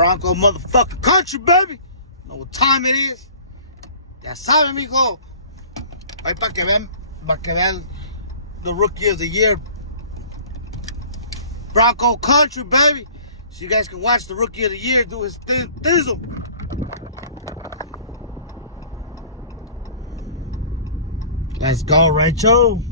Bronco motherfucking country, baby. Know what time it is? Ya saben, mijo. Ahí para que vean the rookie of the year. Bronco country, baby. So you guys can watch the rookie of the year do his thizzle. Let's go, Rachel.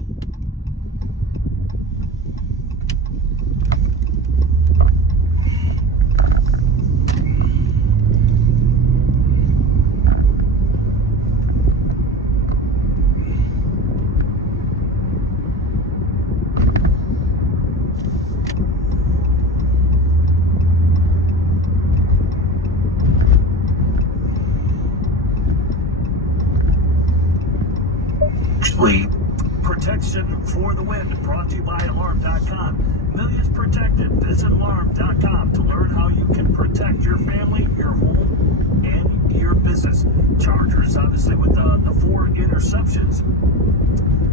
Protection for the win, brought to you by Alarm.com. Millions protected. Visit Alarm.com to learn how you can protect your family, your home, and your business. Chargers, obviously, with the 4 interceptions.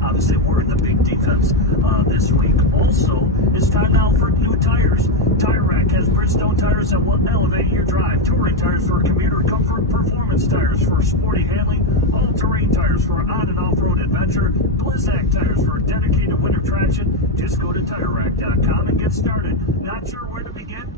Obviously, we're in the big defense this week. Also, it's time now for new tires. Tire Rack has Bridgestone tires that will elevate your drive. Touring tires for commuter comfort. Performance tires for sporty handling. All-terrain tires for on- and off-road adventure. Blizzak tires for dedicated winter traction. Just go to TireRack.com and get started. Not sure where to begin?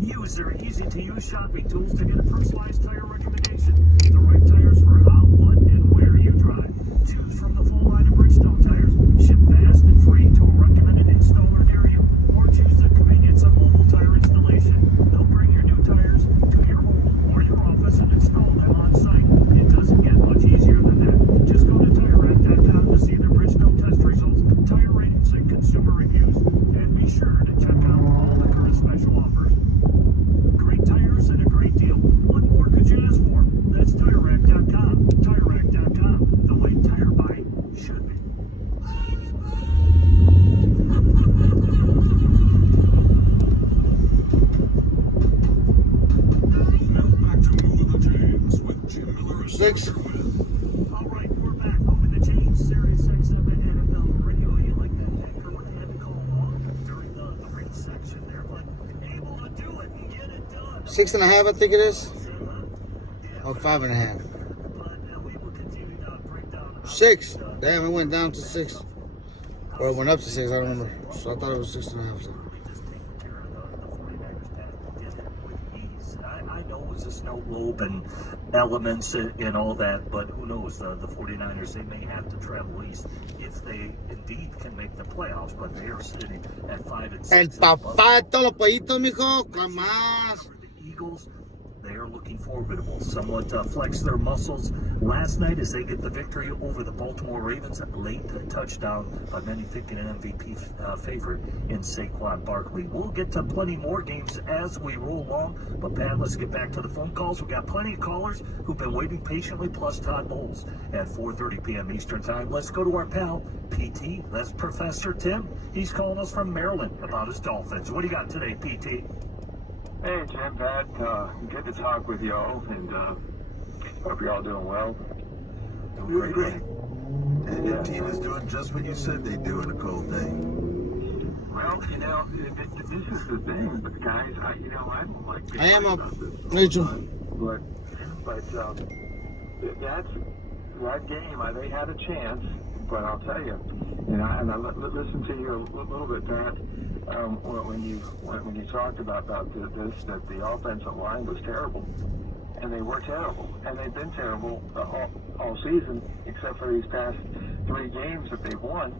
Use their easy-to-use shopping tools to get a personalized tire recommendation. The right tires for how, what, and where you drive. Choose from the full line of Bridgestone tires. Ship fast and free to a recommended installer near you. Or choose the convenience of mobile tire installation. They'll bring your new tires to your home or your office and install them on site. It doesn't get much easier than that. Just go to TireRack.com to see their Bridgestone test results, tire ratings, and consumer reviews. And be sure to check out all the current special offers. Great tires and a great deal. What more could you ask for? That's TireRack.com. TireRack.com, the way tire buying should be. Now back to Over the James with Jim Miller and 6. All right, we're back. Over the James, Sirius XM NFL Radio. You like that, Anchor? Would have had to call off during the race section there, but able to do it and get it done. 6.5, I think it is. Or 5.5. But we will continue to break down 6. Damn, it went down to 6. Or it went up to 6, I don't remember. So I thought it was 6.5. So. just taking care of the 49ers pass. They did it with ease. I know it was a snow globe and elements and all that, but who knows? The 49ers, they may have to travel east if they indeed can make the playoffs, but they are sitting at 5-6. El papá de todos los pollitos, mijo. Jamás. The Eagles, they are looking formidable. Somewhat flex their muscles last night as they get the victory over the Baltimore Ravens. Late touchdown by many thinking an MVP favorite in Saquon Barkley. We'll get to plenty more games as we roll along. But Pat, let's get back to the phone calls. We've got plenty of callers who've been waiting patiently, plus Todd Bowles at 4:30 p.m. Eastern Time. Let's go to our pal, PT. That's Professor Tim. He's calling us from Maryland about his Dolphins. What do you got today, PT? Hey, Jim, Pat, good to talk with y'all, and hope you're all doing well. Doing great. And your team is doing just what you said they do in a cold day. Well, you know, this is the thing, guys. I don't like I am up. up, Rachel. But that game, they had a chance. But I'll tell you, and I listened to you a little bit, Pat, when you talked about this, that the offensive line was terrible, and they were terrible, and they've been terrible all season, except for these past 3 games that they've won.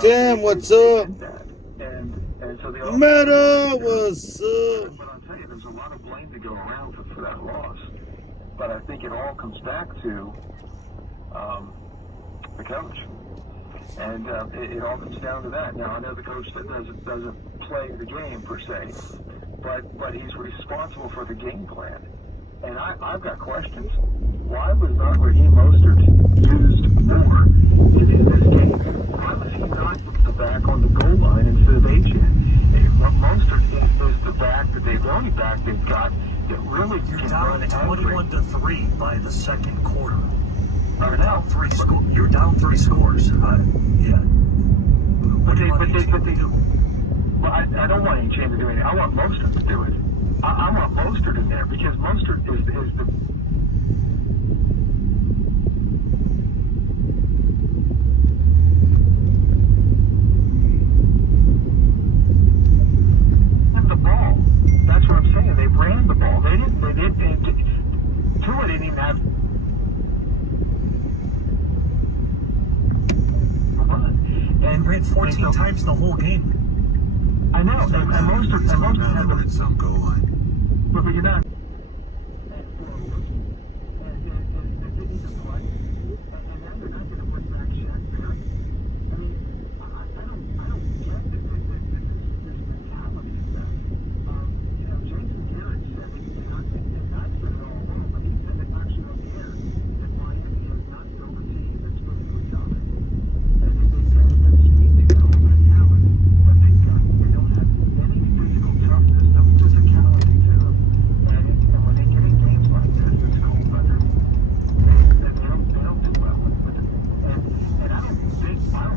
Tim, what's up? And so the Meta, what's up? But I'll tell you, there's a lot of blame to go around for that loss. But I think it all comes back to the coach. And it all comes down to that. Now, I know the coach that doesn't play the game, per se, but he's responsible for the game plan. And I've got questions. Why was not Raheem Mostert used more in this game? Why was he not the back on the goal line instead of Etienne? Mostert is the back, the only back they've got that really can run 21-3 by the second quarter. You're down 3 You're down 3 scores. Yeah. What do you want Etienne to do? Well, I don't want Etienne to do anything. I want Mostert to do it. I want Mostert in there because Mostert is the ball. That's what I'm saying. They ran the ball. They didn't. Tua didn't even have a run. And ran 14 times the whole game. I know. And Mostert had the red zone goal line. But you're not.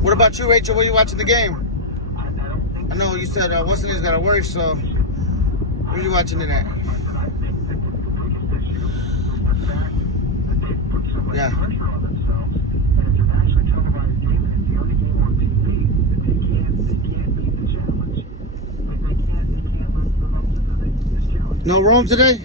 What about you, Rachel? Were you watching the game? I know you said what's the name's got to work, so where are you watching it at? Yeah. No Rome today?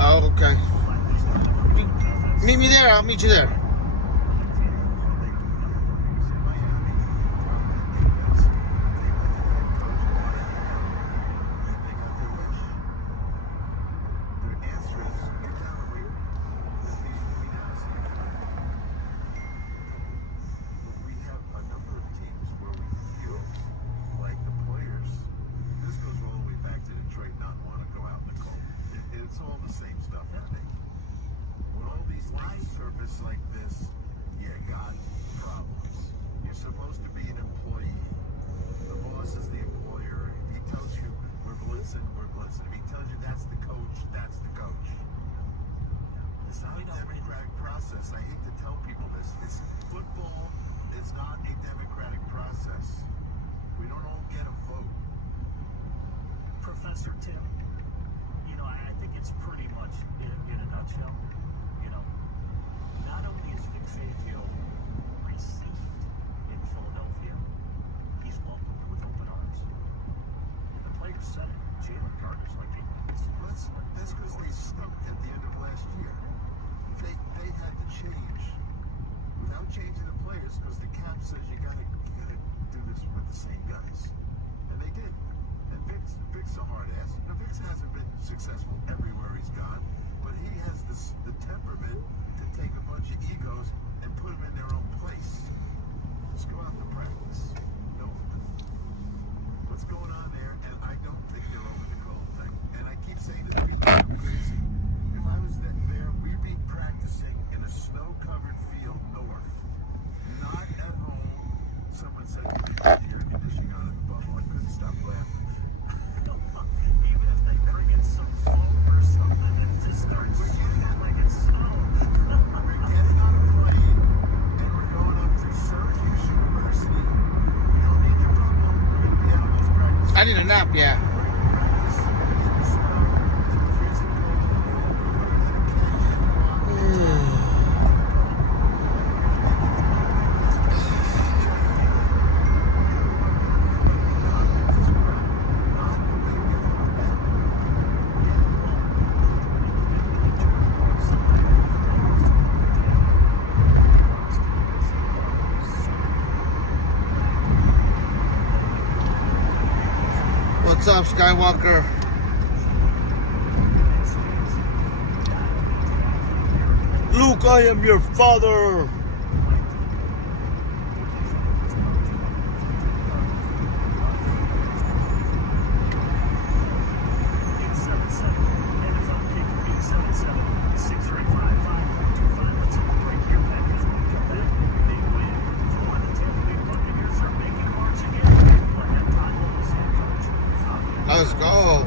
Oh, okay. Meet me there. I'll meet you there. It's all the same stuff, I think. When all these things surface like this, you got problems. You're supposed to be an employee. The boss is the employer. If he tells you we're blitzing, we're blitzing. If he tells you that's the coach, that's the coach. It's not a democratic process. I hate to tell people this. It's football is not a democratic process. We don't all get a vote. Professor Tim, I think it's pretty much in a nutshell. Not only is Vic Fangio received in Philadelphia, he's welcomed with open arms. And the players said it. Jalen Carter's like, That's because they stumped at the end of last year. They had to change without changing the players because the cap says you gotta do this with the same guys, and they did. And Vic's a hard ass. Now Vic hasn't been successful everywhere he's gone, but he has the temperament to take a bunch of egos and put them in their own place. Just go out to practice. No. What's going on there? And I don't think they're over the cold thing. And I keep saying this because I'm crazy. If I was there, we'd be practicing in a snow-covered field north, not at home. Someone said you didn't have the air conditioning on in the bubble. I couldn't stop laughing. even if they Skywalker. Luke, I am your father. Let's go.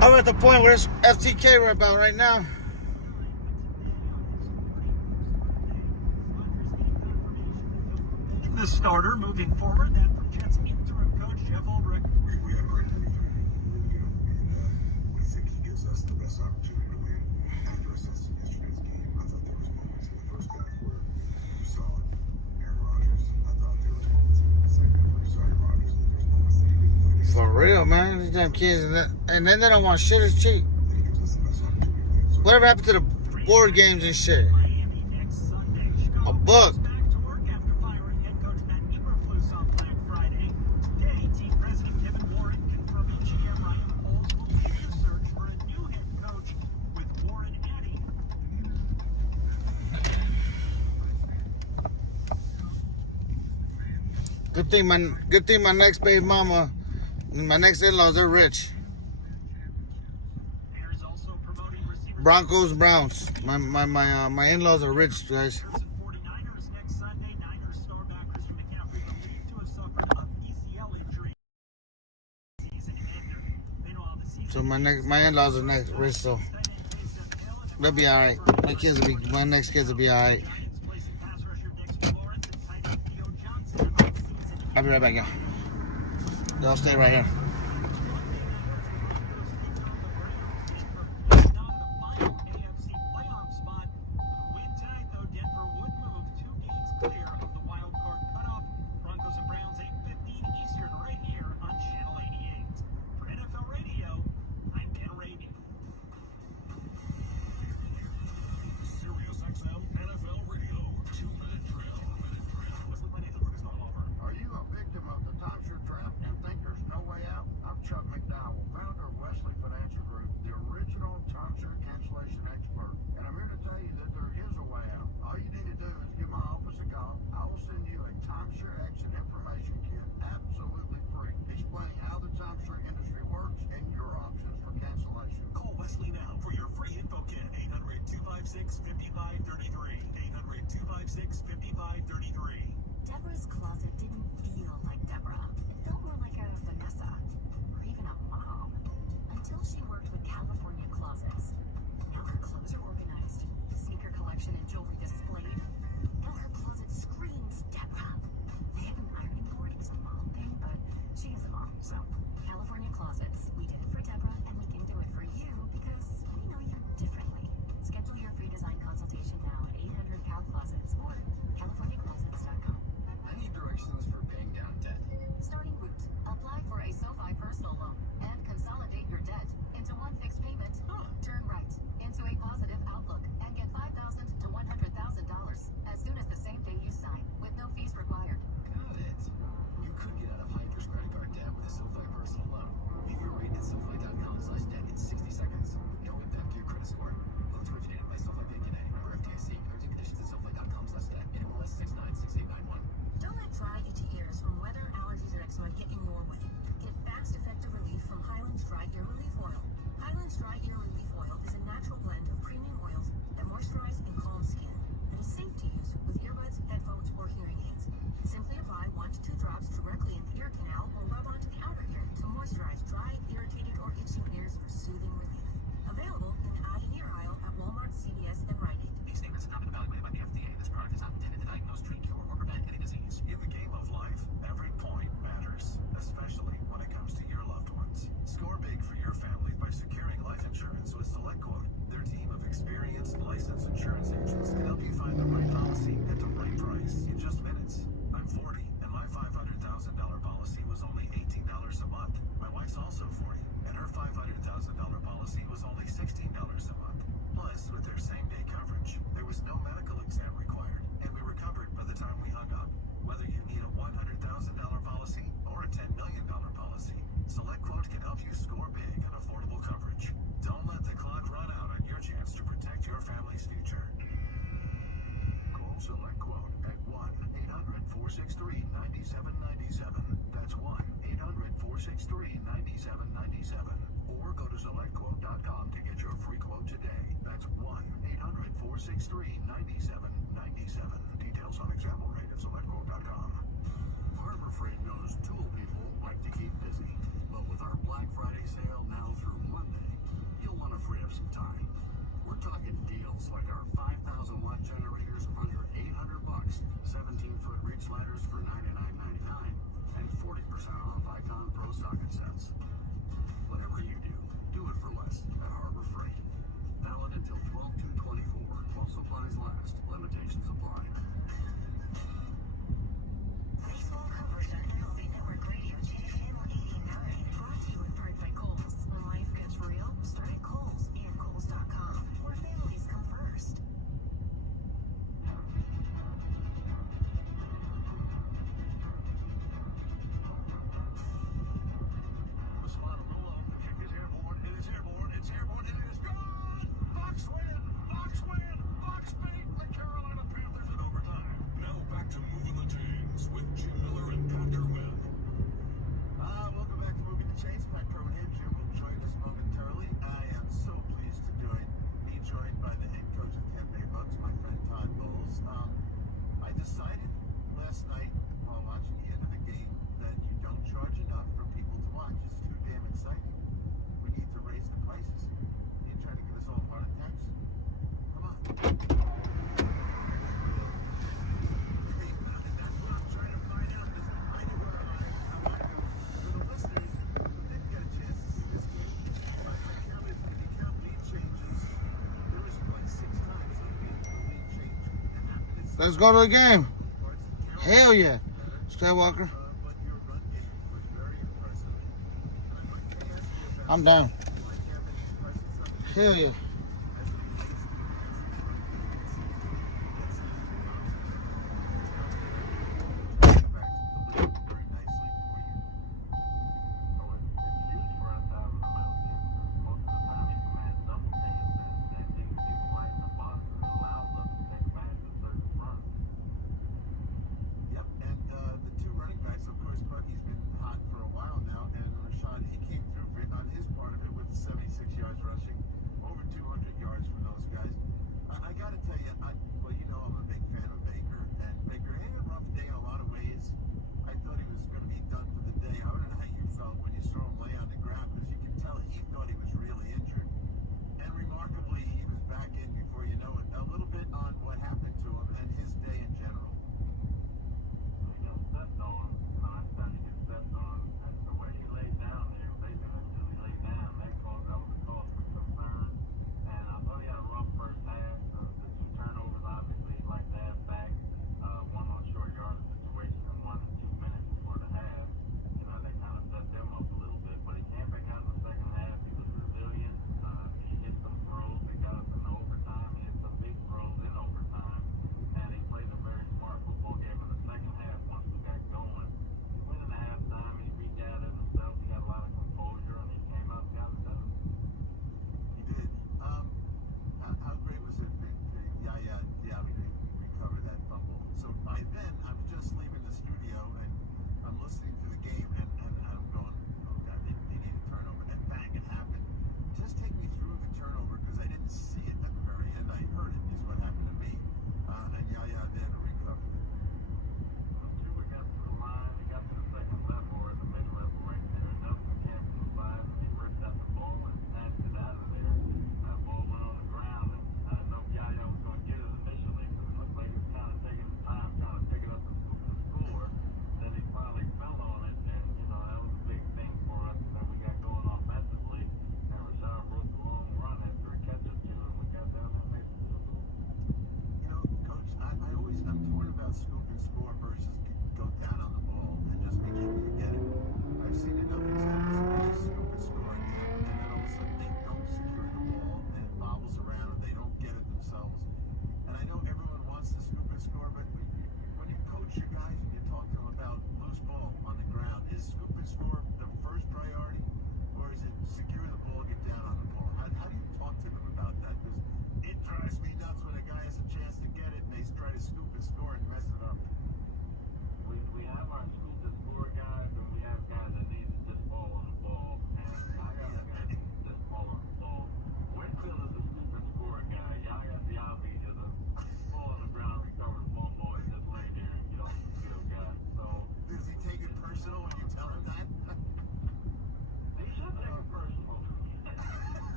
I'm at the point where it's FTK right about right now. The starter moving forward, that from Jets interim coach Jeff Ulbrich. We had a great meeting today, really good, and we think he gives us the best opportunity to win. After assessing yesterday's game, I thought there was moments in the first half where you saw Aaron Rodgers. I thought there was moments in the second half where you saw Aaron Rodgers, and there's moments that he didn't play against. For real, man. These damn kids, and then they don't want shit as cheap. He gives us the best opportunity to win. So Whatever happened to the board games and shit? Miami next Sunday. A book. Back to work after firing head coach Matt Eberflus on Black Friday. Today, team president Kevin Warren confirming GM Ryan Poles will lead the search for a new head coach with Warren adding. Good thing my next baby mama, my next in-laws, they're rich. Bears also promoting receiver Broncos, Browns. My in-laws are rich, guys. 49ers next Sunday. Niners star back Christian McCaffrey believed to have suffered an ACL injury. Season ender. Meanwhile, the season So my in-laws are next rich, so they'll be all right. My next kids will be all right. Giants placing pass rusher Dexter Lawrence and tight end Theo Johnson on season. I'll be right back, y'all. Y'all stay right here. SiriusXM NFL Radio, 2-minute drill. Wesley Financial Group is not an offer. Are you a victim of the timeshare trap and think there's no way out? I'm Chuck McDowell, founder of Wesley Financial Group, the original timeshare cancellation expert. And I'm here to tell you that there is a way out. All you need to do is give my office a call. I 1-800-463-9797. That's 1-800-463-9797. Or go to selectquote.com to get your free quote today. That's 1-800-463-9797. Details on example rate at selectquote.com. Harbor Freight knows tool people like to keep busy. But with our Black Friday sale now through Monday, you'll want to free up some time. We're talking deals like our 5,000 watt generators under $800, 17-foot reach ladders for $99.99, and 40% off Icon Pro socket sets. Whatever you do, do it for less at Harbor Freight. Valid until 12/2/24 while supplies last. Limitations apply. Baseball coverage on MLB Network Radio Channel 89. Brought to you in part by Kohl's. When life gets real, start at Kohl's and Kohl's.com, where families come first. The spot a little low. The kick is airborne. It is airborne. It's airborne. And it is gone. Bucks win. Bucks win. Bucks beat the Carolina Panthers in overtime. Now back to Moving the Chains with Jim Miller and Dr. Webb. Welcome back to Moving the Chains. Pat Kerwin here. Jim will join us momentarily. I am so pleased to be joined by the head coach of the Tampa Bay Bucks, my friend Todd Bowles. I decided last night while watching the end of the game that you don't charge enough for people to watch. It's too damn exciting. We need to raise the prices. You're trying to give us all heart attacks? Come on. That's what I'm trying to find out. Because I knew where I want to. For the listeners that didn't get a chance to see this game, if you count lead changes, there was 6 times the lead change. And it's Let's go to the game. parts of Carolina. Hell yeah. Skywalker. But your run game was very impressive. I'd like to ask you about I'm down. like having impressive something Hell yeah. as it relates to the run game. It seems to get some back to deliver very nicely for you. So it's huge for us to have him out there. Most of the time he commands double teams and things people like in the box and it allows us to take advantage of certain fronts. Yep, and the 2 running backs, of course, Bucky's been hot for a while now, and Rashad, he came through on his part of it with 76 yards rushing, over 200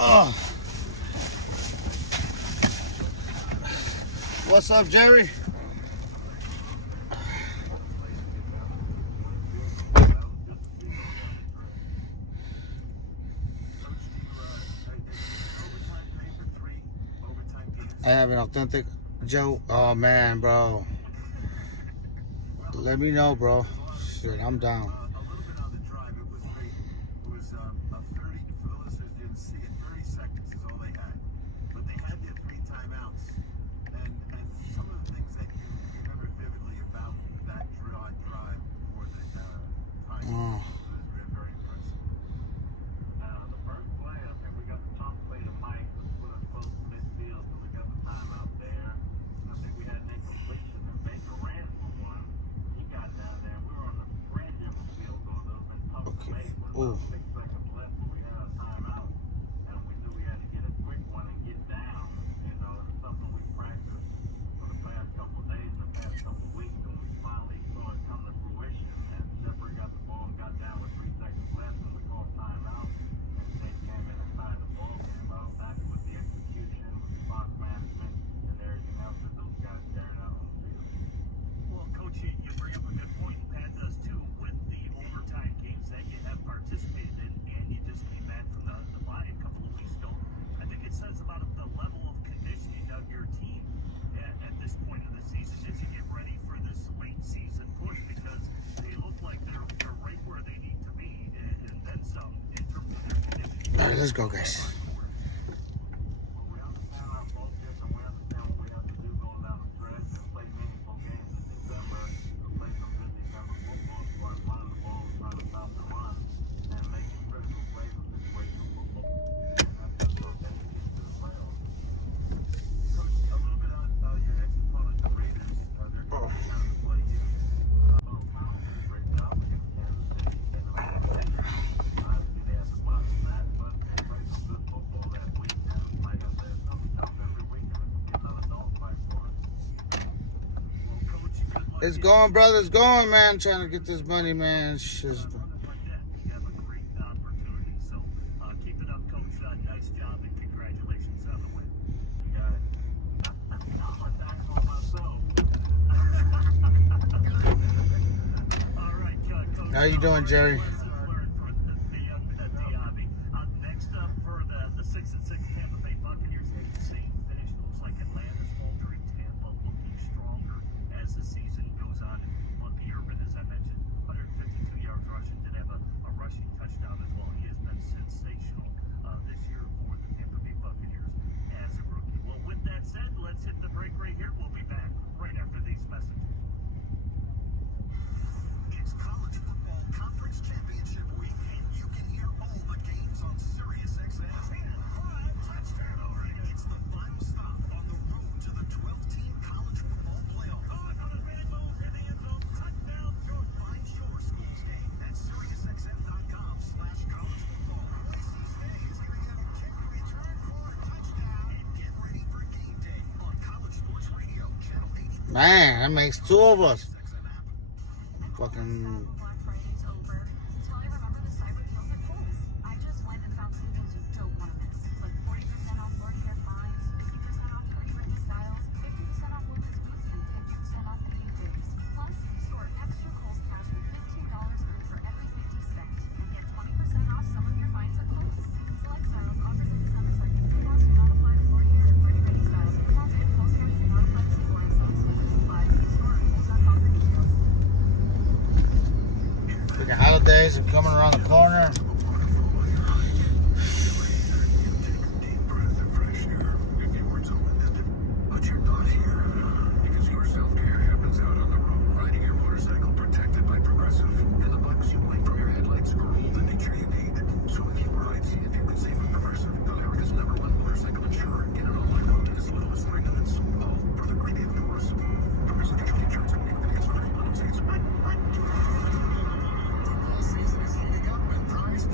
Oh. What's up, Jerry? I have an authentic Joe. Oh man, bro. Let me know, bro. Shit, I'm down. A little bit on the drive. It was great. It was a 30, for the listeners who didn't see it, 30 seconds is all they had. But they had their 3 timeouts. And some of the things that you remember vividly about that drive for the time was very, very impressive. The first play, I think we got the top play to Mike, which put us close to midfield, so we got the timeout there. I think we had an incompletion, and Baker ran for one. He got down there, and we were on the fringe of a field goal. That would have been tough to make with about 6 seconds left, but we had a timeout, and we knew we had to get a quick one and get down. You know, it's something we practiced for the past couple of days and the past couple of weeks, and we finally saw it come to fruition. And Shepard got the ball and got down with 3 seconds left, and we called timeout. And State came in and tied the ball game. I was happy with the execution, with the clock management, and everything else that those guys carried out on the field. Well, Coach, you bring up a good point. Pat does too with the overtime games that you have participated in, and you just came back from the bye a couple of weeks ago. I think it says about the level of conditioning of your team at this point of the season as you get ready for this late season push, because they look like they're right where they need to be, and then some in terms of their conditioning. All right, let's go, guys. We understand our focus, and we understand what we have to do going down the stretch and play meaningful games in December, to play some good December football, start running the ball, trying to stop the run, and making critical plays in situational football. And that's just going to get us to the playoffs. Coach, a little bit on your ex-opponent, the Raiders. They're going to kind of play you. Oh, Chow did a great job against Kansas City, getting them in position. Obviously, they had to watch that, but they played some good football that week. And like I said, it's going to be tough every week, and it's going to be another dogfight for us. Well, Coach, good luck. It's going, brother. It's going, man. Trying to get this money, man. It's just... Like that, you have a great opportunity. So keep it up, Coach. Nice job, and congratulations on the win. You got it. I'm a thanks on myself. All right, Coach. How you doing, Jerry? Lessons learned for the young Diaby. Next up for the 6-6 Tampa Bay Buccaneers, same finish. Looks like Atlanta's faltering, Tampa looking stronger as the season goes on. Lucky Urban, as I mentioned, 152 yards rushing, did have a rushing touchdown as well. He has been sensational this year for the Tampa Bay Buccaneers as a rookie. Well, with that said, let's hit the break right here. We'll be back right after these messages. It's college football conference championship week, and you can hear all the games on SiriusXM. 10-5 touchdown already. It's the final stop on the road to the 12-team college football playoff. Another big move in the end zone. Touchdown, Georgia. Find your school's game at SiriusXM.com/collegefootball. Boise State is going to get a kick return for a touchdown. And get ready for game day on College Sports Radio, Channel 80. Man, that makes 2 of us. SiriusXM app. Fucking Black Friday's over. Until I remember the cyber deals at Kohl's. I just went and found some deals you don't want to miss. Like 40% off Lord Hair Finds, 50% off Pretty Britney Styles, 50% off women's boots, and 50% off beauty wigs. Plus, store extra Kohl's cash with $15 earned for every 50 spent. And get 20% off some of your finds at Kohl's. Select styles, offers in December 2nd. Coupons do not apply to Lord Hair or Pretty Britney Styles. Coupons and Kohl's cards do not apply to supply stocks with supplies. See store at Kohl's.com for details. The holidays are coming around the corner. Take a deep breath of fresh air. If you weren't so intended, but you're not here. Because your self-care happens out on the road, riding your motorcycle protected by Progressive. And the buttons you wipe from your headlights are all the nature you need. So if you ride, see if you can save with Progressive. America's #1 motorcycle insurer. Get it on my road in as little as 3 minutes. All for the great indoors. Progressive Casualty Insurance Company with affiliates in 31 states. Football season is heating up, and prize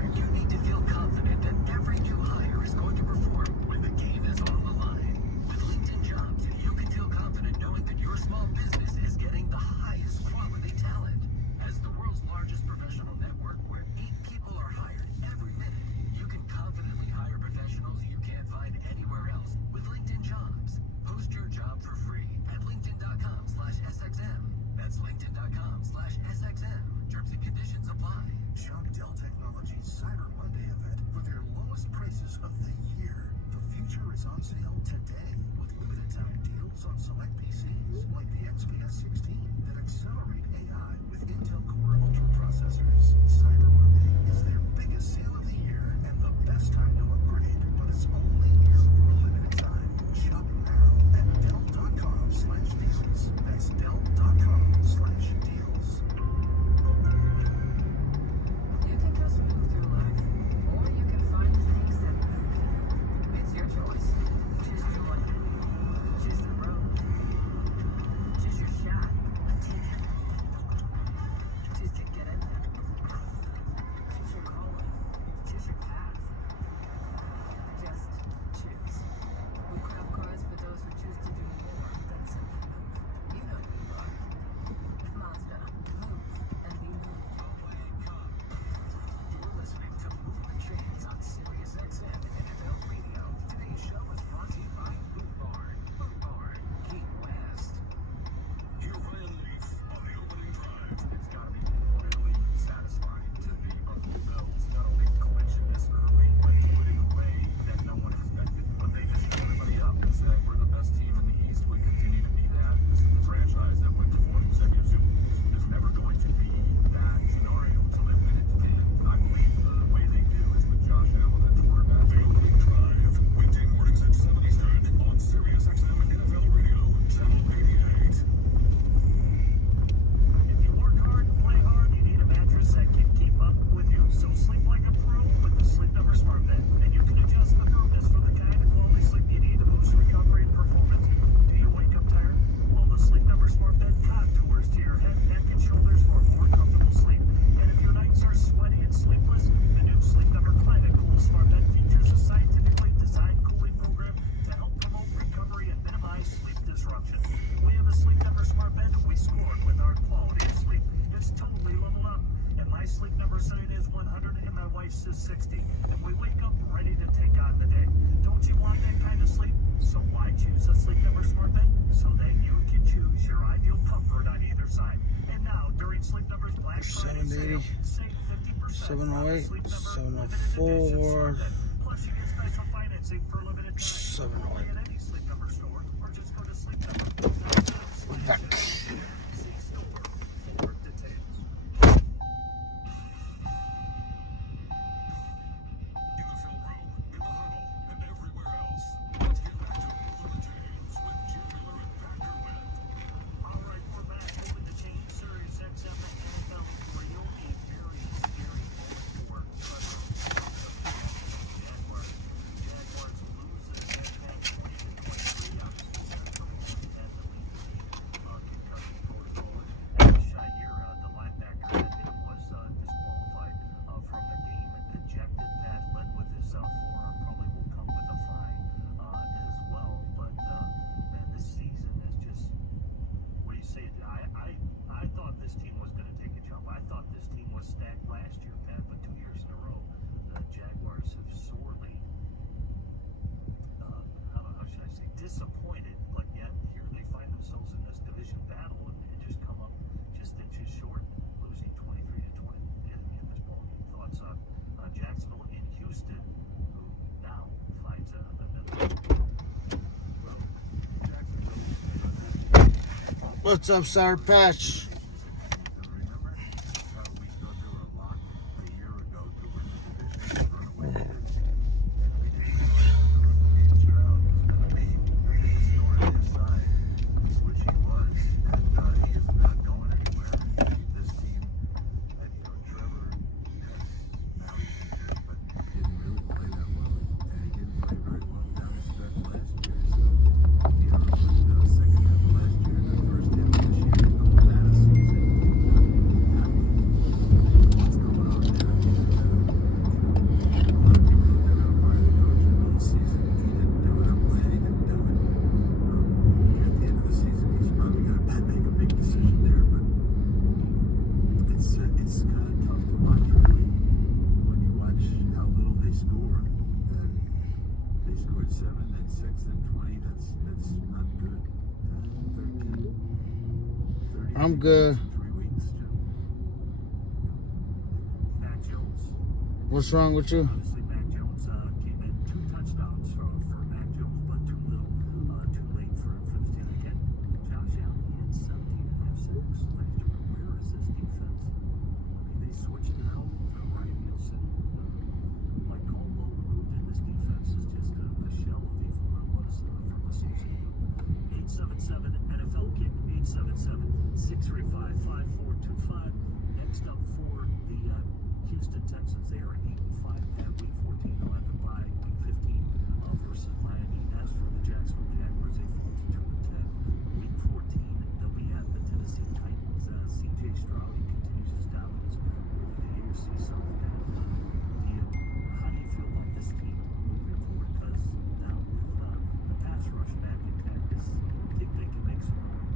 You need to feel confident that every new hire is going to perform when the game is on the line. With LinkedIn Jobs, you can feel confident knowing that your small business is getting the highest quality talent. As the world's largest professional network where 8 people are hired every minute, you can confidently hire professionals you can't find anywhere else with LinkedIn Jobs. Post your job for free at linkedin.com/SXM. That's linkedin.com/SXM. Terms and conditions apply. Shop Dell Technologies Cyber Monday event for their lowest prices of the year. The future is on sale today with limited time deals on select PCs like the XPS 16 that accelerate AI with Intel Core Ultra processors. Cyber Monday is their biggest sale of the year and the best time to upgrade, but it's only here for a limited time. Shop now at Dell.com/deals. That's Dell.com/deals. You can just move through life, or you can find the things that move you. It's your choice. Choose joy. Choose the road. Choose your shot. Take it. Choose to get in there. Choose your calling. Choose your path. Just choose. We craft cars for those who choose to do more than simply move. You know who you are. Mazda. Move and be moved. You're listening to Moving Chains on Sirius XM NFL Radio. Today's show is brought to you by Boot Barn. Boot Barn, Key West. Hear Ryan Leaf on the opening drive. It's got to be really satisfying to the Buffalo Bills not only clinching this early, but do it in a way that no one expected. But they just shut everybody up and said, we're the best team in the East. We continue to be that. This is the franchise that went to 4 consecutive Super Bowls. There's never going to be that scenario until they win it. And I believe the way they do is with Josh Allen at quarterback. The opening drive. Weekday mornings at 7 Eastern on Sirius XM NFL Radio. Channel 88. If you work hard and play hard, you need a mattress that can keep up with you. So sleep like a pro with the Sleep Number Smart Bed. And you can adjust the firmness for the kind of quality sleep you need to boost recovery and performance. Do you wake up tired? Well, the Sleep Number Smart Bed contours to your head, neck, and shoulders for more comfortable sleep. And if your nights are sweaty and sleepless, the new Sleep Number Climate Cool Smart Bed features a scientifically designed cooling program to help promote recovery and minimize sleep disruption. We have a Sleep Number Smart Bed we scored with our quality of sleep. It's totally leveled up. And my sleep number sign is 100 and my wife's is 60. And we wake up ready to take on the day. Don't you want that kind of sleep? So why choose a Sleep Number Smart Bed? So that you can choose your ideal comfort on either side. And now, during Sleep Number's Black Friday sale, 780, save 50% on the 708, Sleep Number 704, limited edition Smart Bed. Plus, you get special financing for a limited time. 708. At any Sleep Number store, or just go to Sleep Number. Back. See store for details. In the film room, in the huddle, and everywhere else. Let's get back to Moving the Chains with Jim Miller and Pat Kerwin. All right, we're back. Moving the chain, Sirius XM and NFL Radio. A very scary moment for Trevor. Jaguars. Jaguars lose again at 20-23. Obviously, they're coming in at the lead concussion protocol. And Shair, the linebacker that hit him, was disqualified from the game. Ejected. That led with his forearm. Probably will come with a fine as well. But man, this season is just. What do you say? I thought this team was going to take a jump. I thought this team was stacked last year, Pat, but 2 years in a row, the Jaguars have sorely, how should I say, disappointed. But yet here they find themselves in this division battle and just come up just inches short, losing 23-20 in this ball game. Thoughts on Jacksonville and Houston, who now finds another. Well, Jacksonville. What's up, Sour Patch? Remember how we thought they were locked a year ago to win the division and run away with it? We didn't know Chow was going to be the star on their side, which he was, and he is not going anywhere. This team, and Trevor has now he's injured, but he didn't really play that well, and he didn't play very well down the stretch last year. So, with the second half of last year and the first half of this year, 26 and 20. That's not good. 13. I'm good. 3 weeks, Jim. Mac Jones. What's wrong with you? Obviously, Mac Jones came in 2 touchdowns for Mac Jones, but too little, too late for the team. Again, Josh Allen, he had 17.5 sacks last year. But where is this defense? I mean, they switched it out. Ryan Nielsen, Mike Caldwell moved in. This defense is just a shell of even what it was from a season ago. 877 NFL Kick, 877-635-5425. Next up for the Houston Texans, they are 8-5 at week 14. They'll have to bye week 15 versus Miami. As for the Jacksonville Jaguars, they fall to 2-10. Week 14, they'll be at the Tennessee Titans. C.J. Stroud, he continues his dominance over the AFC South. How do you feel about this team moving forward? Because now with the pass rush back intact, I think they can make some money.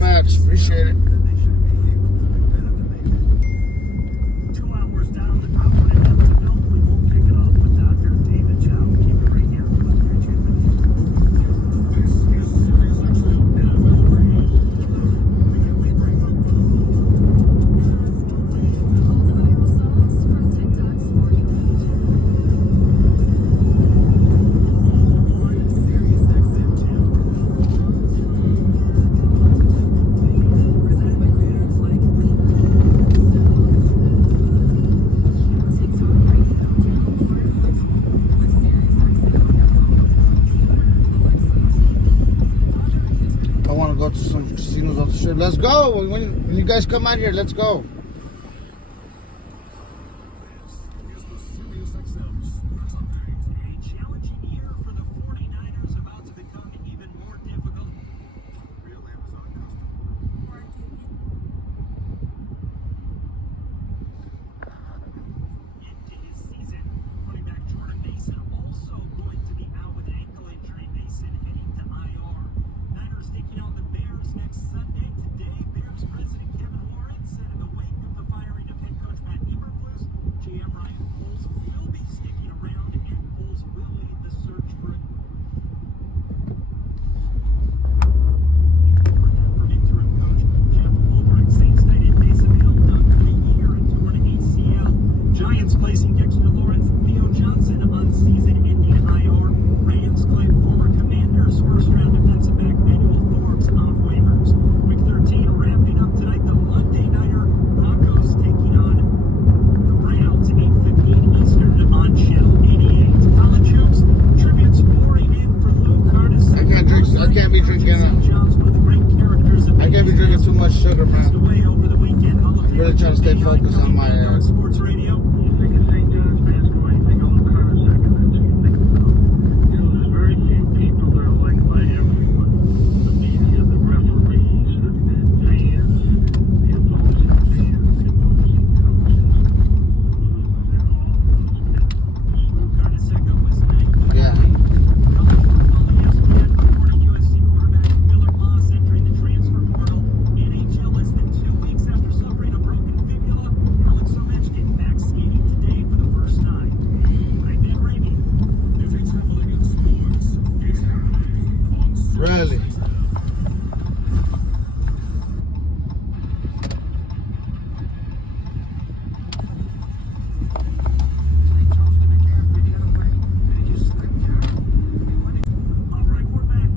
Thanks, appreciate it. then they should be able to do better than they did. 2 hours down, outward and up to go. We will kick it off with Dr. David Chow. Keep it right here on your channel. This is SiriusXM NFL Pregame. We bring up All the viral songs from TikTok's For You page. Presented by creators like TikTok Radio, channel 414, with SiriusXM on your phone, computer, Alexa TV, other music. I want to go to some casinos off the strip. Let's go. When you guys come out here, let's go. is the SiriusXM Sports Update. A challenging year for the 49ers, about to become even more difficult. Real Amazon customer. Into his season. Running back Jordan Mason also going to be out with an ankle injury. Mason heading to IR. Niners taking on the Bears next Sunday. Today, Bears president Kevin Warren said in the wake of the firing of head coach Matt Eberflus, GM Ryan Poles will be sticking around and Poles will lead the search for a from interim coach Jeff Ulbrich. Saints tight end Mason Hill done for the year and torn ACL. Giants placing Dexter Lawrence and Theo Johnson on season-ending IR. Rams claim former Commanders first-round defensive back Manuel Forbes off waivers. Week 13 wrapping up tonight. The Monday nighter Broncos taking on the Browns at 8:15 Eastern on Channel 88. College hoops tributes pouring in for Lou Carnes. I can't be drinking, John's one of the great characters of I can't be drinking too much sugar, passed man. away over the weekend. Hall of Famer Really trying to stay Jim focused Mayon on my, coming on Sports Radio. You think of St. John's basketball, you think of Luke Carter second, that's who you think about. You know, there's very few people that are liked by everyone. The media, the referees, the fans, the opposing fans, the opposing coaches, and all of those guys. Lou Carnesecca was 90. Yeah. College football, ESPN reporting USC quarterback Miller Moss entering the transfer portal. NHL less than 2 weeks after suffering a broken fibula. Alex Ovechkin back skating today for the first time. I'm Ben Raby. If it's happening in sports, it's happening on Really. SiriusXM. All right, we're back.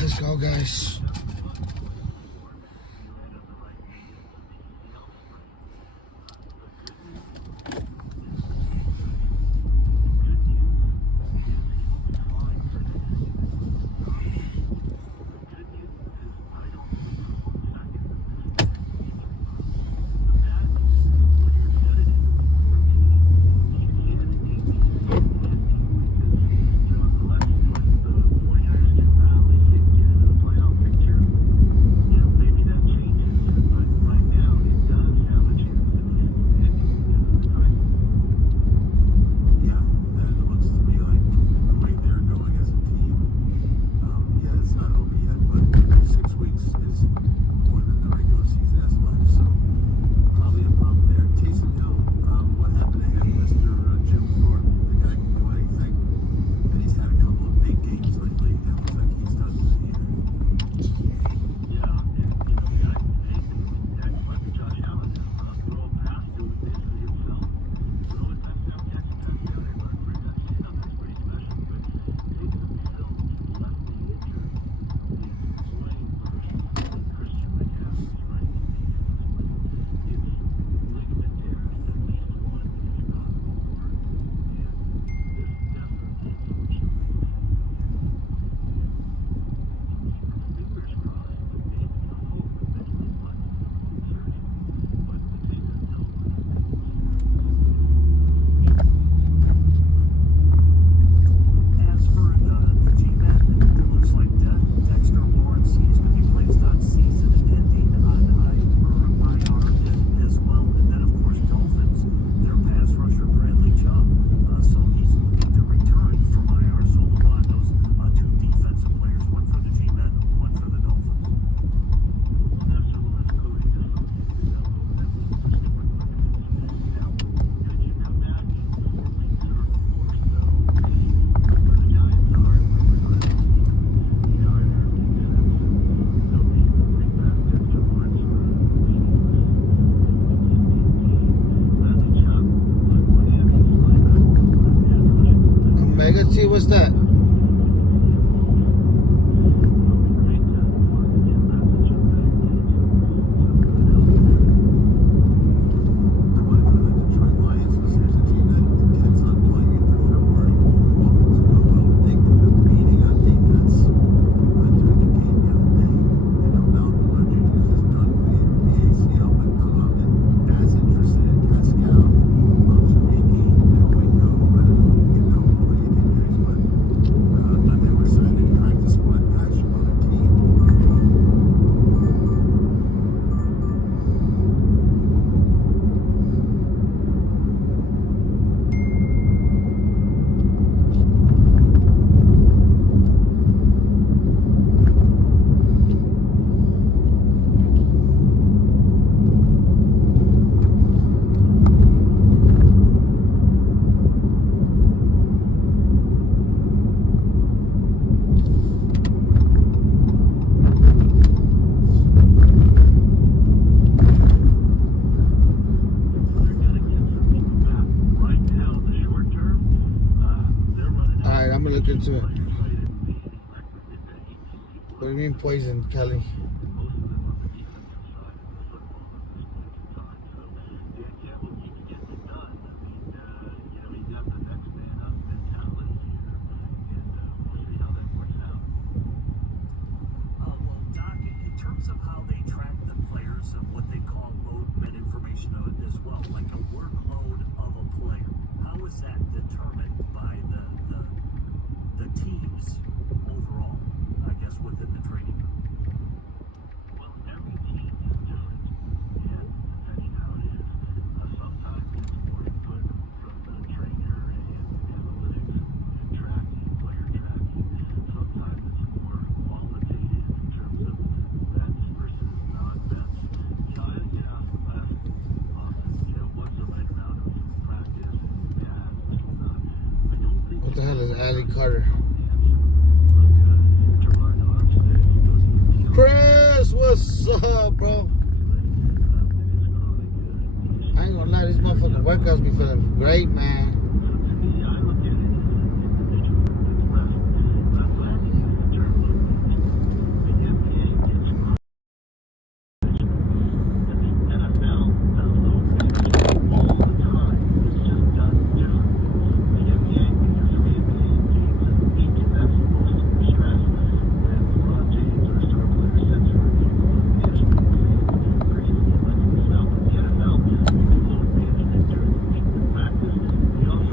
Let's go, guys. Let's see, what's that? Alright, I'm gonna look into it. What do you mean poison, Kelly? Well, Doc, in terms of how they track the players and what they call load med information as well, like a workload of a player, how is that determined by the teams overall, I guess, within the training room? Well, every team is different, and depending how it is, sometimes it's more input from the trainer and analytics and tracking, player tracking. Sometimes it's more qualitative in terms of vets versus non-vets. I get asked often, what's the right amount of practice and pads and whatnot. I don't think What the hell is Ali Carter? Chris, what's up, bro? I ain't gonna lie, these motherfucking workouts be feeling great, man. Practice.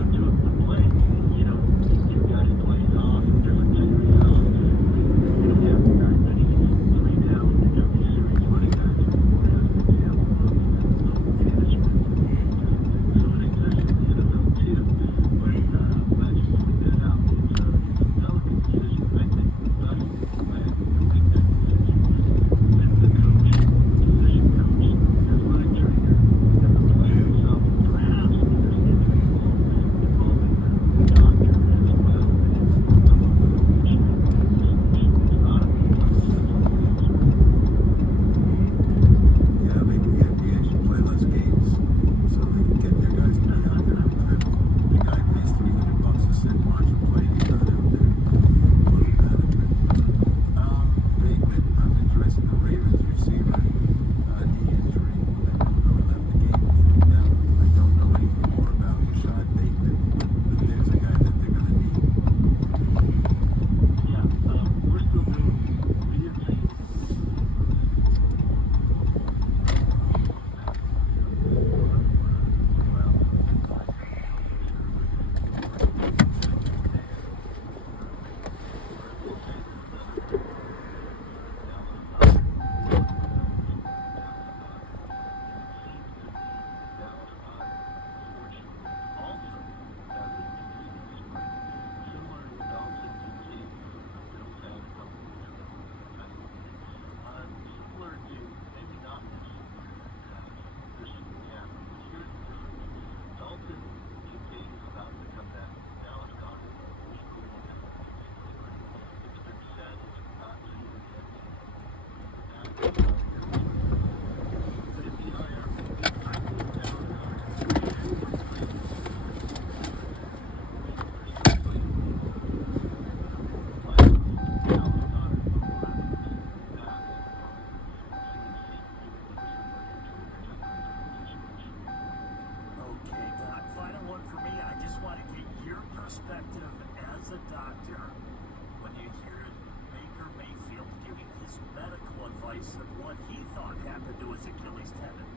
Achilles tendon.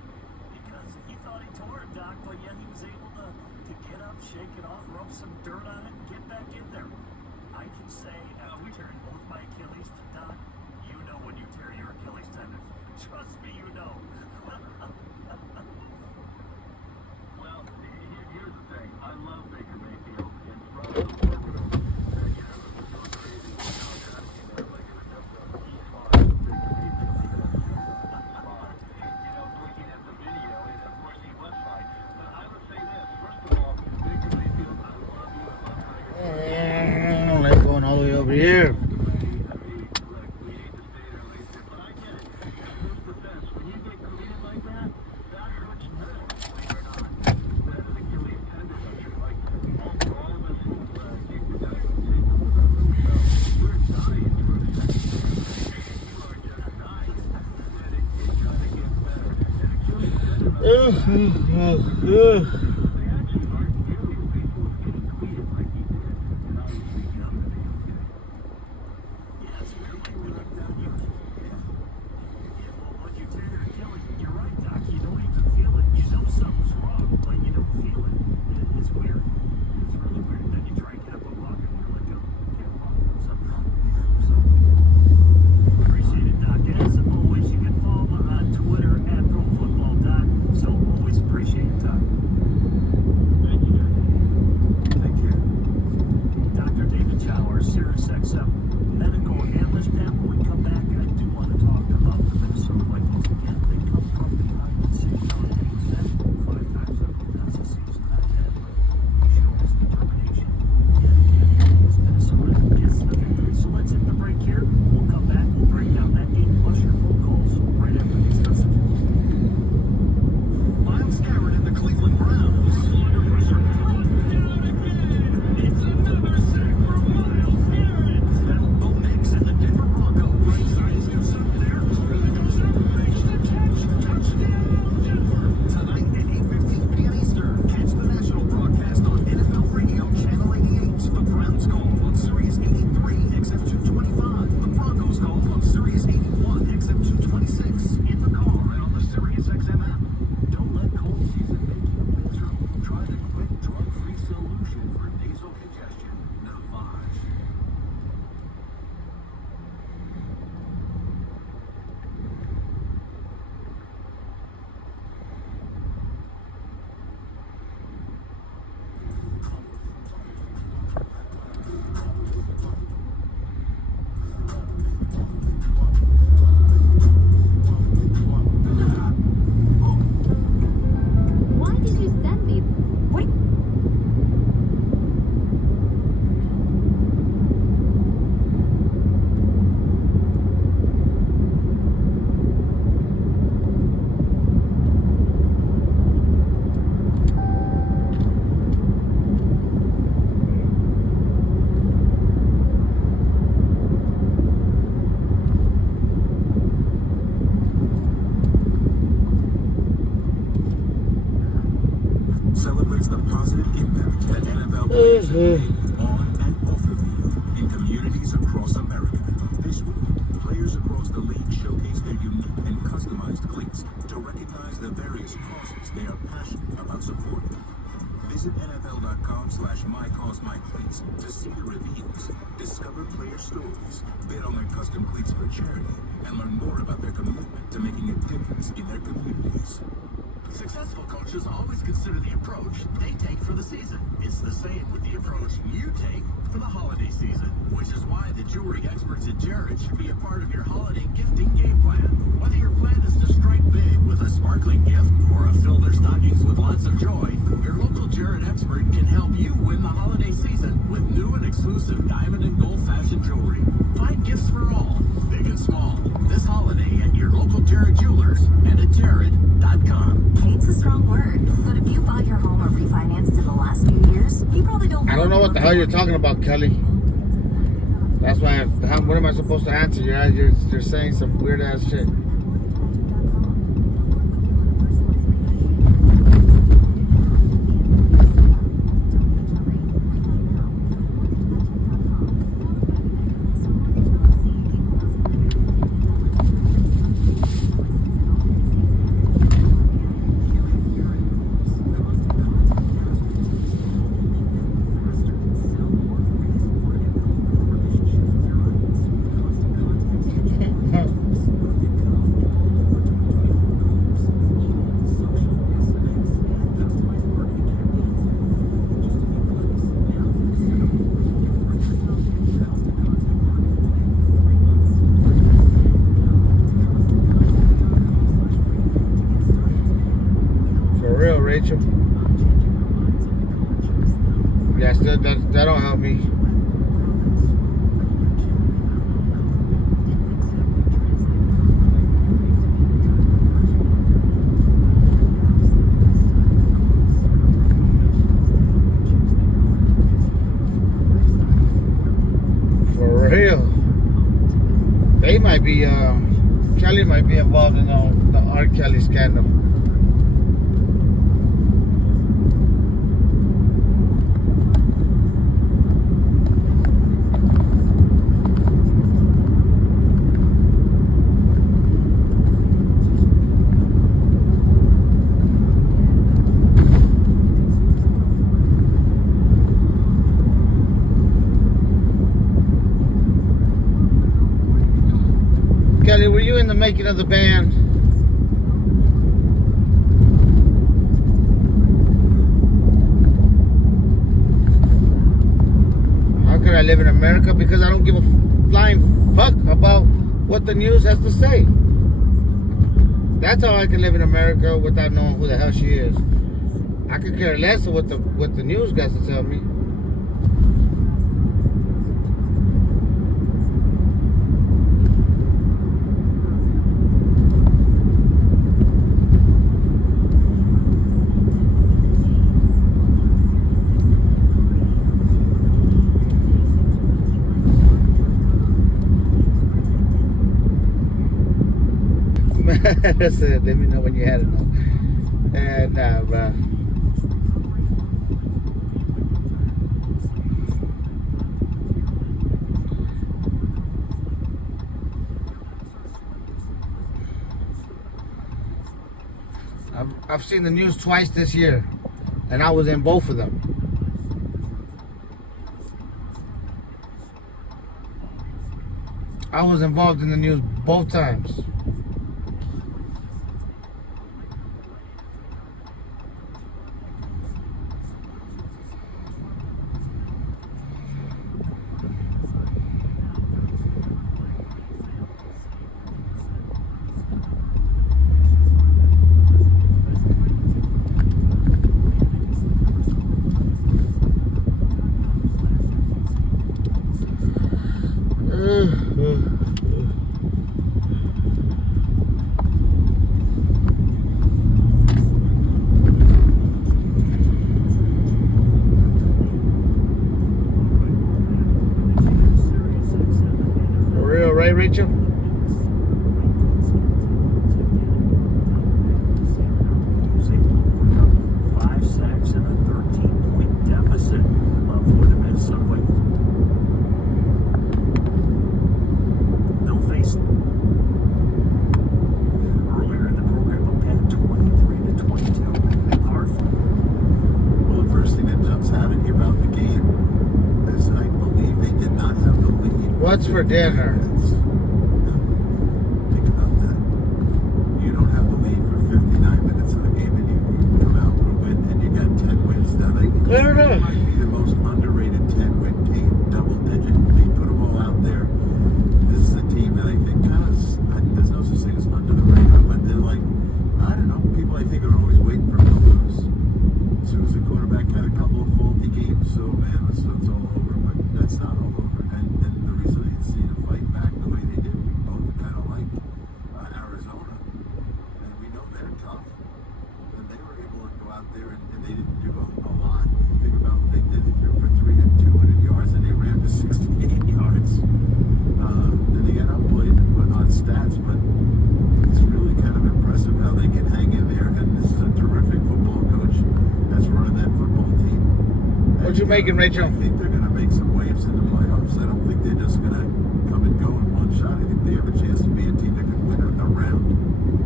Because he thought he tore it, Doc, but yet he was able to get up, shake it off, rub some dirt on it, and get back in there. I can say, we tearing both my Achilles, Doc. You know when you tear your Achilles tendon. Trust me, you know. Well, here's the thing. I love Baker Mayfield. And Russell Wilson, you know, was so crazy. You know, like it was just he's fine. Baker Mayfield, he's fine. You know, looking at the video, and of course he was fine. But I would say this. First of all, Baker Mayfield, I love you. I love Tiger. Let's go all the way over here. Celebrates the positive impact that NFL players have made on and off the field in communities across America. This week, players across the league showcase their unique and customized cleats to recognize the various causes they are passionate about supporting. Visit NFL.com/MyCauseMyCleats to see the reviews, discover player stories, bid on their custom cleats for charity, and learn more about their commitment to making a difference in their communities. Successful coaches always consider the approach they take for the season. It's the same with the approach you take for the holiday season, which is why the jewelry experts at Jared should be a part of your holiday gifting game plan. Whether your plan is to strike big with a sparkling gift or fill their stockings with lots of joy, your local Jared expert can help you win the holiday season with new and exclusive diamond and gold fashion jewelry. Find gifts for all, big and small, this holiday at your local Jared Jewelers and at Jared.com. Hate's a strong word, but if you bought your home or refinanced in the last few years, you probably don't. I don't know what the hell you're talking about, Kelly. That's why. What am I supposed to answer? You're saying some weird ass shit. real, Rachel. Yeah, still that don't help me. For real. They might be Kelly might be involved in the R. Kelly scandal. Kelly, were you in the making of the band? How could I live in America? Because I don't give a flying fuck about what the news has to say. That's how I can live in America without knowing who the hell she is. I could care less of what the news got to tell me. That's it. Let me know when you had enough. And bro. I've seen the news twice this year, and I was in both of them. I was involved in the news both times. Right, Rachel? Five sacks and a 13-point deficit for the Minnesota Vikings. They'll face earlier in the program a Penn 23-22. Hard fight. Well, the first thing that jumps out at you about the game is I believe they did not have the lead. What's for dinner? Think about that. You don't have the lead for 59 minutes of the game, and you come out with a win, and you got 10 wins. Now, they might be the most underrated 10-win team, double-digit. They put them all out there. This is a team that I think there's no such thing as under the radar, but they're like, I don't know, people I think are always waiting for them to lose. As soon as the quarterback had a couple of faulty games, so man, it's all over. But that's not all over. And the reason I see the fight back the way they did, we both kind of like Arizona, and we know they're tough. And they were able to go out there and they didn't do a lot. Think about what they did here for 200 yards, and they ran for 68 yards. Then they got outplayed on stats, but it's really kind of impressive how they can hang in there. And this is a terrific football coach that's running that football team. What you making, Rachel? I think they're going to make some waves in the playoffs. I don't think they're just going to come and go in one shot. I think they have a chance to be a team that could win a round.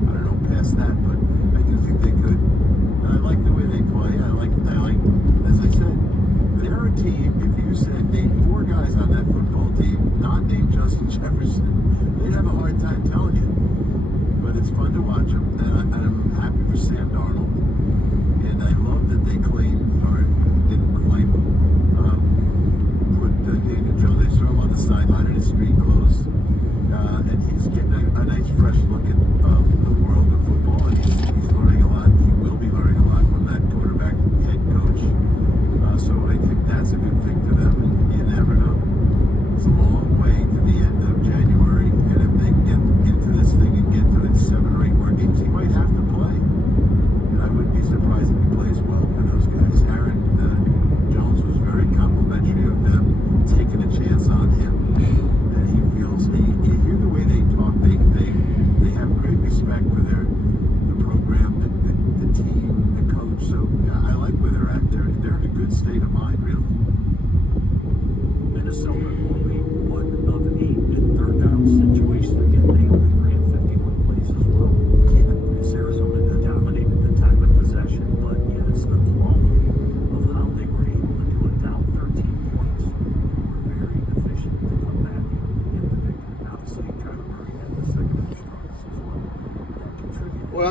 I don't know past that, but I do think they could. And I like the way they play. I like, as I said, they're a team. If you said name 4 guys on that football team, not named Justin Jefferson, they'd have a hard time telling you. But it's fun to watch them, and I'm happy for Sam Darnold. And I love that they didn't claim put David Jones. They saw him on the sideline in his street clothes, and he's getting a nice fresh look at the world of football, and he's learning a lot. He will be learning a lot from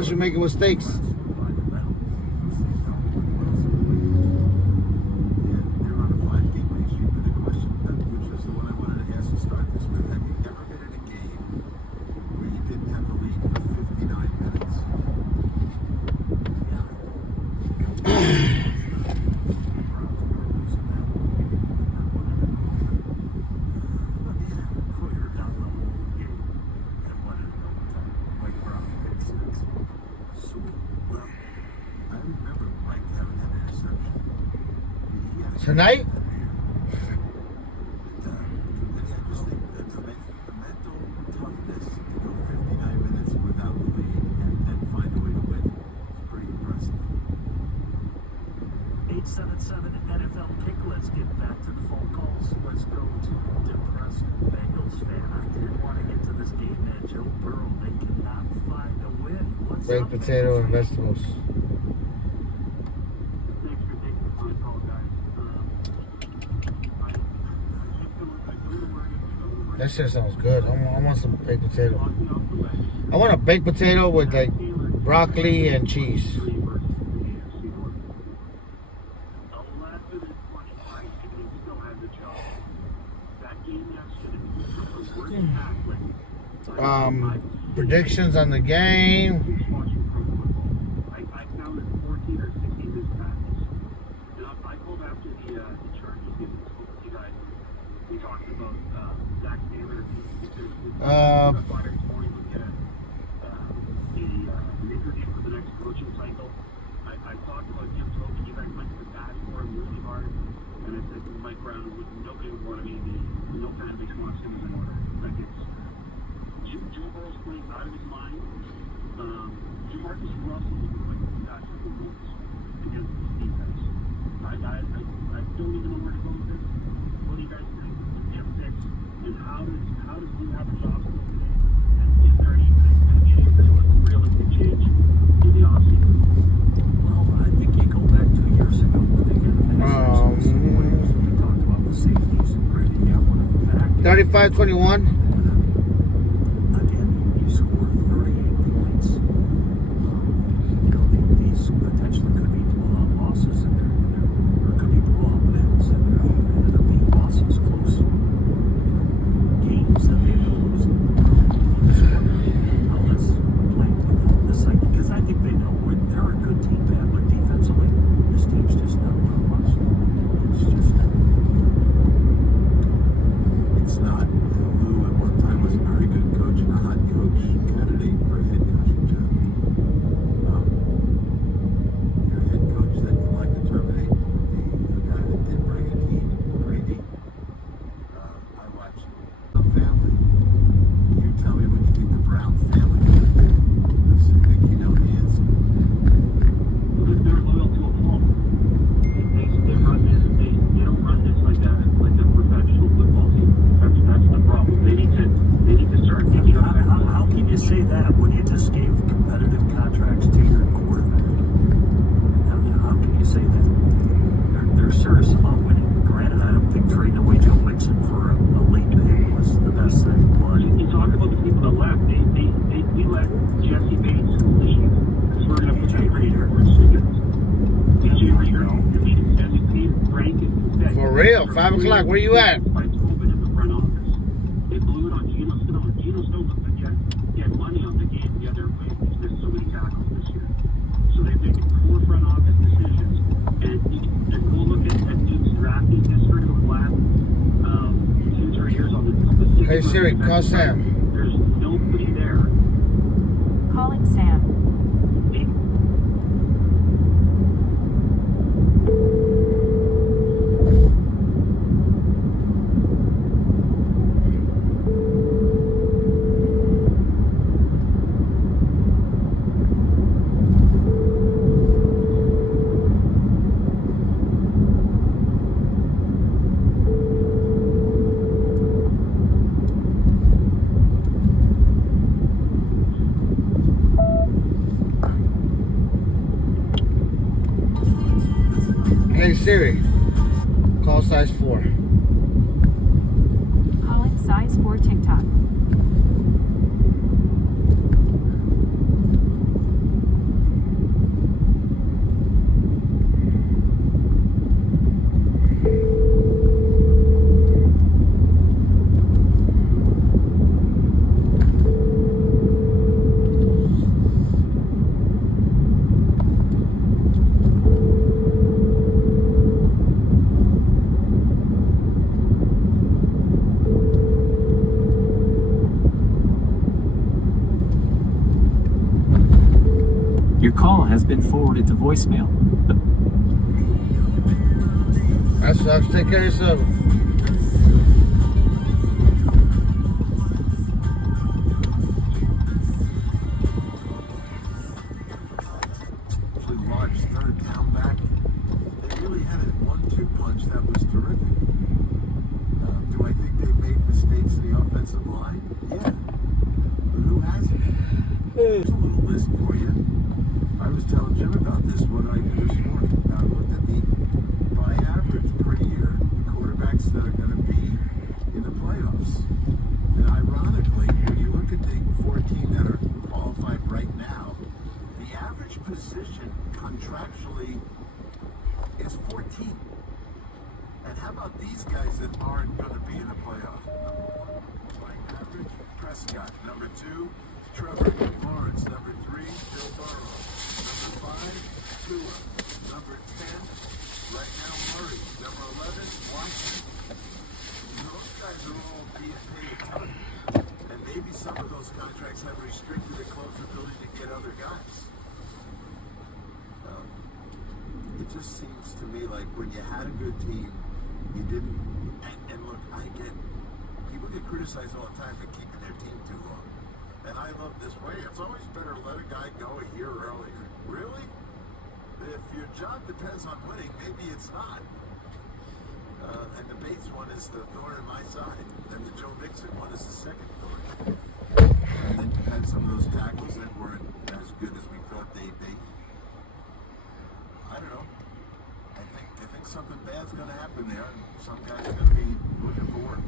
unless you make it with steaks. Tonight? NFL kick. Let's get back to the phone calls. Let's go to depressed Bengals fan. I did want to get to this game, man. Joe Burrow, they cannot find a win. What's Baked up, potato and vegetables. Thanks for taking the phone call, guys. That shit sounds good. I want some baked potato. I want a baked potato with like broccoli and cheese. Predictions on the game. I counted 14 or 16 mismatches. I called after the Chargers game and spoke to you guys. We talked about Zach Taylor. Fire Tony would get a leadership for the next coaching cycle. I talked about Jim Token. You guys went to the bat for him really hard. And I said Mike Brown, nobody would want to be no fan base wants him as an order. Like it's Joe Burrow's playing out of his mind. Jamarcus Russell looks like he's got some moves against this defense. I don't even know where to go with this. What do you guys think? Jim Fix, and how does he have a job still today? And is there anything going to be any realistic change in the offseason? Well, I think you go back 2 years ago when they had we talked about the safeties and Brady got one of them back. 35-21. Potentially could be blowout losses in there, or could be blowout wins, and there ended up being losses, close games that they ended up losing. Just wondering how that's playing with this cycle, because I think they know they're a good team, bad, but defensively, this team's just not what it was. It's just It's not. Lou at one time was a very good coach and a hot coach candidate for a head coaching job. You're a head coach that can like to terminate the guy that did bring a team pretty deep. I watched the family. You tell me what you think the Brown family should do. I think you know the answer. They're loyal to a fault. They run this. They don't run this like a professional football team. That's the problem. They need to start thinking about it. how can you say that when you just gave competitive contracts to your quarterback? How can you say that? They're serious about winning. Granted, I don't think trading away Joe Mixon for a late pick was the best thing. But You talk about the people that left. We let Jesse Bates leave because we're going to put that Reader for tickets. DJ Reader, elite MVP rank instead. For real, 5 o'clock. Where you at? By Tobin in the front office. They blew it on Geno Stone. Geno Stone looked like he had money on the game the other way. He's missed so many tackles this year. So they've made 4 front office decisions. And go look at Duke's drafting history over the last 2 or 3 years on the specific. Hey Siri, call Sam. There's nobody there. Calling Sam. Hey Siri, call size 4. Calling size 4 TikTok. has been forwarded to voicemail. That sucks. Take care of yourself. Actually, Lodge started down back. They really had a 1-2 punch that was terrific. Do I think they made mistakes in the offensive line? Yeah. But who hasn't? Here's a little list for you. I was telling Jim about this one I did this morning. I looked at the, by average per year, the quarterbacks that are going to be in the playoffs. And ironically, when you look at the 14 that are qualified right now, the average position contractually is 14. And how about these guys that aren't going to be in the playoffs? Number 1, by average, Prescott. Number 2, Trevor Lawrence. Number 3, Joe Burrow. Number 5, Tua. Number 10, right now Murray. Number 11, Washington. Those guys are all being paid a ton. And maybe some of those contracts have restricted the club's ability to get other guys. It just seems to me like when you had a good team, you didn't. And look, I get people get criticized all the time for keeping their team too long. And I love this way. It's always better to let a guy go a year earlier. Really? If your job depends on winning, maybe it's not. And the Bates one is the thorn in my side, and the Joe Mixon one is the second thorn. And then you had some of those tackles that weren't as good as we thought they'd be. I don't know. I think something bad's going to happen there, and some guy's going to be looking for work.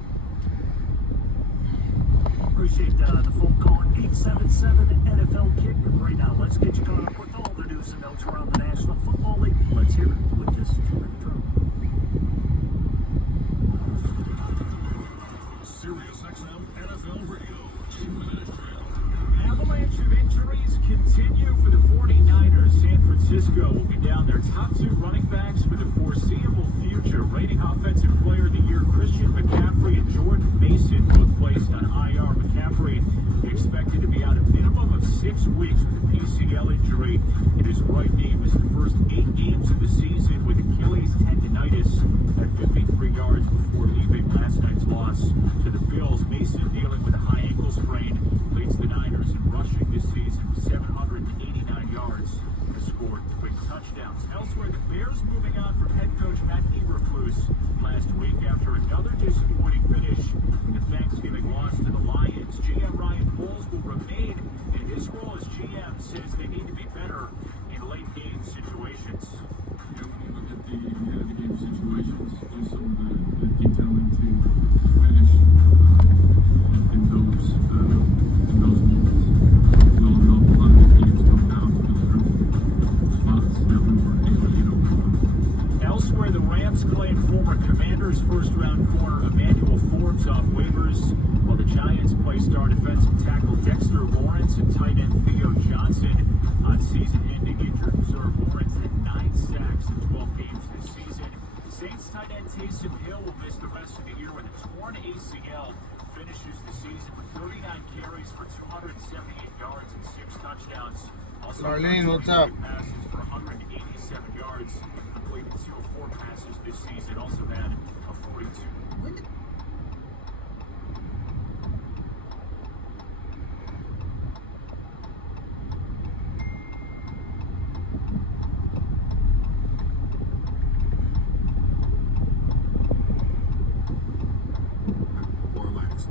Appreciate the phone call at 877 NFL Kick. Right now, let's get you caught up with all the news and notes around the National Football League. Let's hear it with this 2-minute drill. Sirius XM NFL Radio 2-minute drill. Avalanche of injuries continue for the 49ers. San Francisco will be down their top 2 running backs for the foreseeable future. Reigning Offensive Player of the Year Christian McCaffrey and Jordan Mason both placed on IR. McCaffrey expected to be out a minimum of 6 weeks with a PCL injury in his right knee. Missed the first 8 games of the season with Achilles tendonitis at 53 yards before leaving last night's loss to the Bills. Mason, dealing with a high ankle sprain, leads the Niners in rushing this season with 789 yards and scored 3 touchdowns. Elsewhere, the Bears moving on from head coach Matt Eberflus last week after another disappointing finish in the Thanksgiving loss to the Lions. GM Ryan Bowles will remain in his role as GM, says they need to be better in late game situations. Yeah, when you look at the game situations, do some of the detailing to finish in those moments. Will help a lot of these games come down to the spots that we weren't able to get over. Elsewhere, the Rams claim former Commanders first-round corner Emmanuel Forbes off waivers, while the Giants play star defensive tackle Dexter Lawrence and tight end Theo Johnson on season-ending injured reserve. Lawrence had 9 sacks in 12 games this season. Saints tight end Taysom Hill will miss the rest of the year with a torn ACL. Finishes the season with 39 carries for 278 yards and 6 touchdowns. Also, Marlene, what's up? Passes for 187 yards. Completed 2 of 4 passes this season. Also had a 42.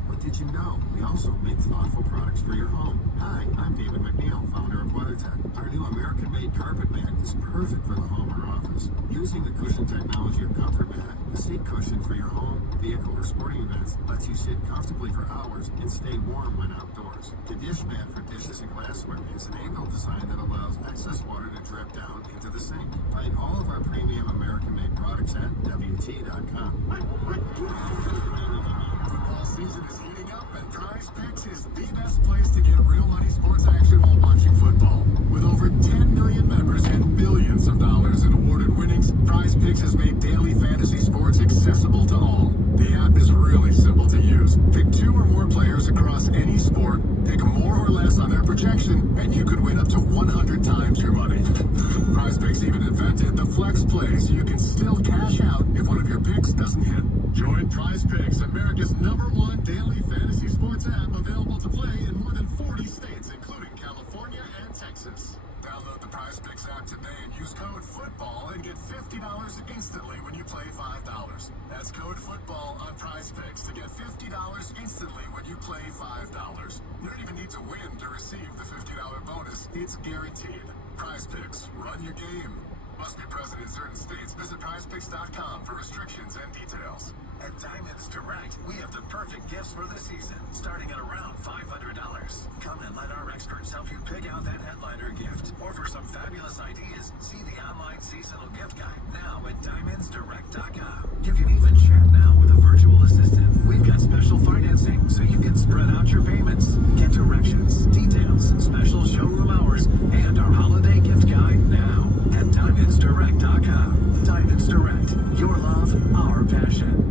What did you know? We also make thoughtful products for your home. Hi, I'm David McNeil, founder of WeatherTech. Our new American-made carpet mat is perfect for the home or office. Using the cushion technology of Comfort Mat, the seat cushion for your home, vehicle, or sporting events lets you sit comfortably for hours and stay warm when outdoors. The dish mat for dishes and glassware is an angled design that allows excess water to drip down into the sink. Find all of our premium American-made products at WT.com. Football season is heating up, and Prize Picks is the best place to get real money sports action while watching football. With over 10 million members and billions of dollars in awarded winnings, Prize Picks has made daily fantasy sports accessible to all. The app is really simple to use. Pick 2 or more players across any sport, pick more or less on their projection, and you could win up to 100 times your money. Networks even invented the flex play so you can still cash out if one of your picks doesn't hit. Join Prize Picks, America's #1 daily fantasy sports app, available to play in more than 40 states, including California and Texas. Download the Prize Picks app today and use code FOOTBALL and get $50 instantly when you play $5. That's code FOOTBALL on Prize Picks to get $50 instantly when you play $5. You don't even need to win to receive the $50 bonus. It's guaranteed. Prize Picks. Run your game. Must be present in certain states. Visit prizepicks.com for restrictions and details. At Diamonds Direct, we have the perfect gifts for the season, starting at around $500. Come and let our experts help you pick out that headliner gift. Or for some fabulous ideas, see the online seasonal gift guide now at diamondsdirect.com. You can even chat now with a virtual assistant. We've got special financing so you can spread out your payments. Get directions, details, special showroom hours, and our holiday gift guide now at diamondsdirect.com. Diamonds Direct, your love, our passion.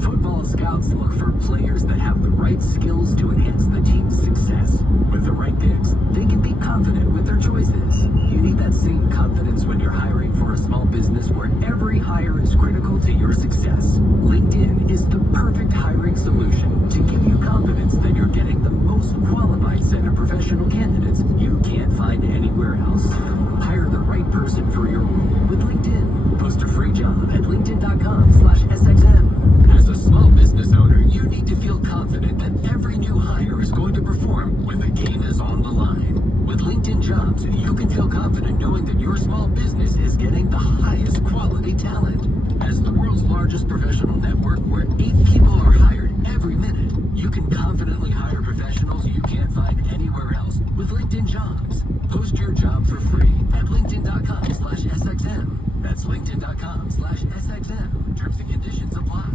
Football scouts look for players that have the right skills to enhance the team's success. With the right picks, they can be confident with their choices. You need that same confidence when you're hiring for a small business where every hire is critical to your success. LinkedIn is the perfect hiring solution to give you confidence that you're getting the most qualified set of professional candidates you can't find anywhere else. Hire the right person for your role with LinkedIn. Post a free job at linkedin.com/SXM. As a small business owner, you need to feel confident that every new hire is going to perform when the game is on the line. With LinkedIn Jobs, you can feel confident knowing that your small business is getting the highest quality talent. As the world's largest professional network where 8 people are hired every minute, you can confidently hire professionals you can't find anywhere else with LinkedIn Jobs. Post your job for free at linkedin.com/SXM. That's linkedin.com/SXM. Terms and conditions apply.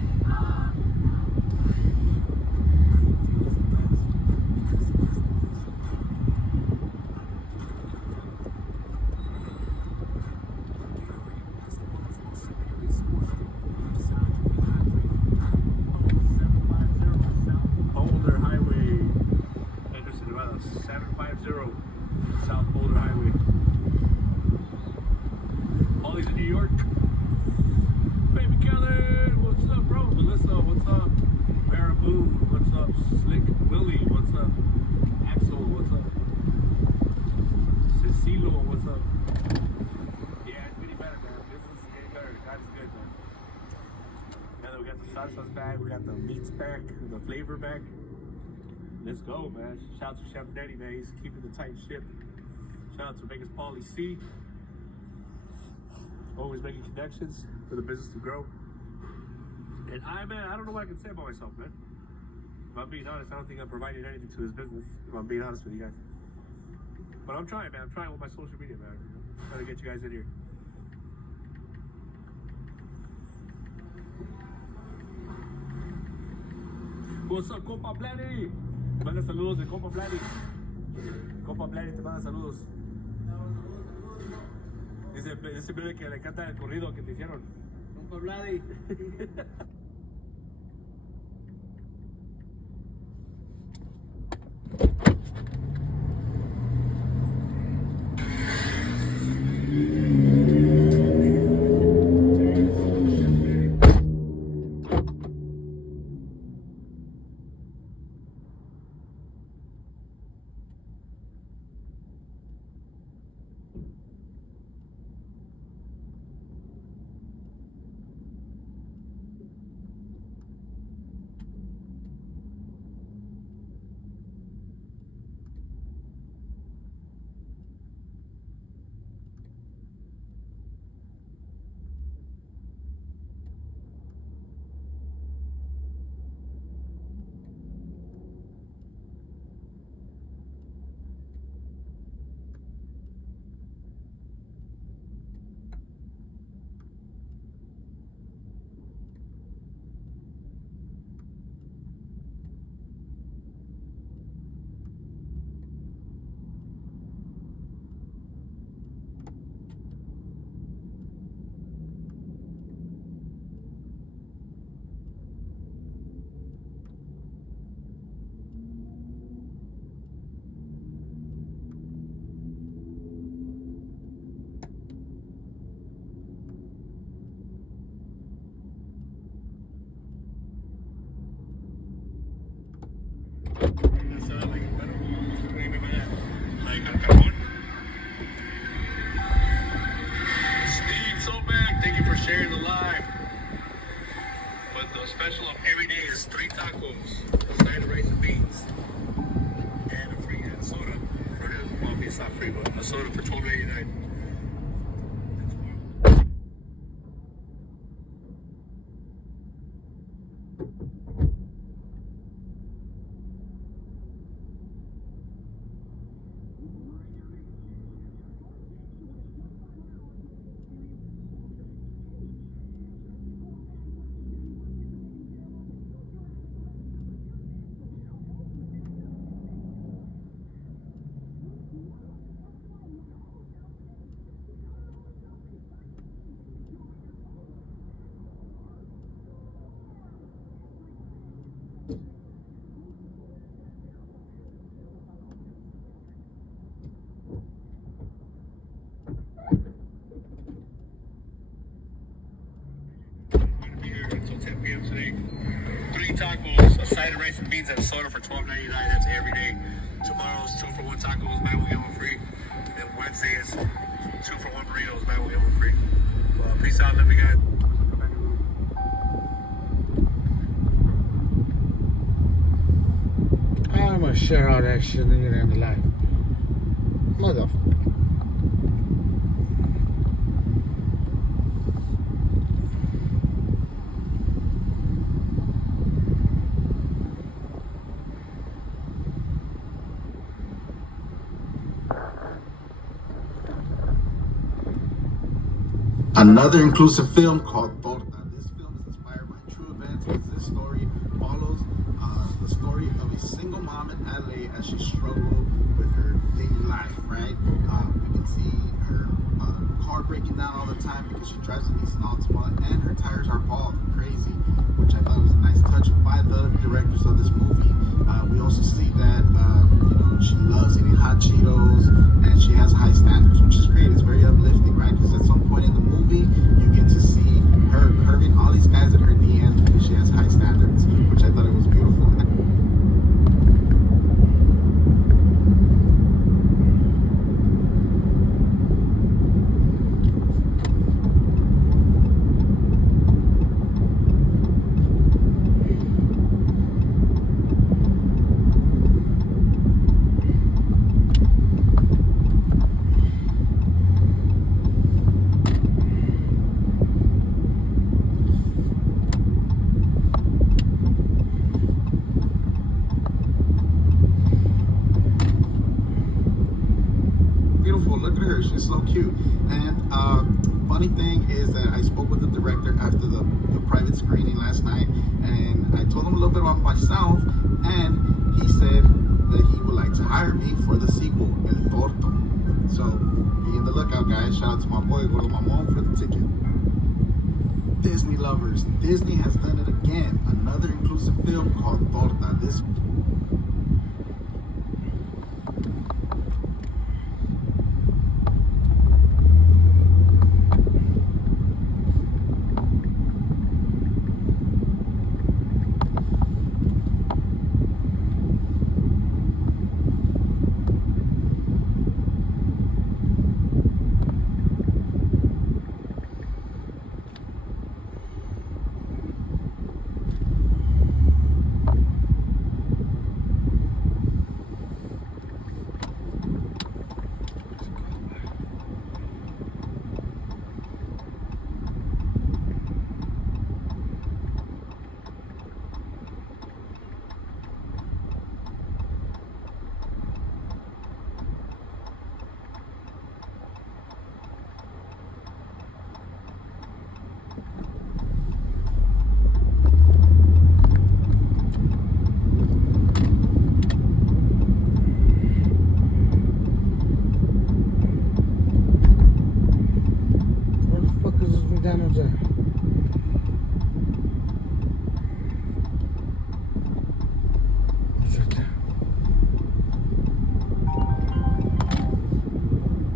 Boulder Highway, entrance to Nevada, 750 South Boulder Highway. Ollie's in New York. Baby Kelly, what's up, bro? Melissa, what's up? Marabou, what's up? Slick Willie, what's up? Axel, what's up? Cecilo, what's up? Yeah, it's getting better, man. Business is getting better. God is good, man. Now that we got the salsas back, we got the meats back, the flavor back. Let's go, man. Shout out to Chef Daddy, man. He's keeping the tight ship. Shout out to Vegas Pauly C. Always making connections for the business to grow. And I don't know what I can say about myself, man. If I'm being honest, I don't think I'm providing anything to this business, if I'm being honest with you guys. But I'm trying, man. I'm trying with my social media, man. I'm trying to get you guys in here. What's up, Compa Bladdy? Te manda saludos de Compa Bladdy. Compa Bladdy te manda saludos. Dice Bladdy que le encanta el corrido que te hicieron. Compa Bladdy. a soda for $12.99. Until 10 p.m. today. 3 tacos, a side of rice and beans, and a soda for $12.99. That's every day. Tomorrow's 2-for-1 tacos, buy one get one free. Then Wednesday is 2-for-1 burritos, buy one get one free. Well, peace out, love you guys. I'm gonna share all that shit and get in the life. Motherfucker. Another inclusive film called Torta. This film is inspired by true events as this story follows the story of a single mom in LA as she struggled with her daily life, right? We can see her car breaking down all the time because she drives a Nissan Altima and her tires are bald and crazy, which I thought was a nice touch by the directors of this movie. We also see that she loves eating hot Cheetos and she has high standards, which is great. It's very uplifting, right? Because at some point in the movie, you get to see her curving all these guys at her DMs because she has high standards, which I thought it was beautiful. Look at her, she's so cute. And funny thing is that I spoke with the director after the private screening last night, and I told him a little bit about myself, and he said that he would like to hire me for the sequel, El Torto. So be in the lookout, guys. Shout out to my boy, go to my mom for the ticket. Disney lovers, Disney has done it again. Another inclusive film called Torta. This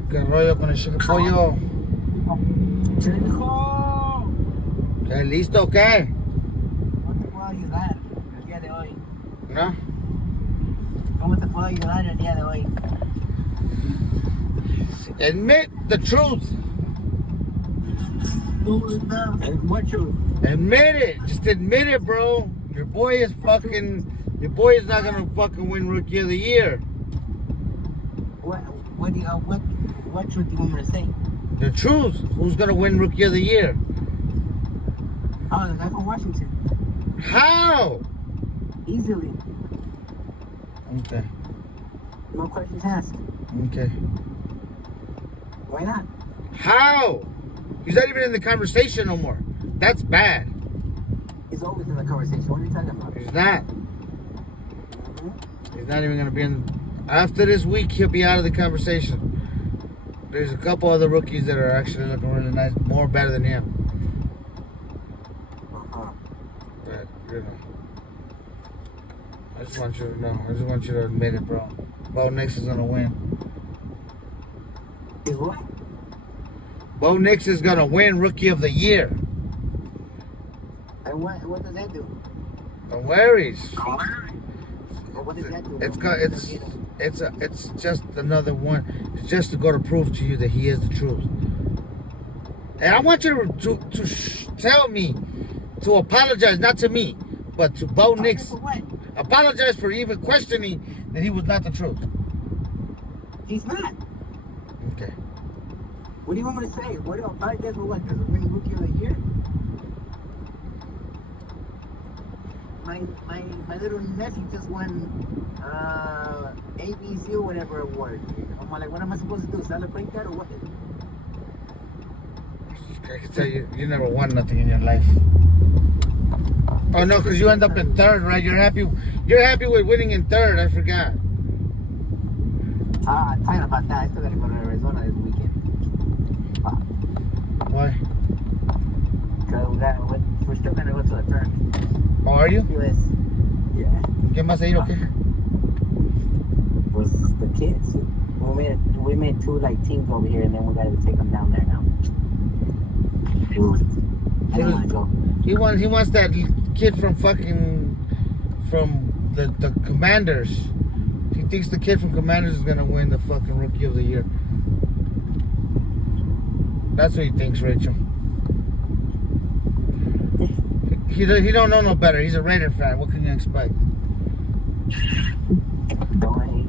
¿Qué rollo con el chipollo? ¿Qué listo o qué? ¿Cómo te puedo ayudar el día de hoy? ¿No? ¿Cómo te puedo ayudar el día de hoy? Admit the truth. What truth? Admit it. Just admit it, bro. Your boy is fucking. Your boy is not gonna fucking win Rookie of the Year. What truth do you want me to say? The truth. Who's gonna win Rookie of the Year? Oh, the guy from Washington. How? Easily. Okay. No questions asked. Okay. Why not? How? He's not even in the conversation no more. That's bad. He's always in the conversation. What are you talking about? He's not. He's not even gonna be in. After this week, he'll be out of the conversation. There's a couple other rookies that are actually looking really nice, more better than him. But, you know, I just want you to know. I just want you to admit it, bro. Bo Nix is gonna win. Is what? Bo Nix is gonna win Rookie of the Year. And what does that do? No worries. What does that do? It's just another one. It's just to go to prove to you that he is the truth. And I want you to tell me, to apologize, not to me, but to Bo Nix. For what? Apologize for even questioning that he was not the truth. He's not. Okay. What do you want me to say? What do I apologize for what? Because we're winning Rookie of the Year? My little nephew just won ABC or whatever award. I'm like, what am I supposed to do? Celebrate that or what? I can tell you, you never won nothing in your life. Oh no, because you end up in third, right? You're happy with winning in third. I forgot. Talking about that, I still gotta go to Arizona this weekend. Why? Because we're still gonna go to a tournament. Oh, are you? Yeah. ¿Quién vas a ir o qué? Was the kids. We made two teams over here, and then we got to take them down there now. I didn't want to go. He wants that kid from the Commanders. He thinks the kid from Commanders is gonna win the fucking Rookie of the Year. That's what he thinks, Rachel. He don't know no better. He's a Raider fan. What can you expect? Don't hate.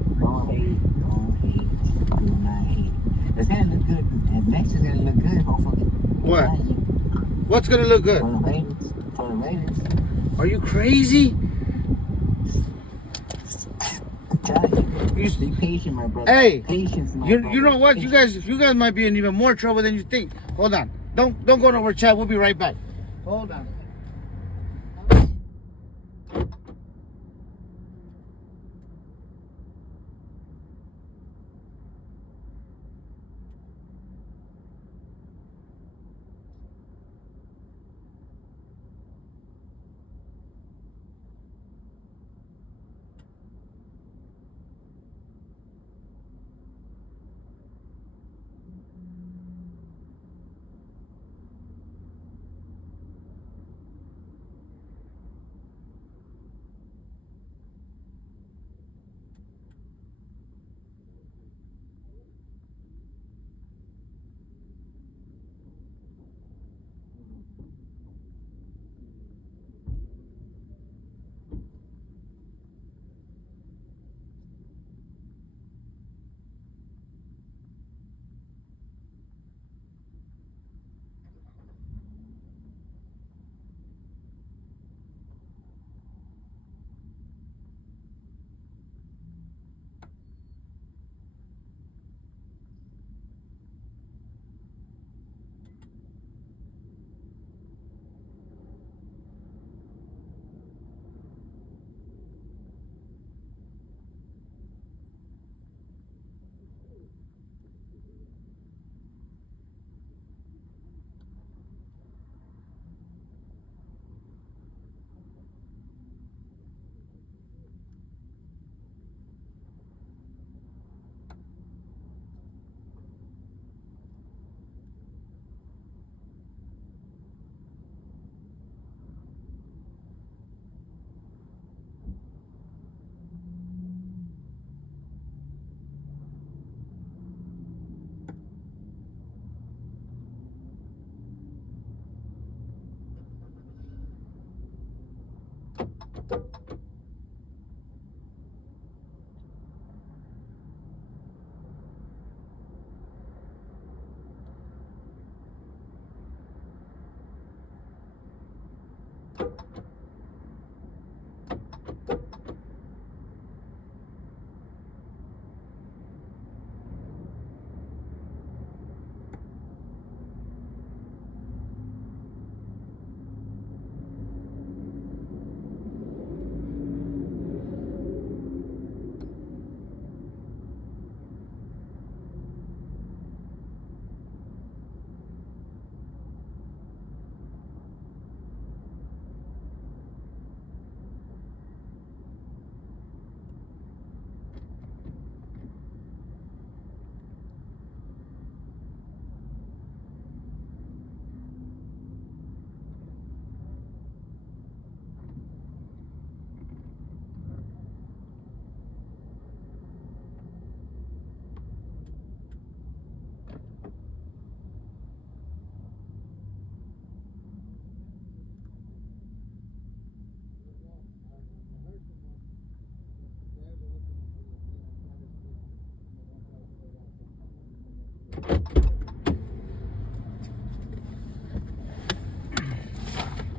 Do not hate. It's gonna look good. And next is gonna look good, hopefully. What? What's gonna look good? For the Raiders. Are you crazy? Be patient, my brother. Hey, patience, my brother. You know what? You guys might be in even more trouble than you think. Hold on. Don't go nowhere, Chad. We'll be right back. Hold on.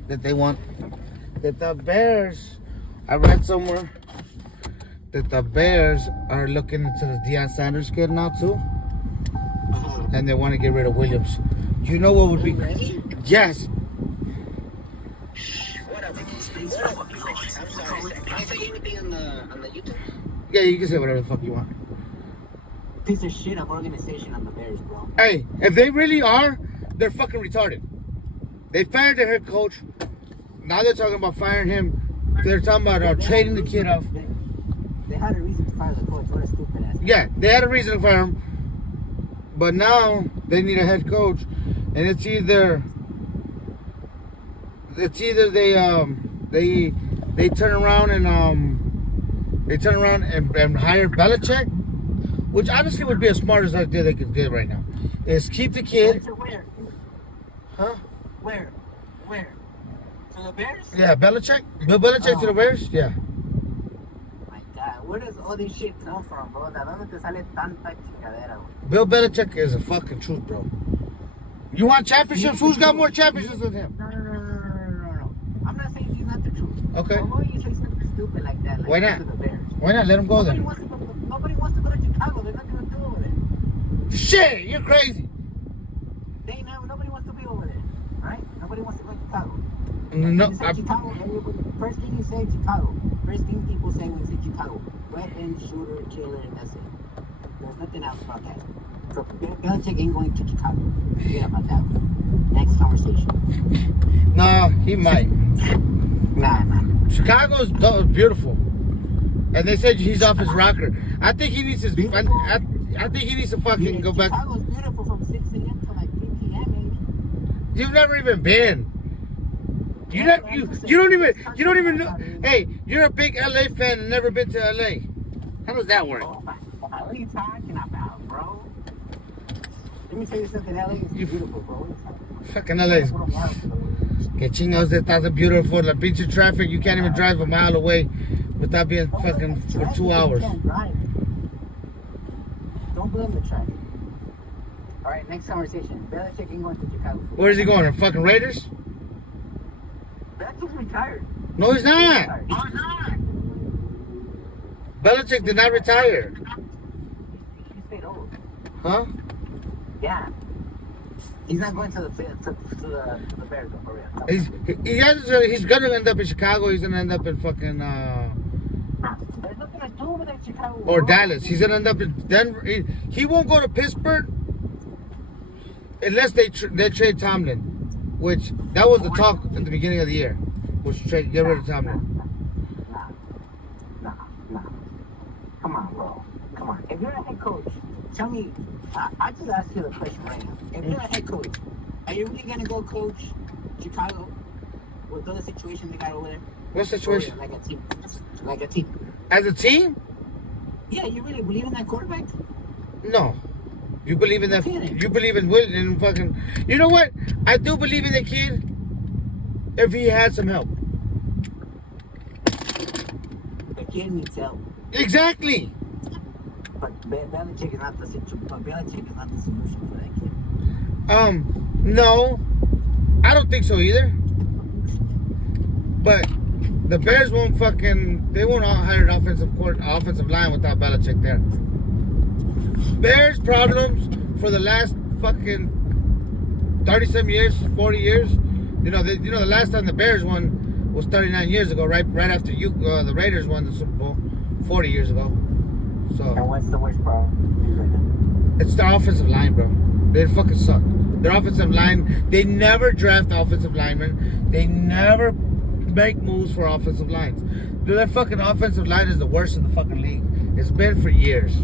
that they want. That the Bears, I read somewhere that the Bears are looking into the Deion Sanders kid now too, and they want to get rid of Williams. You know what would be? Yes. Can I say anything on the YouTube? Yeah, you can say whatever the fuck you want. Piece of shit of organization on the Bears, bro. Hey, if they really are, they're fucking retarded. They fired their head coach. Now they're talking about firing him. They're talking about trading the kid off. They had a reason to fire the coach. What a stupid ass. Yeah, they had a reason to fire him. But now they need a head coach, and it's either they turn around and hire Belichick, which honestly would be the smartest idea they could do right now. Is keep the kid. Where? Huh? Where? To the Bears? Yeah, Belichick. Bill Belichick to the Bears. Yeah. My God, where does all this shit come from, bro? ¿De dónde te sale tanta chingadera, güey? Bill Belichick is a fucking truth, bro. You want championships? Who's got more championships than him? No. I'm not saying he's not the truth. Okay. But why you say something stupid like that? Like Why not? To the Bears? Why not? Let him go then. Nobody wants to go to Chicago. There's nothing to do over there. Shit, you're crazy. Nobody wants to be over there, right? Nobody wants to go to Chicago. No, You say Chicago, first thing you say Chicago. First thing people say when you say Chicago, red end, shooter, killer, and that's it. There's nothing else about that. So Belichick ain't going to Chicago. Forget about that one. Next conversation. No, he might. Nah. Chicago's beautiful, and they said he's off his rocker. I think he needs his. I think he needs to fucking go back. Chicago's beautiful from 6 a.m. to like 3 p.m. maybe. You've never even been. You don't even know. Hey, you're a big LA fan and never been to LA. How does that work? What are you talking about, bro? Let me tell you something. LA is beautiful, bro. Fucking LA's. Que chingados estás beautiful. La pinche traffic. You can't even drive a mile away without being fucking for 2 hours. Don't blame the traffic. All right, next conversation. Belichick ain't going to Chicago. Where is he going? The fucking Raiders? Belichick's retired. No, he's not. Belichick did not retire. He stayed old. Huh? Yeah. He's not going to the Bears, though, for real. He's gonna end up in Chicago. He's gonna end up in fucking There's nothing to do with that Chicago. or Dallas. He's gonna end up in Denver. He won't go to Pittsburgh unless they trade Tomlin, which that was the talk at the beginning of the year. Was get rid of Tomlin. Nah. Come on, bro. Come on. If you're a head coach, tell me. I just asked you the question right now. If you're a head coach, are you really gonna go coach Chicago with all the situation they got over there? What situation? Like a team. Like a team. As a team? Yeah, you really believe in that quarterback? No. You believe in that? You believe in Will and fucking? You know what? I do believe in the kid if he had some help. The kid needs help. Exactly. But Belichick is not the solution for that kid. No, I don't think so either. But the Bears won't hire an offensive line without Belichick there. Bears problems for the last fucking 30-some years, 40 years. The last time the Bears won was 39 years ago, right after the Raiders won the Super Bowl 40 years ago. So. And what's the worst problem? It's their offensive line, bro. They fucking suck. Their offensive line, they never draft offensive linemen. They never make moves for offensive lines. Their fucking offensive line is the worst in the fucking league. It's been for years.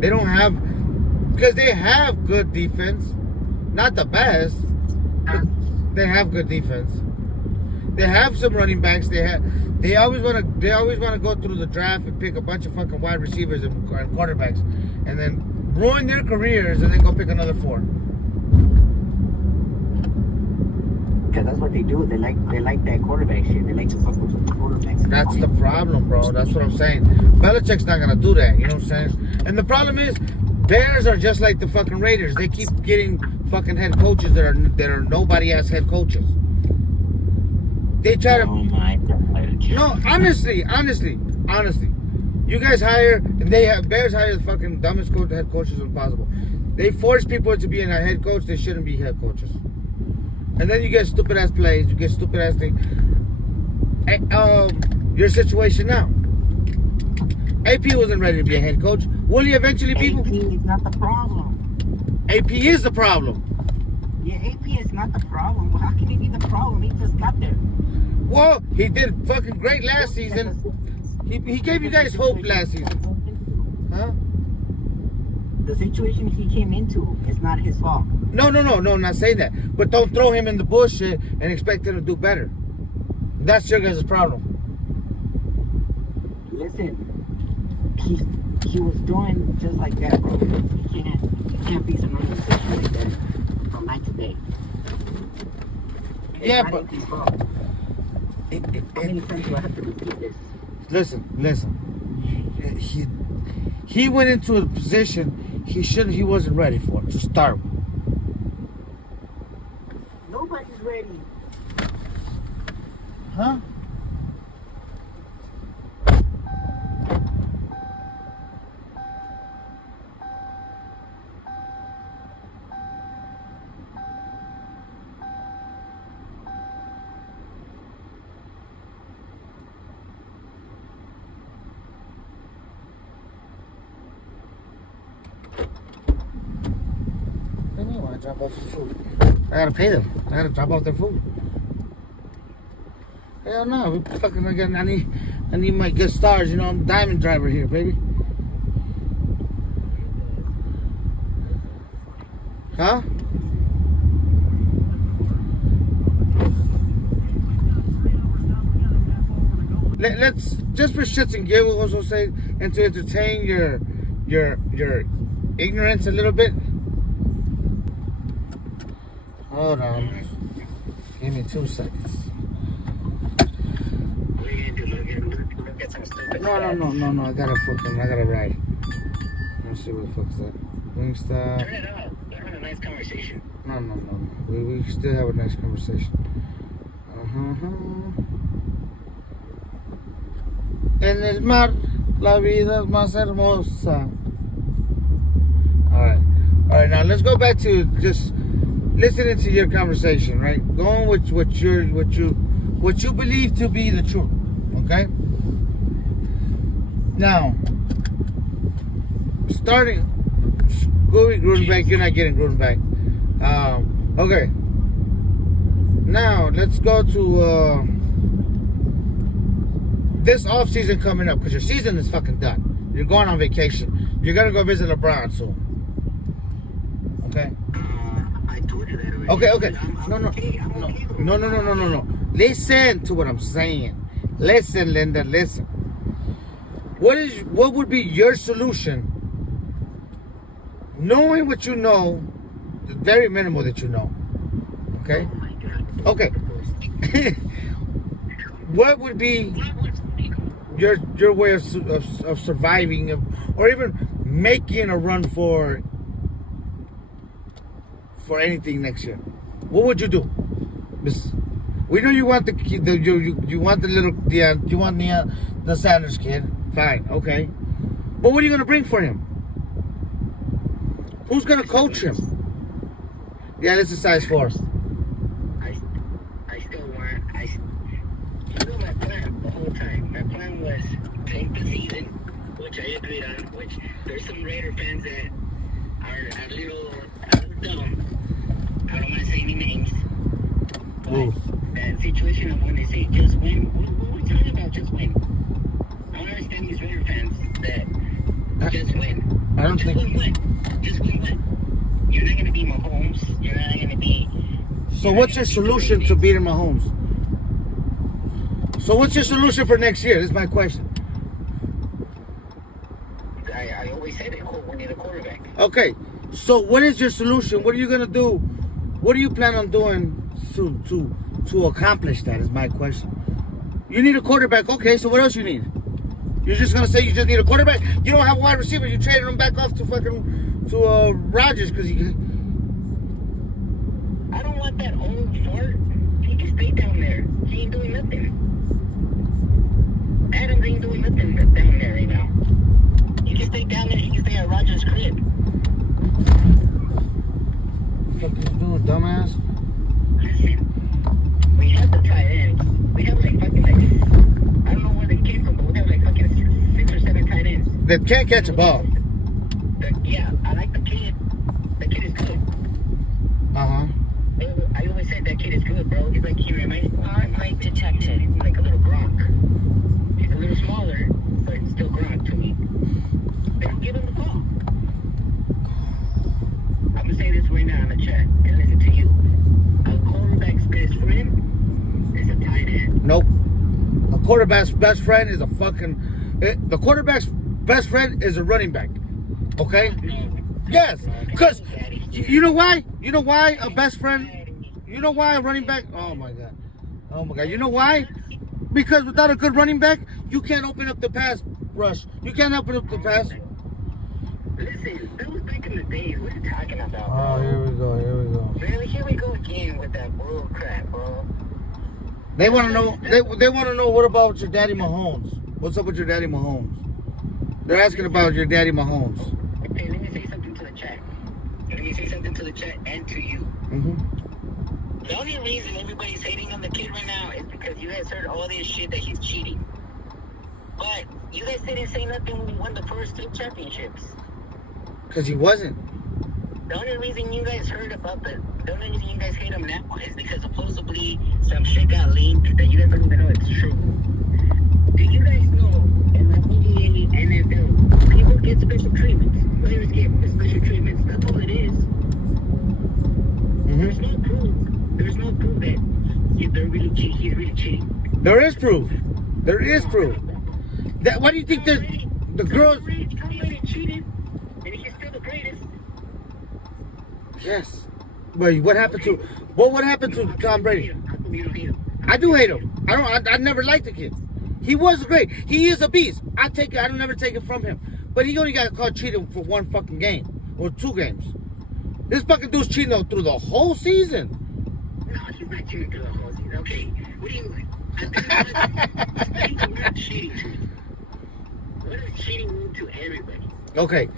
They don't have, because they have good defense. Not the best, but they have good defense. They have some running backs. They always want to go through the draft and pick a bunch of fucking wide receivers and quarterbacks, and then ruin their careers and then go pick another 4. Because that's what they do. They like that quarterback shit. They like to fuck with the quarterbacks. That's the problem, bro. That's what I'm saying. Belichick's not gonna do that. You know what I'm saying? And the problem is, Bears are just like the fucking Raiders. They keep getting fucking head coaches that are nobody ass head coaches. They try to. Oh my God. No, honestly. You guys hire, and Bears hire the fucking dumbest head coaches possible. They force people to be a head coach. They shouldn't be head coaches. And then you get stupid ass plays. You get stupid ass things. Your situation now. AP wasn't ready to be a head coach. Will he eventually be? AP is not the problem. AP is the problem. Yeah, AP is not the problem. Well, how can he be the problem? He just got there. Well, he did fucking great last season. He gave you guys hope last season. Huh? The situation he came into is not his fault. No, not saying that. But don't throw him in the bullshit and expect him to do better. That's your guys' problem. Listen, he was doing just like that, bro. You can't be some organization like that from night to day. Yeah, but how many times do I have to repeat this? Listen. He went into a position he wasn't ready for to start with. Nobody's ready. Huh? Drop off the food. I gotta pay them. I gotta drop off their food. Hell no, I need my good stars. You know, I'm diamond driver here, baby. Huh? Let's just for shits and giggles also say, and to entertain your ignorance a little bit. Hold on. Give me 2 seconds. No. I gotta ride. Let me see what the fuck's that. Wingstop. Turn it up. We're having a nice conversation. No. We still have a nice conversation. En el mar, la vida es más hermosa. Alright, now let's go back to just listening to your conversation, right? Going with what you believe to be the truth, okay? Now, going Gruden back, you're not getting Gruden back. Okay. Now let's go to this off season coming up, because your season is fucking done. You're going on vacation. You're gonna go visit LeBron soon. Okay. I told you that already. Okay. No. Listen to what I'm saying. Listen, Linda. Listen. What would be your solution? Knowing what you know, the very minimal that you know. Okay. Oh my God. Okay. What would be your way of surviving, or even making a run for anything next year? What would you do? We know you want you want the Sanders kid. Fine, okay. But what are you gonna bring for him? Who's gonna coach him? Yeah, this is size 4. I still want. You know my plan the whole time. My plan was tank the season, which I agreed on. Which there's some Raider fans that are a little dumb. I don't want to say any names. But that situation of when they say just win, what are we talking about? Just win. I don't understand these Raider fans that just win. I don't just think. Win. Just win. You're not going to be Mahomes. You're not going to be. So what's your solution to beating Mahomes? So what's your solution for next year? This is my question. I always said it. We need a quarterback. Okay. So what is your solution? What are you gonna do? What do you plan on doing to accomplish that? Is my question. You need a quarterback. Okay. So what else you need? You're just gonna say you just need a quarterback. You don't have a wide receiver. You traded him back off to Rodgers because he. I don't want that old fart. He can stay down there. He ain't doing nothing. Adams ain't doing nothing down there right now. He can stay down there. He can stay at Rodgers' crib. What the fuck you doing, dumbass? Listen, we have the tight ends. We have like fucking like, I don't know where they came from, but we have like fucking 6 or 7 tight ends. They can't catch a ball. Yeah, I like the kid. The kid is good. Uh-huh. I always said that kid is good, bro. He's like, he reminds me. Might detected. He's like a little Gronk. He's a little smaller, but it's still Gronk to me. They don't give him the ball. I'm gonna say this right now in the chat and listen to you. A quarterback's best friend is a tight end. Nope. A quarterback's best friend is a fucking. The quarterback's best friend is a running back. Okay? Yes. Because you know why? You know why a best friend? You know why a running back? Oh my god. Oh my god. You know why? Because without a good running back, you can't open up the pass rush. You can't open up the pass. Listen, that was back in the days. What are you talking about, bro? Oh, here we go. Here we go. Really, here we go again with that bull crap, bro. They want to know. They want to know what about your daddy Mahomes? What's up with your daddy Mahomes? They're asking about your daddy Mahomes. Okay, let me say something to the chat. Let me say something to the chat and to you. Mm-hmm. The only reason everybody's hating on the kid right now is because you guys heard all this shit that he's cheating. But you guys didn't say nothing when he won the first 2 championships. Because he wasn't. The only reason you guys heard about the only reason you guys hate him now is because supposedly some shit got leaked that you guys don't even know it's true. Do you guys know in the NBA, NFL, people get special treatments? Players get special treatments. That's all it is. Mm-hmm. There's no proof. There's no proof that they're really cheating. He's really cheating. There is proof. There is proof. That. Why do you think the girls? Tom Brady cheated, and he's still the greatest. Yes. But what happened to? What happened to Tom Brady? I do hate him. I never liked the kid. He was great. He is a beast. I don't never take it from him. But he only got caught cheating for 1 fucking game or 2 games. This fucking dude's cheating through the whole season. No, he's not cheating through the whole season. Okay, what do you like? Cheating to me. What does cheating mean to everybody? Okay.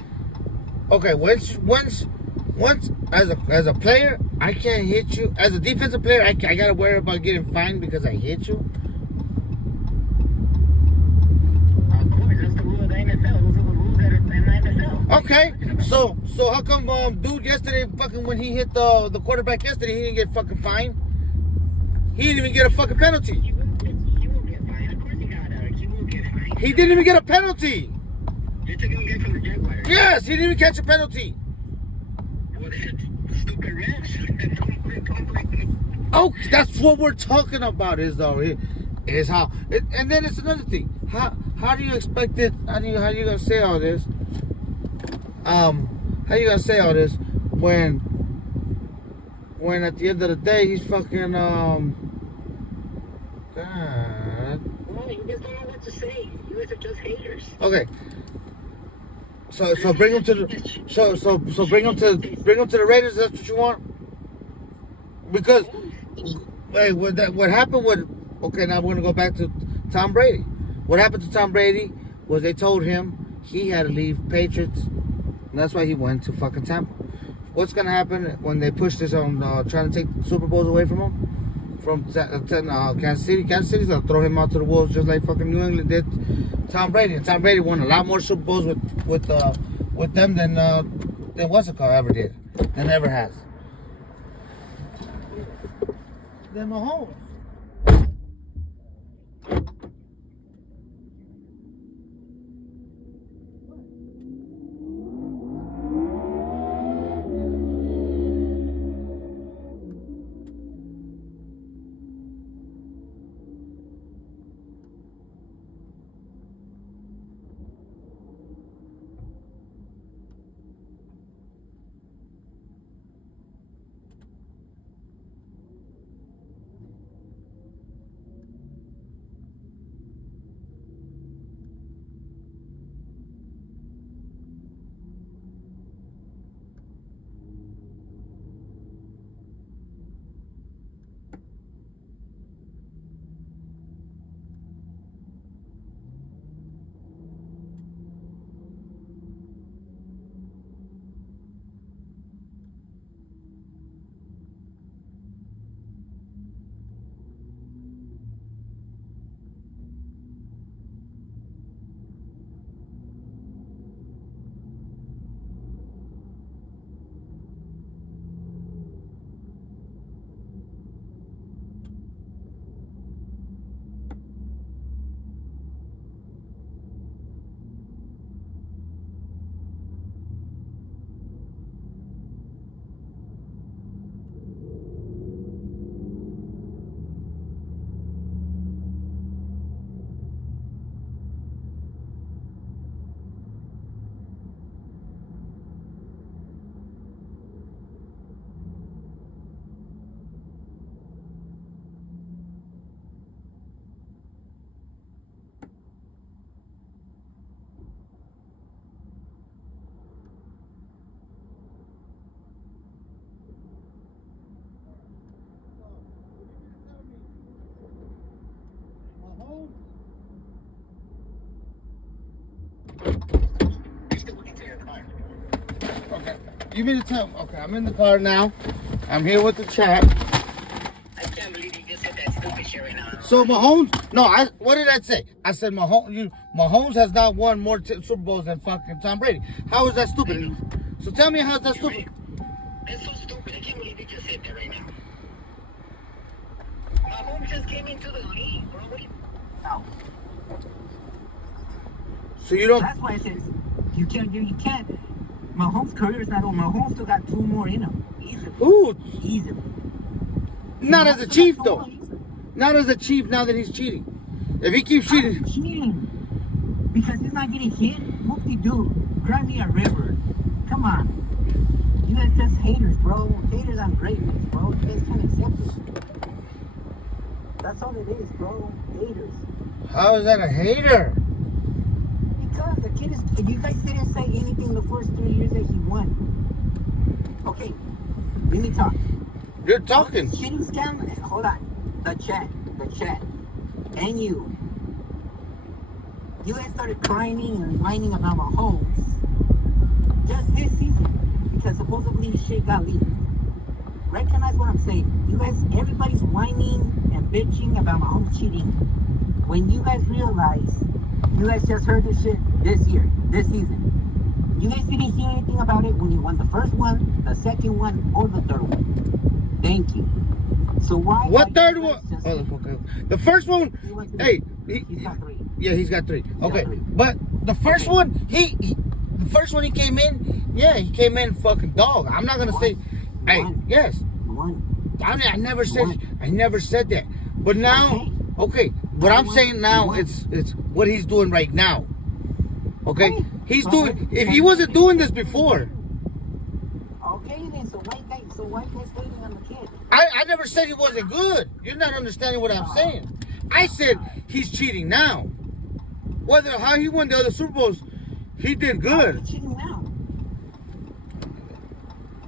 Once as a player, I can't hit you. As a defensive player, I gotta worry about getting fined because I hit you. Of course, that's the rule of the NFL. Those are the rules that are in the NFL. Okay, so how come dude yesterday fucking when he hit the quarterback yesterday he didn't get fucking fined? He didn't even get a fucking penalty. He won't get fined. Of course he won't get fined. He didn't even get a penalty. They took him again from the Jaguars. Yes, he didn't even catch a penalty. Well, that's stupid refs. Oh, that's what we're talking about. Is how. And then it's another thing. How do you expect it? How you gonna say all this? How you gonna say all this when at the end of the day he's fucking God. Well, you just don't know what to say. You guys are just haters. Okay. So bring him to the bring him to the Raiders. That's what you want. Because hey, what happened with? Okay, now we're gonna go back to Tom Brady. What happened to Tom Brady was they told him he had to leave Patriots, and that's why he went to fucking Tampa. What's gonna happen when they push this on trying to take Super Bowls away from him? From Kansas City. Kansas City's gonna throw him out to the wolves just like fucking New England did Tom Brady. And Tom Brady won a lot more Super Bowls with them than what's it called ever did. Than ever has. Than Mahomes. You mean to tell? Okay, I'm in the car now. I'm here with the chat. I can't believe you just said that stupid shit right now. So Mahomes, what did I say? I said Mahomes has not won more Super Bowls than fucking Tom Brady. How is that stupid? So tell me how is that stupid? That's so stupid. I can't believe you just said that right now. Mahomes just came into the league, bro. What do you... No. So you don't... That's why I said you can't. Mahomes' career is not over. Mahomes still got 2 more in him. Easily. Ooh. Easily. Not as a Chief, though. Not as a Chief now that he's cheating. If he keeps cheating... Cheating. Because he's not getting hit. Whoop-de-doo. Cry me a river. Come on. You guys just haters, bro. Haters on greatness, bro. You guys can't accept it. That's all it is, bro. Haters. How is that a hater? Because the kid is... You guys didn't say anything the first 3 years that he won. Okay. Let me talk. You're talking. Shitting scam... Hold on. The chat. And you. You guys started crying and whining about Mahomes just this season because supposedly shit got leaked. Recognize what I'm saying. You guys, everybody's whining and bitching about Mahomes cheating. When you guys realize, you guys just heard this shit this season. You guys didn't hear anything about it when you won the first one, the second one, or the third one. Thank you. So why? What third one? The first one. Hey, he's got 3. Yeah, he's got 3. Okay, got 3. but the first one, the first one he came in. Yeah, he came in fucking dog. I'm not gonna say. Hey, yes. I never said that. But now, okay. What I'm saying now, it's what he's doing right now. Okay, he's doing. If he wasn't doing this before. Okay, then. So why guys hating on the kid? I never said he wasn't good. You're not understanding what I'm saying. I said he's cheating now. How he won the other Super Bowls, he did good. He's cheating now.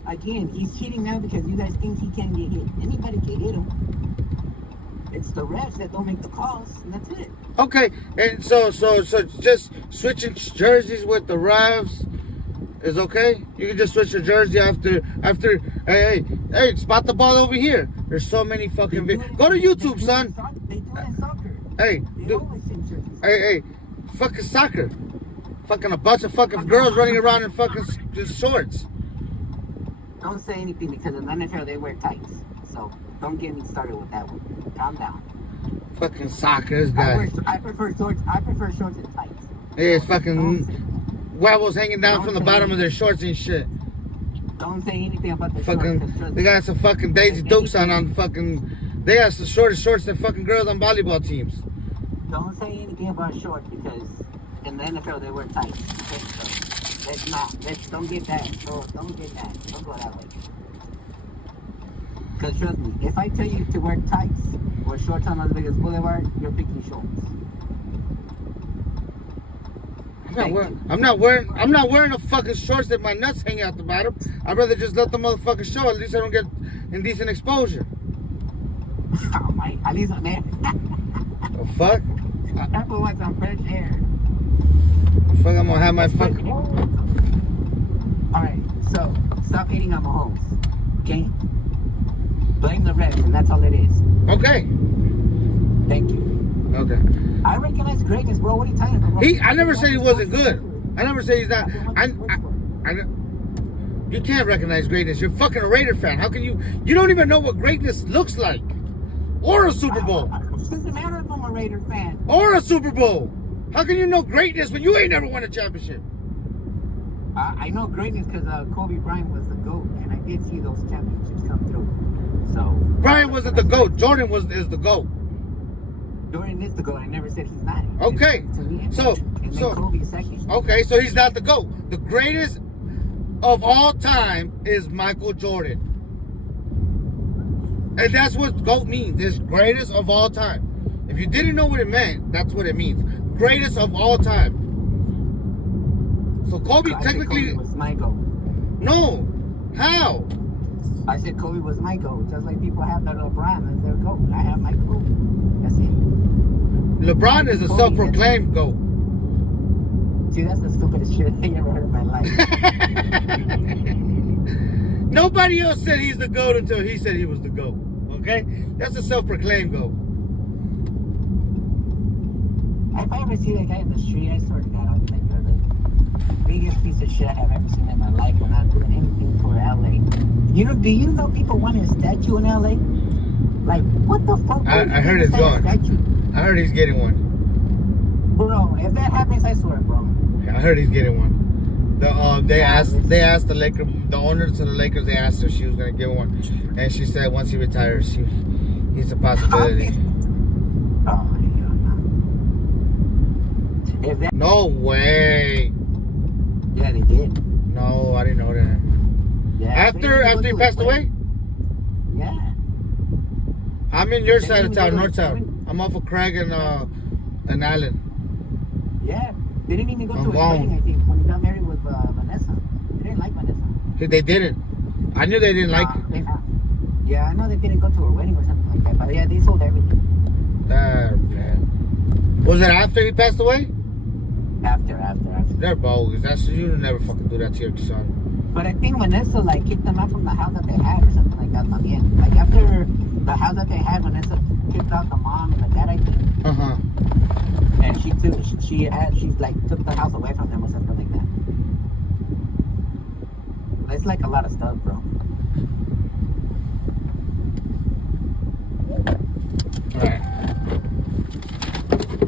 Again, he's cheating now because you guys think he can't get hit. Anybody can hit him. It's the refs that don't make the calls, and that's it. Okay, and so just switching jerseys with the refs is okay. You can just switch your jersey after. Hey, spot the ball over here. There's so many fucking videos. Go to YouTube, son. They do it in soccer. Hey, fucking soccer. Fucking a bunch of fucking girls running around in fucking just shorts. Don't say anything because in the NFL they wear tights. So don't get me started with that one. Calm down. Fucking soccer, this guy. I prefer shorts and tights. Yeah, it's fucking wobbles hanging down from the bottom of their shorts and shit. Don't say anything about the fucking. Shorts. They got some fucking Daisy Dukes on fucking. They got some shortest shorts than fucking girls on volleyball teams. Don't say anything about shorts because in the NFL they wear tights. Okay, so don't get that. Don't get that. Don't go that way. Because trust me, if I tell you to wear tights or shorts on Las Vegas Boulevard, you're picking shorts. I'm not wearing a fucking shorts that my nuts hang out the bottom. I'd rather just let the motherfucker show. At least I don't get indecent exposure. Oh my! At least I'm there. The fuck? That boy wants some fresh air. Fuck, I'm gonna have my fucking. Alright, so stop hating on Mahomes. Okay? Blame the refs, and that's all it is. Okay. Thank you. Okay. I recognize greatness, bro. What are you talking about? I never said he wasn't good. I never said he's not. You can't recognize greatness. You're fucking a Raider fan. How can you? You don't even know what greatness looks like, or a Super Bowl. It doesn't matter if I'm a Raider fan. Or a Super Bowl. How can you know greatness when you ain't never won a championship? I know greatness because Kobe Bryant was the GOAT, and I did see those championships come through. So Bryant wasn't the GOAT. Jordan is the GOAT. Jordan is the GOAT. I never said he's not. Okay. So Kobe's second. Okay, so he's not the GOAT. The greatest of all time is Michael Jordan. And that's what GOAT means. It's greatest of all time. If you didn't know what it meant, that's what it means. Greatest of all time. So Kobe technically was my GOAT. No. How? I said Kobe was my GOAT. Just like people have their LeBron as their GOAT. I have my GOAT. That's it. LeBron is a self-proclaimed GOAT. See, that's the stupidest shit I ever heard in my life. Nobody else said he's the GOAT until he said he was the GOAT. Okay? That's a self-proclaimed GOAT. If I ever see that guy in the street, I swear to God, I'll be like, you're the biggest piece of shit I've ever seen in my life when I'm doing anything for LA. Do you know people want a statue in LA? Like, what the fuck? I heard it's gone. I heard he's getting one. Bro, if that happens, I swear, bro. I heard he's getting one. They asked the Lakers, the owners of the Lakers, they asked her if she was gonna give one, and she said once he retires, he's a possibility. Oh, hell no. No way. Yeah, they did. No, I didn't know that. Yeah. After he passed away? Yeah. I'm in your side of town, North Town. I'm off of Craig and Allen. Yeah. They didn't even go to his wedding, I think, when he got married with Vanessa. They didn't like Vanessa. They didn't. I knew they didn't like her. Yeah, I know they didn't go to her wedding or something like that, but yeah, they sold everything. Man. Was it after he passed away? After. They're bogus. You never fucking do that to your son. But I think Vanessa like kicked them out from the house that they had or something like that también. Like after the house that they had, Vanessa kicked out the mom and the dad, I think. Uh-huh. And she took the house away from them or something like that. It's like a lot of stuff, bro. Alright.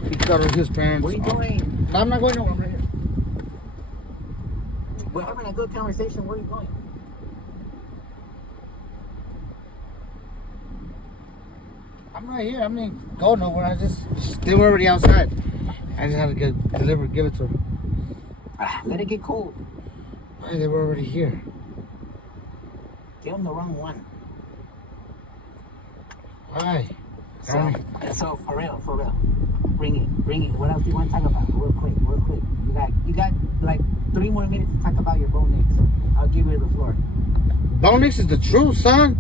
He cuddled his parents. What are you doing? No, I'm not going nowhere. I'm right here. We're having a good conversation. Where are you going? I'm right here. I mean, go nowhere. They were already outside. I just had to give it to them. Let it get cold. Why? They were already here. Give them the wrong one. Why? So for real. Bring it. What else do you want to talk about? Real quick. You got like 3 more minutes to talk about your Bo Nix. I'll give you the floor. Bo Nix is the truth, son.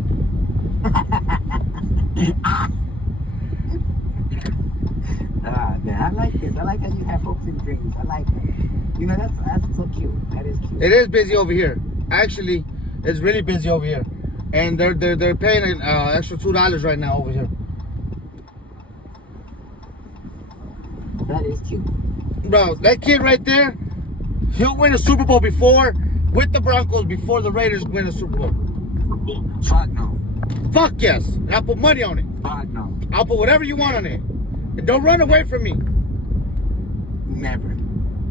Man, I like this. I like how you have hopes and dreams. I like that. You know, that's so cute. That is cute. It is busy over here. Actually, it's really busy over here, and they're paying an extra $2 right now over here. That is cute. Bro, that kid right there, he'll win a Super Bowl with the Broncos before the Raiders win a Super Bowl. Fuck no. Fuck yes. And I'll put money on it. Fuck no. I'll put whatever you want on it. And don't run away from me. Never.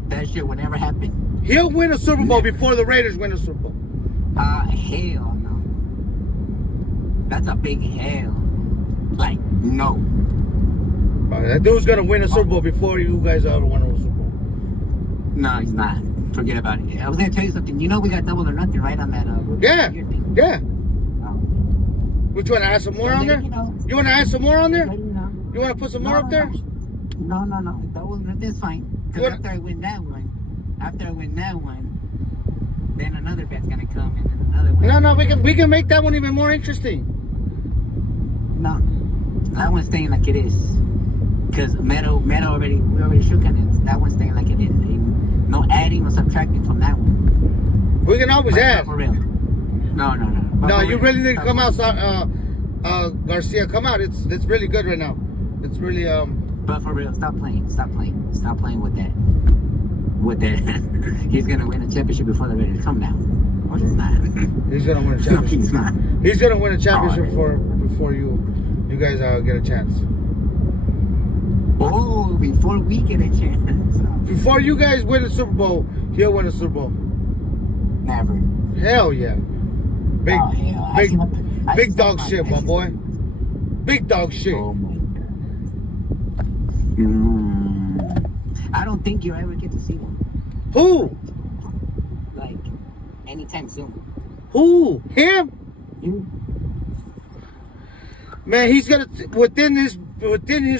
That shit would never happen. He'll win a Super Bowl before the Raiders win a Super Bowl. Hell no. That's a big hell. Like, no. That dude's gonna win a Super Bowl before you guys ever win a Super Bowl. No, he's not. Forget about it. I was gonna tell you something. You know we got double or nothing, right, on that thing? Yeah. Which one? Add some more on there? You want to add some more on there? You want to put some more up there? No. Double or nothing's fine. Because after I win that one, then another bet's gonna come and then another one. No. We can make that one even more interesting. No, that one's staying like it is. Because Meadow we already shook on it. That one's staying like it is. No adding or subtracting from that one. We can always add. For real. No. No, you really need to come out, Garcia. Come out. It's really good right now. It's really But for real, stop playing with that. He's gonna win a championship before the Raiders. Come now. Or he's not. He's gonna win a championship. No, he's not. He's gonna win a championship before you guys get a chance. Oh, before we get a chance. Before you guys win a Super Bowl, he'll win a Super Bowl. Never. Hell yeah. Big dog shit, my boy. Big dog shit. Oh my God. I don't think you'll ever get to see one. Who? Like, anytime soon. Who? Him? You. Man, he's gonna within his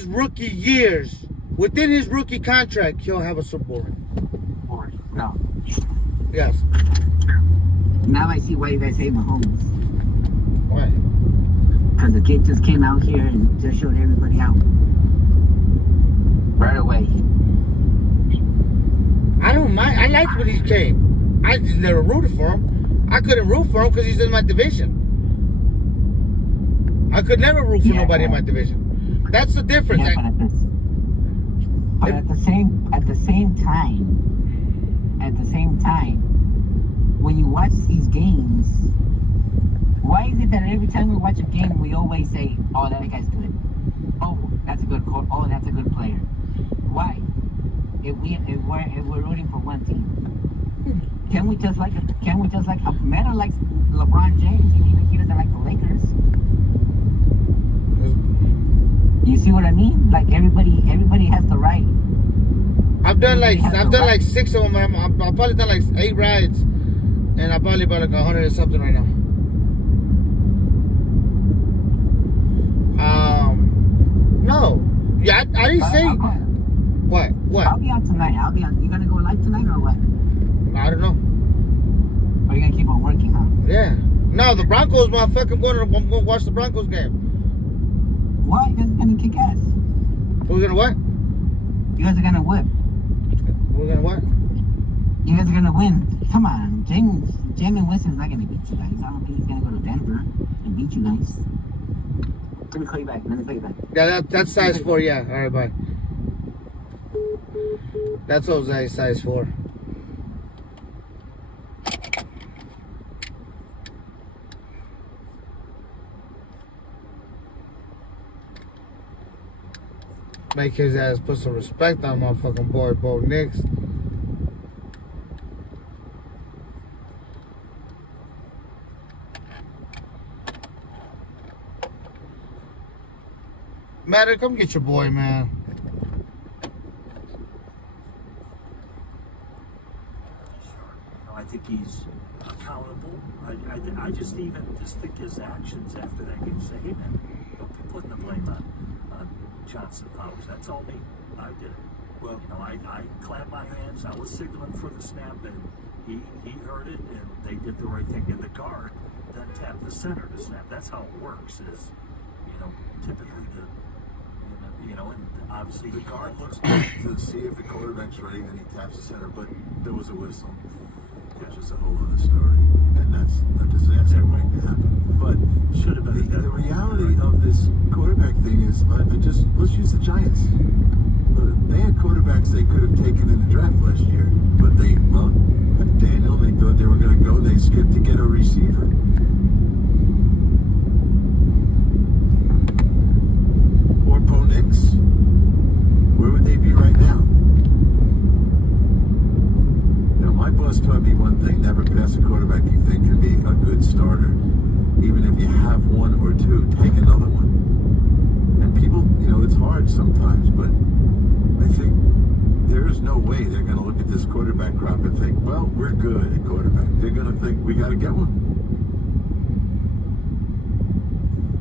rookie years, within his rookie contract, he'll have a Super Bowl. No. Yes. Now I see why you guys hate Mahomes. Why? Because the kid just came out here and just showed everybody out. Right away. I don't mind. I liked when he came. I just never rooted for him. I couldn't root for him because he's in my division. I could never root for nobody in my division. That's the difference. Yeah, but at the same time, when you watch these games, why is it that every time we watch a game, we always say, "Oh, that guy's good. Oh, that's a good coach. Oh, that's a good player." Why? If we're rooting for one team, can we just like Meta likes LeBron James, even he doesn't like the Lakers. You see what I mean? Like everybody has the right. I've done like 6 of them. I've probably done like 8 rides, and I probably about like 100 or something right now. No, yeah, I didn't say. What? I'll be on tonight. You gonna go live tonight or what? I don't know. Or you gonna keep on working, huh? Yeah. No, the Broncos, motherfucker. I'm going to watch the Broncos game. Why? You guys are gonna kick ass. We're gonna what? You guys are gonna whip. We're gonna what? You guys are gonna win. Come on, Jameis Winston's not gonna beat you guys. I don't think he's gonna go to Denver and beat you guys. Let me call you back. Yeah, that's size 4. Yeah. All right, bye. That's Jose, size 4. Make his ass put some respect on my fucking boy, Bo Nix. Matter, come get your boy, man. I think he's accountable. I just think his actions after that game say, hey man, don't be putting the blame on Johnson Powers. That's all me. I did it. Well, I clapped my hands. I was signaling for the snap, and he heard it, and they did the right thing. And the guard then tapped the center to snap. That's how it works. Is typically and obviously the guard looks to see if the quarterback's ready, then he taps the center. But there was a whistle, which is a whole other story, and that's a disaster waiting to happen. But should have been the reality of this quarterback thing is, let's use the Giants. They had quarterbacks they could have taken in the draft last year, but Daniel, they thought they were going to go, they skipped to get a receiver. Or Bo Nix. Where would they be right now? My boss taught me one thing: never pass a quarterback you think can be a good starter. Even if you have one or two, take another one. And people, it's hard sometimes, but I think there is no way they're going to look at this quarterback crop and think, well, we're good at quarterback. They're going to think, we got to get one.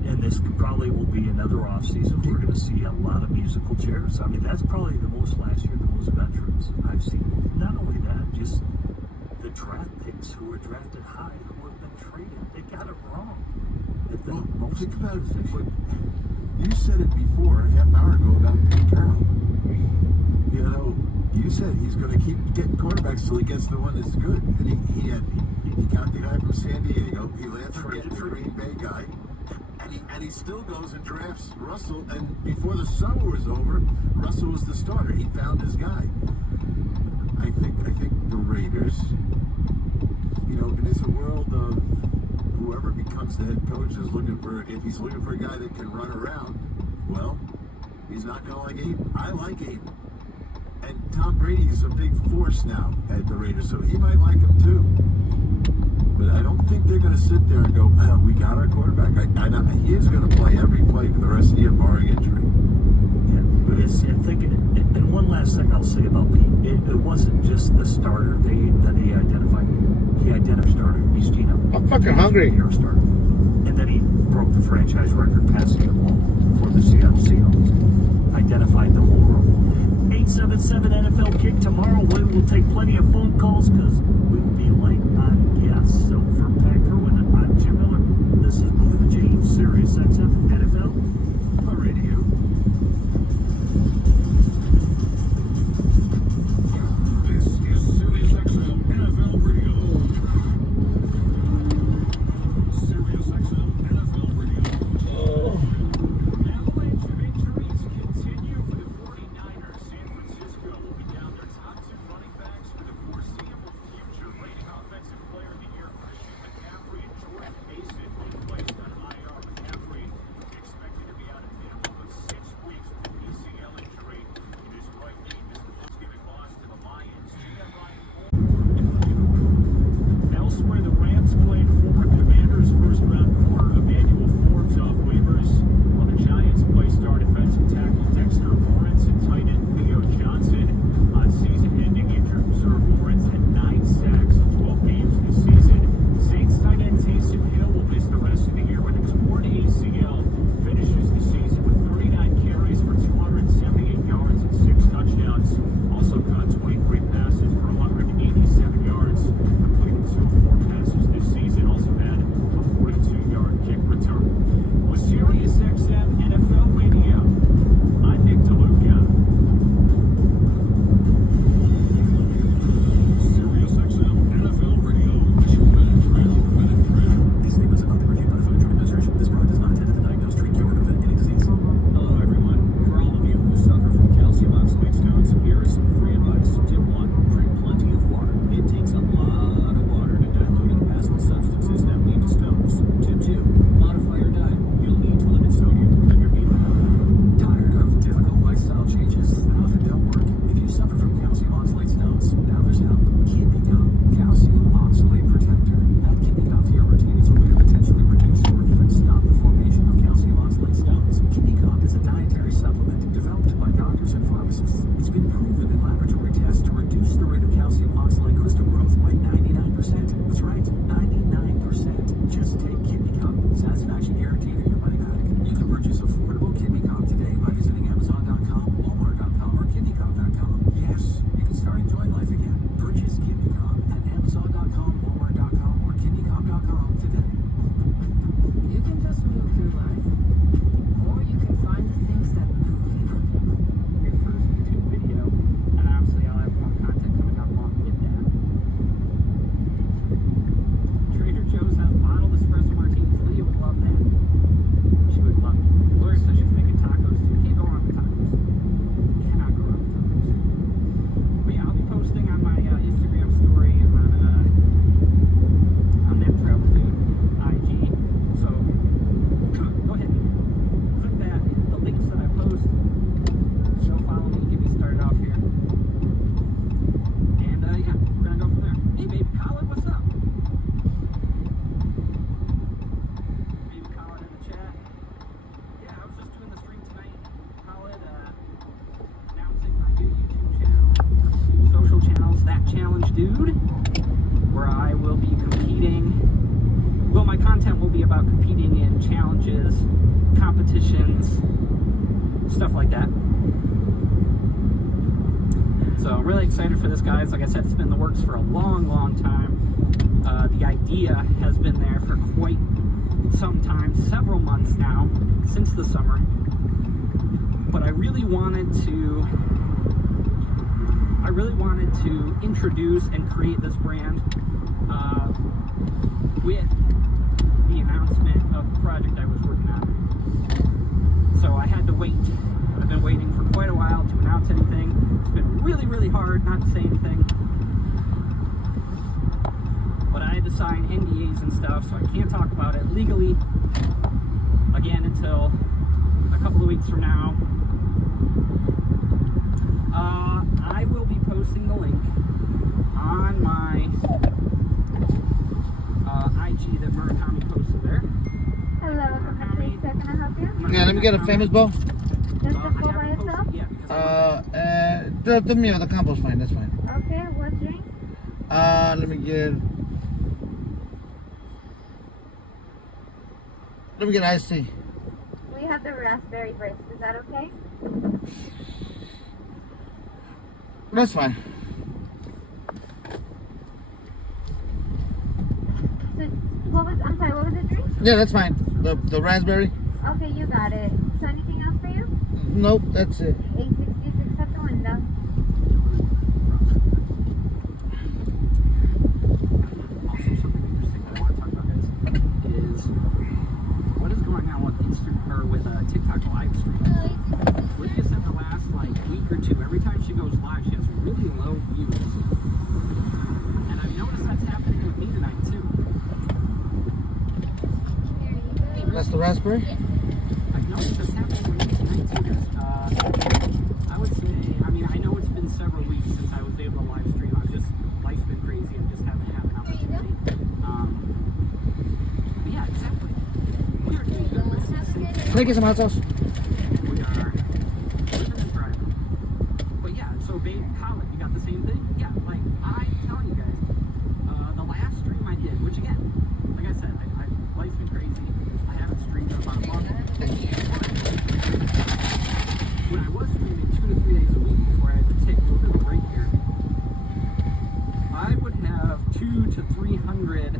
And this probably will be another offseason. We're going to see a lot of musical chairs. I mean, that's probably the most last year, the most veterans I've seen. Not only that, just the draft picks who were drafted high, who have been traded. They got it wrong. Think about it. You said it before, a half hour ago, about Pete Carroll. You said he's going to keep getting quarterbacks till he gets the one that's good. And he got the guy from San Diego. He landed the Green Bay guy. And he still goes and drafts Russell. And before the summer was over, Russell was the starter. He found his guy. I think the Raiders, in this world of whoever becomes the head coach is if he's looking for a guy that can run around, well, he's not going to like Aiden. I like Aiden. And Tom Brady is a big force now at the Raiders, so he might like him too. But I don't think they're going to sit there and go, we got our quarterback. He is going to play every play for the rest of the year, barring injury. Yeah, but and one last thing I'll say about Pete, it wasn't just the starter that he identified. He identified starter. He's Gino. I'm fucking hungry. Starter. And then he broke the franchise record passing the ball for the Seattle Seahawks. Identified the whole room. 877 NFL Kick. Tomorrow we will take plenty of phone calls because we will be late on guests. So for Pat Kerwin and I'm Jim Miller, this is Blue the James, Sirius XM NFL Radio. This is Sirius XM NFL Radio. dude, where I will be competing. Well, my content will be about competing in challenges, competitions, stuff like that. So I'm really excited for this, guys. Like I said, it's been in the works for a long, long time. The idea has been there for quite some time, several months now, since the summer. But I really wanted to introduce and create this brand with the announcement of the project I was working on. So I had to wait. I've been waiting for quite a while to announce anything. It's been really, really hard not to say anything. But I had to sign NDAs and stuff, so I can't talk about it legally again until a couple of weeks from now. I will be posting the link on my IG that Murakami posted there. Hello, welcome to Please, can I help you? Yeah, let me get a famous bowl. Just this bowl by itself? The meal, the combo's fine, that's fine. Okay, what drink? Let me get iced tea. We have the raspberry burst, is that okay? That's fine. So, what was the drink? Yeah, that's fine. The raspberry? Okay, you got it. So anything else for you? Nope, that's it. 866 at the window. Also, something interesting that I want to talk about, guys, is what is going on with TikTok live stream. Lydia said the last week or two, every time she goes live, she has really low views. And I've noticed that's happening with me tonight too. That's the raspberry? I've noticed that's happening with me tonight too, guys. I would say, I know it's been several weeks since I was able to live stream. Life's been crazy. I just haven't had an opportunity. But yeah, exactly. We are doing good with this. Can I get some hot sauce? We are living and thriving. But yeah, so babe, Colin, you got the same thing? Yeah, I'm telling you guys, the last stream I did, which again, like I said, life's been crazy. I haven't streamed in about a month. When I was streaming 2 to 3 days a week before I had to take a little bit of a break here, I would have 200 to 300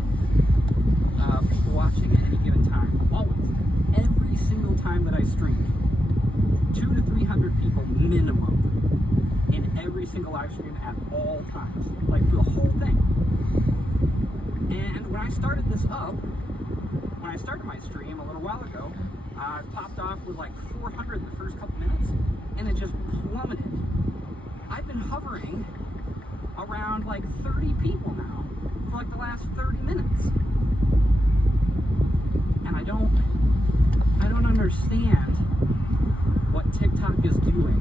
people watching at any given time. Always. Every single time that I streamed. 200 to 300 people minimum in every single live stream at all times. For the whole thing. And when I started this up, when I started my stream a little while ago, I popped off with 400 in the first couple minutes, and it just plummeted. I've been hovering around 30 people now for the last 30 minutes. And I don't understand what TikTok is doing.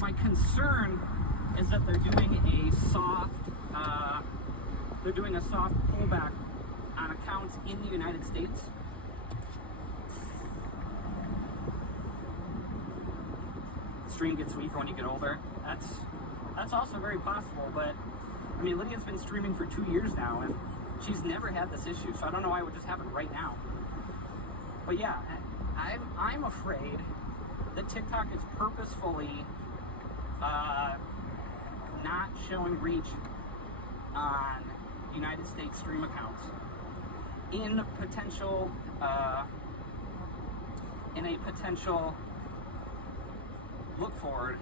My concern is that they're doing a soft pullback on accounts in the United States. Stream gets weaker when you get older. That's also very possible, but Lydia's been streaming for 2 years now and she's never had this issue, so I don't know why it would just happen right now. But yeah, I'm afraid that TikTok is purposefully not showing reach on United States stream accounts in a potential look forward.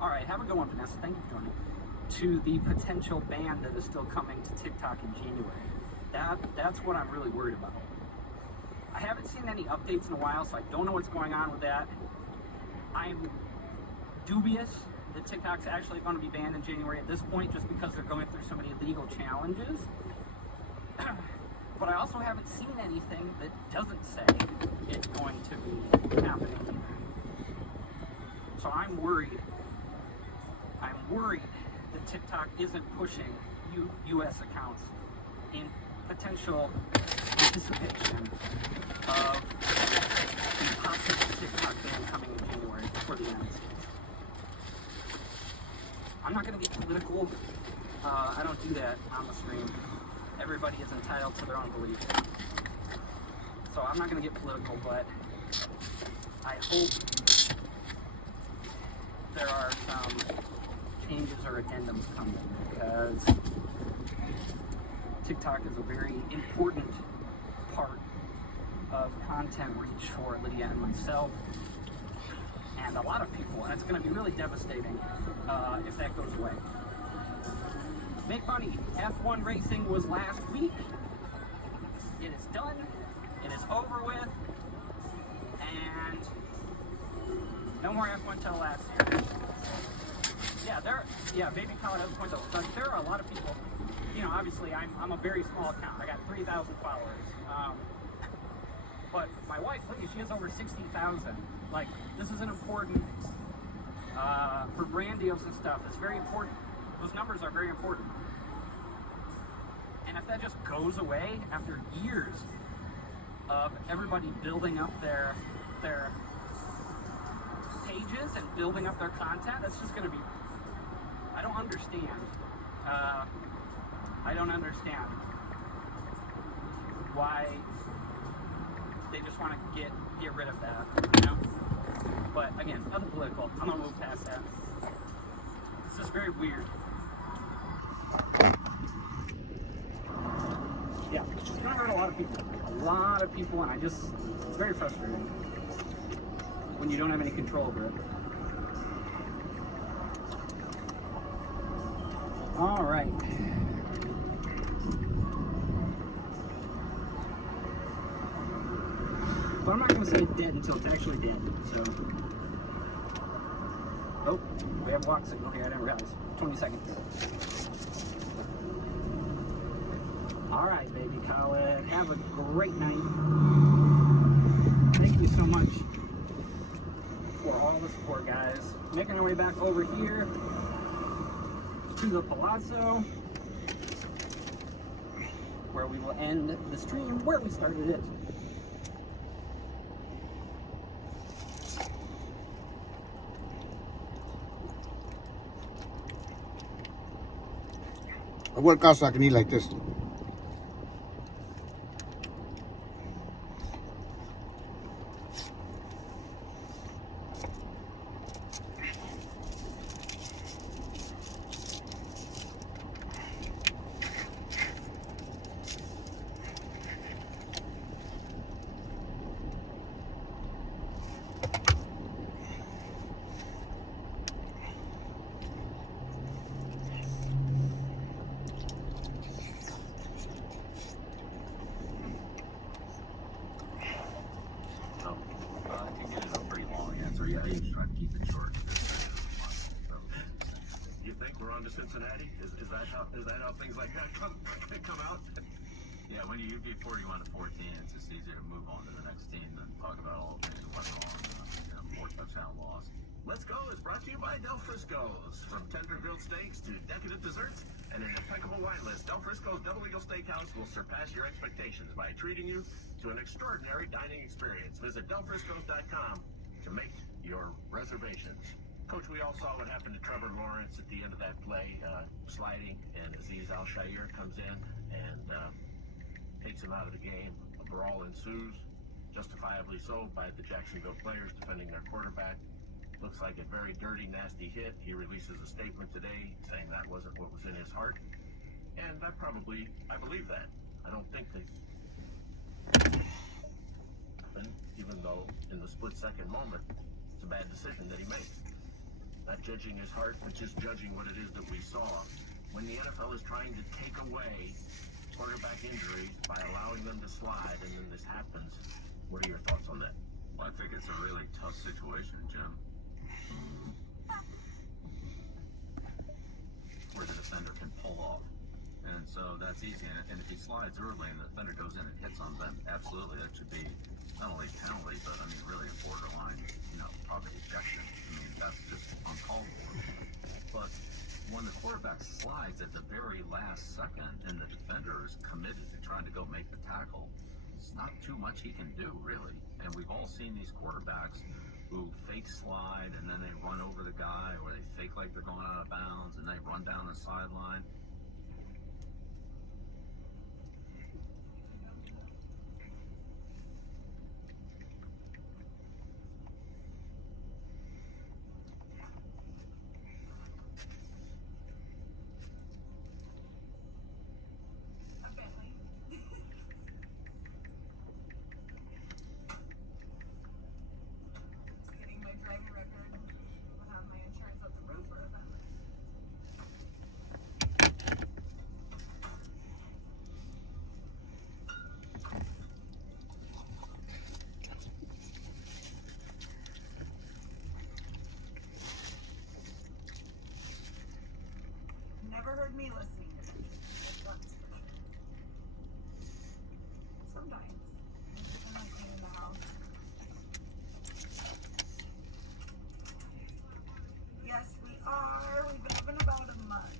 All right, have a good one, Vanessa. Thank you for joining. To the potential ban that is still coming to TikTok in January. That's what I'm really worried about. I haven't seen any updates in a while, so I don't know what's going on with that. I'm dubious that TikTok's actually going to be banned in January at this point, just because they're going through so many legal challenges. But I also haven't seen anything that doesn't say it's going to be happening either. So I'm worried. I'm worried that TikTok isn't pushing U.S. accounts in potential anticipation of the possible TikTok ban coming in January for the United States. I'm not going to get political political. I don't do that on the stream. Everybody is entitled to their own beliefs. So I'm not going to get political, but I hope there are some changes or addendums coming, because TikTok is a very important part of content reach for Lydia and myself, and a lot of people, and it's going to be really devastating if that goes away. Make money. F1 racing was last week. It is done. It is over with. And no more F1 till last year. Baby Colin has a point though. Like, there are a lot of people, obviously I'm a very small account. I got 3,000 followers. But my wife, Lydia, she has over 60,000. Like, this is an important, for brand deals and stuff, it's very important. Those numbers are very important. And if that just goes away after years of everybody building up their pages and building up their content, that's just going to be, I don't understand. I don't understand why they just want to get rid of that, But again, nothing political. I'm going to move past that. It's just very weird. Yeah, it's going to hurt a lot of people, and it's very frustrating when you don't have any control over it. All right. But I'm not going to say it's dead until it's actually dead, so. Oh, we have a walk signal here, I didn't realize. 20 seconds. All right, baby Colin, have a great night. Thank you so much for all the support, guys. Making our way back over here to the Palazzo, where we will end the stream where we started it. I work out so I can eat like this. Cincinnati? Is that how things like that come out? Yeah, when you before you went to 14, it's just easier to move on to the next team than talk about all the things that went wrong. 4 touchdown loss. Let's Go is brought to you by Del Frisco's. From tender grilled steaks to decadent desserts and an impeccable wine list, Del Frisco's Double Eagle Steakhouse will surpass your expectations by treating you to an extraordinary dining experience. Visit DelFrisco's.com to make your reservations. Coach, we all saw what happened to Trevor Lawrence at the end of that play, sliding, and Azeez Al-Shaair comes in and takes him out of the game. A brawl ensues, justifiably so, by the Jacksonville players defending their quarterback. Looks like a very dirty, nasty hit. He releases a statement today saying that wasn't what was in his heart. And I believe that. I don't think they happened, even though in the split-second moment, it's a bad decision that he made. Not judging his heart, but just judging what it is that we saw. When the NFL is trying to take away quarterback injuries by allowing them to slide, and then this happens, what are your thoughts on that? Well, I think it's a really tough situation, Jim. Where the defender can pull off. And so that's easy. And if he slides early and the defender goes in and hits on them, absolutely, that should be not only penalty, but I mean, really a borderline, probably ejection. I mean, that's just uncalled for. But when the quarterback slides at the very last second and the defender is committed to trying to go make the tackle, it's not too much he can do, really. And we've all seen these quarterbacks who fake slide and then they run over the guy, or they fake like they're going out of bounds and they run down the sideline. Never heard me listening to it. That's for sure. Sometimes. When I clean in the house. Yes, we are. We've been open about a month.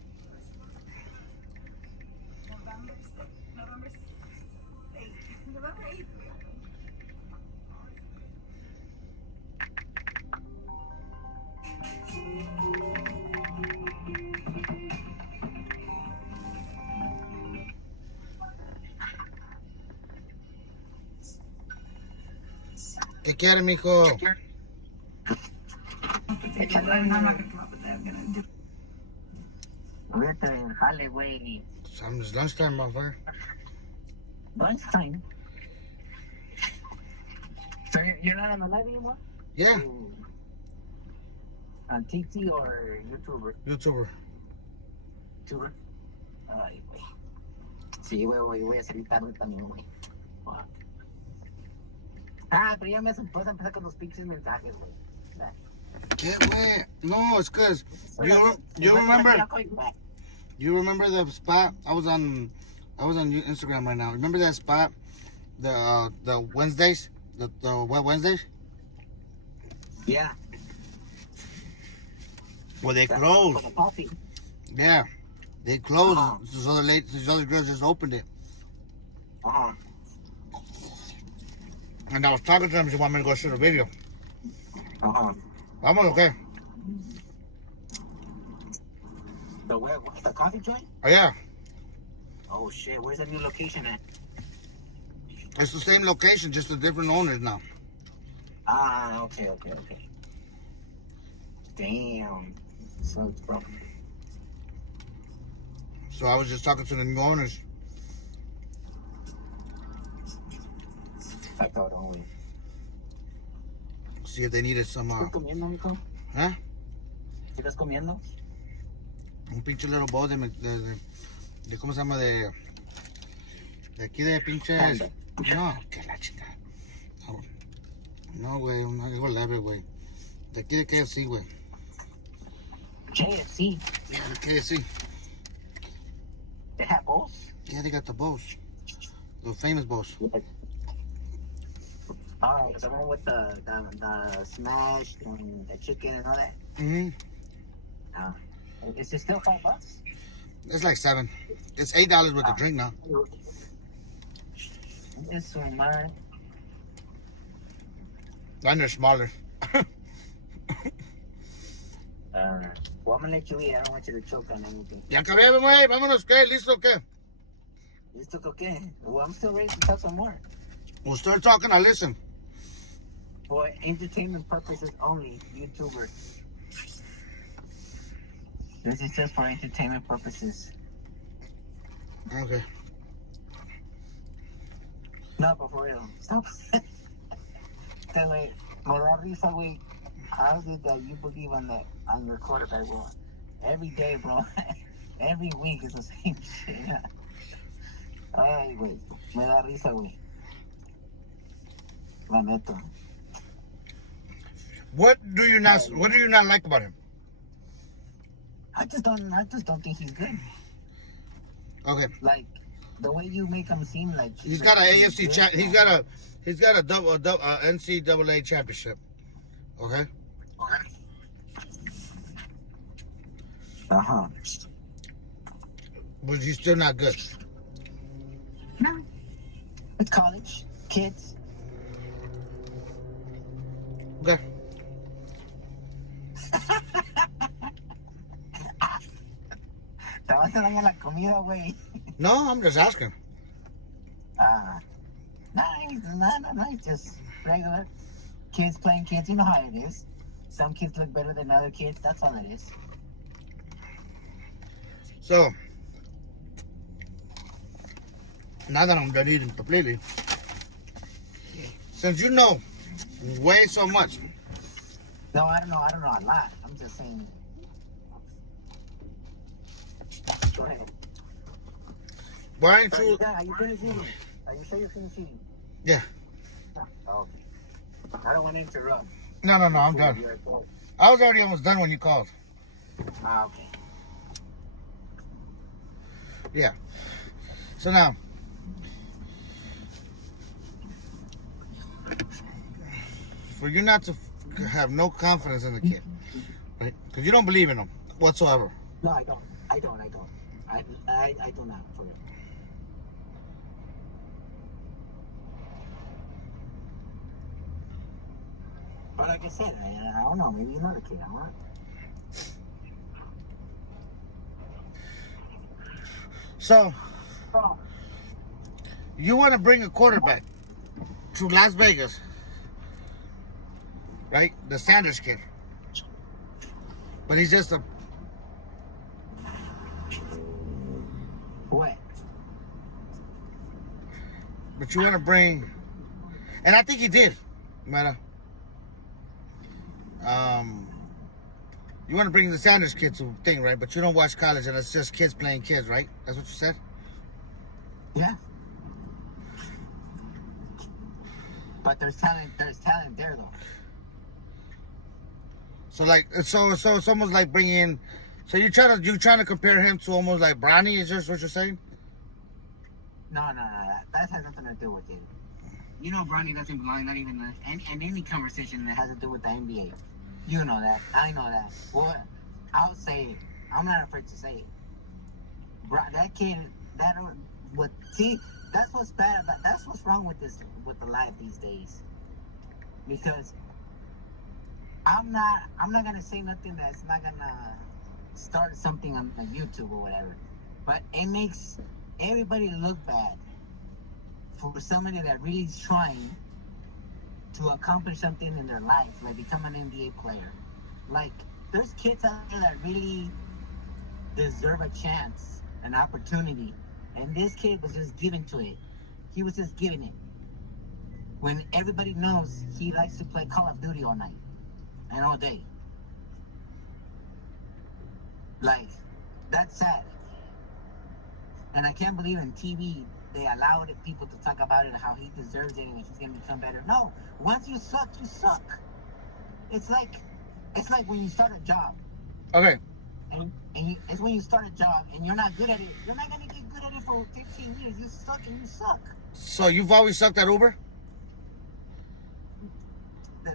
November 6th. November 8th. November 8th we opened. ¿Qué quiere, mijo? Ahorita en jale, güey. It's lunchtime, motherfucker. Lunchtime. So you're not on the live anymore? Yeah. On TT or YouTuber? YouTuber. YouTuber. Ay, güey. Sí, güey, voy a salir tarde también, güey. Fuck. Ah, pero ya me puedes empezar con los pinches mensajes, güey. ¿Qué, güey? No, it's because you remember the spot? I was on Instagram right now. Remember that spot? The Wednesdays? The what Wednesdays? Yeah. Well, they closed. Yeah. They closed. These other girls just opened it. And I was talking to them. She wanted me to go shoot a video. Vamos, okay. The coffee joint? Oh, yeah. Oh, shit. Where's the new location at? It's the same location, just the different owners now. Ah, okay. Damn. Sucks, bro. So I was just talking to the new owners. I thought only. See if they needed some. ¿Estás comiendo, mijo? ¿Eh? ¿Qué estás comiendo? Un pinche little bowl de ¿cómo se llama? De aquí de pinches. No, que la chica. No, güey, algo leve, güey. De aquí de KFC, güey. KFC? Yeah, the KFC. They have bowls? Yeah, they got the bowls. The famous bowls. Alright, the one with the smashed and the chicken and all that? Mm-hmm. Is it still $5? It's like $7. It's $8 with the drink now. This one, man. And they're smaller. Well, I'm gonna let you eat. I don't want you to choke on anything. Ya acabé, güey. Vámonos, ¿qué? ¿Listo, qué? ¿Listo, qué? Well, I'm still ready to talk some more. We'll start talking. I listen. For entertainment purposes only, YouTuber. This is just for entertainment purposes. Okay. No, but for real. Stop. Tell me, me da risa, güey. How is it that you believe on your quarterback, bro? Every day, bro. Every week is the same shit. Ay, güey. Me da risa, güey. La neta. What do you not like about him? I just don't think he's good. Okay. Like the way you make him seem like he's got an AFC he's got a double NCAA championship. Okay. But he's still not good. No. It's college. Kids. Okay. vas a dañar la comida, güey. No, I'm just asking. Nice. Just regular kids playing kids. You know how it is. Some kids look better than other kids. That's all it is. So, now that I'm done eating completely, since you know way so much. No, I don't know a lot. I'm just saying. Go ahead. Why ain't you? Are you finished eating? Are you sure you're finished eating? Yeah. Oh, okay. I don't want to interrupt. No, I'm done. I was already almost done when you called. Okay. Yeah. So now, for you not to have no confidence in the kid, right? Because you don't believe in him whatsoever. No, I don't. I do not. For real. But like I said, I don't know. Maybe another kid. I don't know. So, you want to bring a quarterback to Las Vegas, right? The Sanders kid. But he's just a... What? But you want to bring... And I think he did, Meta. You want to bring the Sanders kid to thing, right? But you don't watch college and it's just kids playing kids, right? That's what you said? Yeah. But there's talent there though. So like, so it's almost like bringing. So you trying to compare him to almost like Bronny? Is this what you're saying? No. That has nothing to do with it. You know, Bronny doesn't belong not even in any conversation that has to do with the NBA. You know that. I know that. Well, I'll say it. I'm not afraid to say it. That kid, that's what's bad about. That's what's wrong with the life these days. Because I'm not gonna say nothing that's not gonna start something on YouTube or whatever. But it makes everybody look bad for somebody that really is trying to accomplish something in their life, like become an NBA player. Like, there's kids out there that really deserve a chance, an opportunity, and this kid was just given to it. He was just giving it. When everybody knows he likes to play Call of Duty all night and all day. Like, that's sad. And I can't believe in TV they allowed people to talk about it, how he deserves it and he's gonna become better. No, once you suck, you suck. It's like when you start a job. Okay. It's when you start a job and you're not good at it. You're not gonna get good at it for 15 years. You suck and you suck. So you've always sucked at Uber?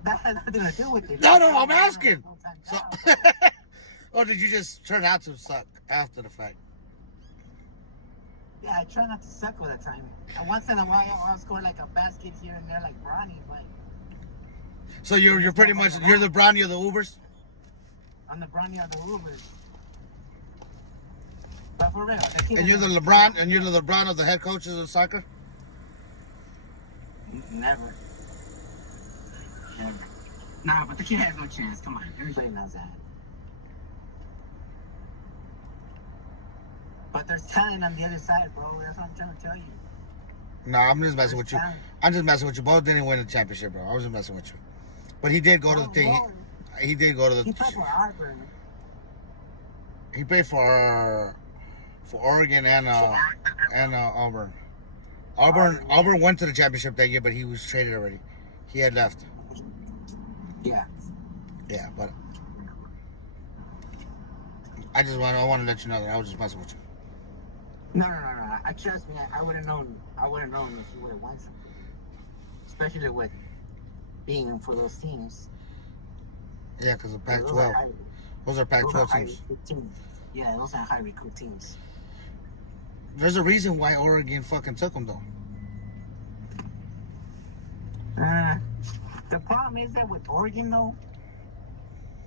That has nothing to do with it. No, I'm asking. So, or did you just turn out to suck after the fact? Yeah, I try not to suck all the time. And once in a while, I'll score like a basket here and there, like Bronny. But so you're pretty much you're the Bronny of the Ubers. I'm the Bronny of the Ubers. But for real, and you're the LeBron of the head coaches of soccer. Never. Nah, but the kid has no chance. Come on, everybody knows that. But there's talent on the other side, bro. That's what I'm trying to tell you. Nah, I'm just messing with you. I'm just messing with you. Both didn't win the championship, bro. I was just messing with you. But he did go to the thing. He did go to the. He played for Auburn. He played for Oregon and Auburn. Auburn went to the championship that year, but he was traded already. He had left. Yeah. Yeah, but I want to let you know that I was just messing with you. No. I trust me. I would have known. I would have known if you would have won something, especially with being for those teams. Yeah, because the Pac-12. Those are Pac-12 teams. Yeah, those are high recruit teams. There's a reason why Oregon fucking took them though. The problem is that with Oregon though,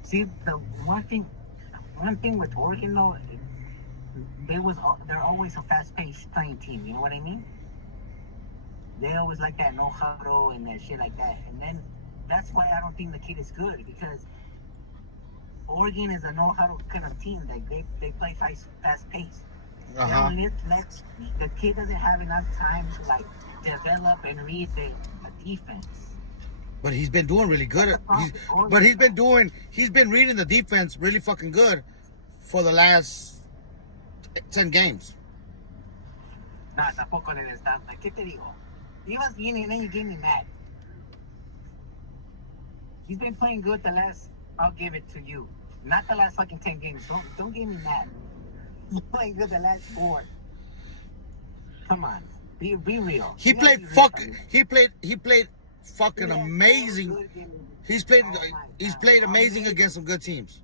see the one thing with Oregon though, they're always a fast-paced playing team. You know what I mean? They always like that no huddle and that shit like that. And then that's why I don't think the kid is good, because Oregon is a no huddle kind of team. Like they play fast-paced. The kid doesn't have enough time to like develop and read the defense. But he's been doing really good. He's been reading the defense really fucking good for the last 10 games. Nah, tampoco le des tanta. ¿Qué te digo? Ibas bien and then you gave me mad. He's been playing good the last, I'll give it to you. Not the last fucking 10 games. Don't get me mad. He's playing good the last 4. Come on. Be real. He played fucking amazing. He's played amazing against some good teams.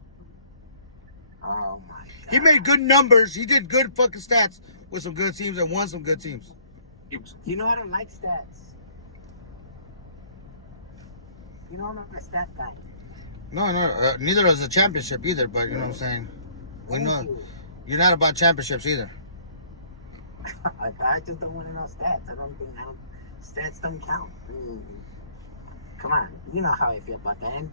Oh my God. He made good numbers. He did good fucking stats with some good teams and won some good teams. You know I don't like stats. You know I'm not a stat guy. No, neither is a championship either. But you know what I'm saying. We know you're not about championships either. I just don't want to know stats. I don't think stats don't count. Come on, you know how I feel about that. And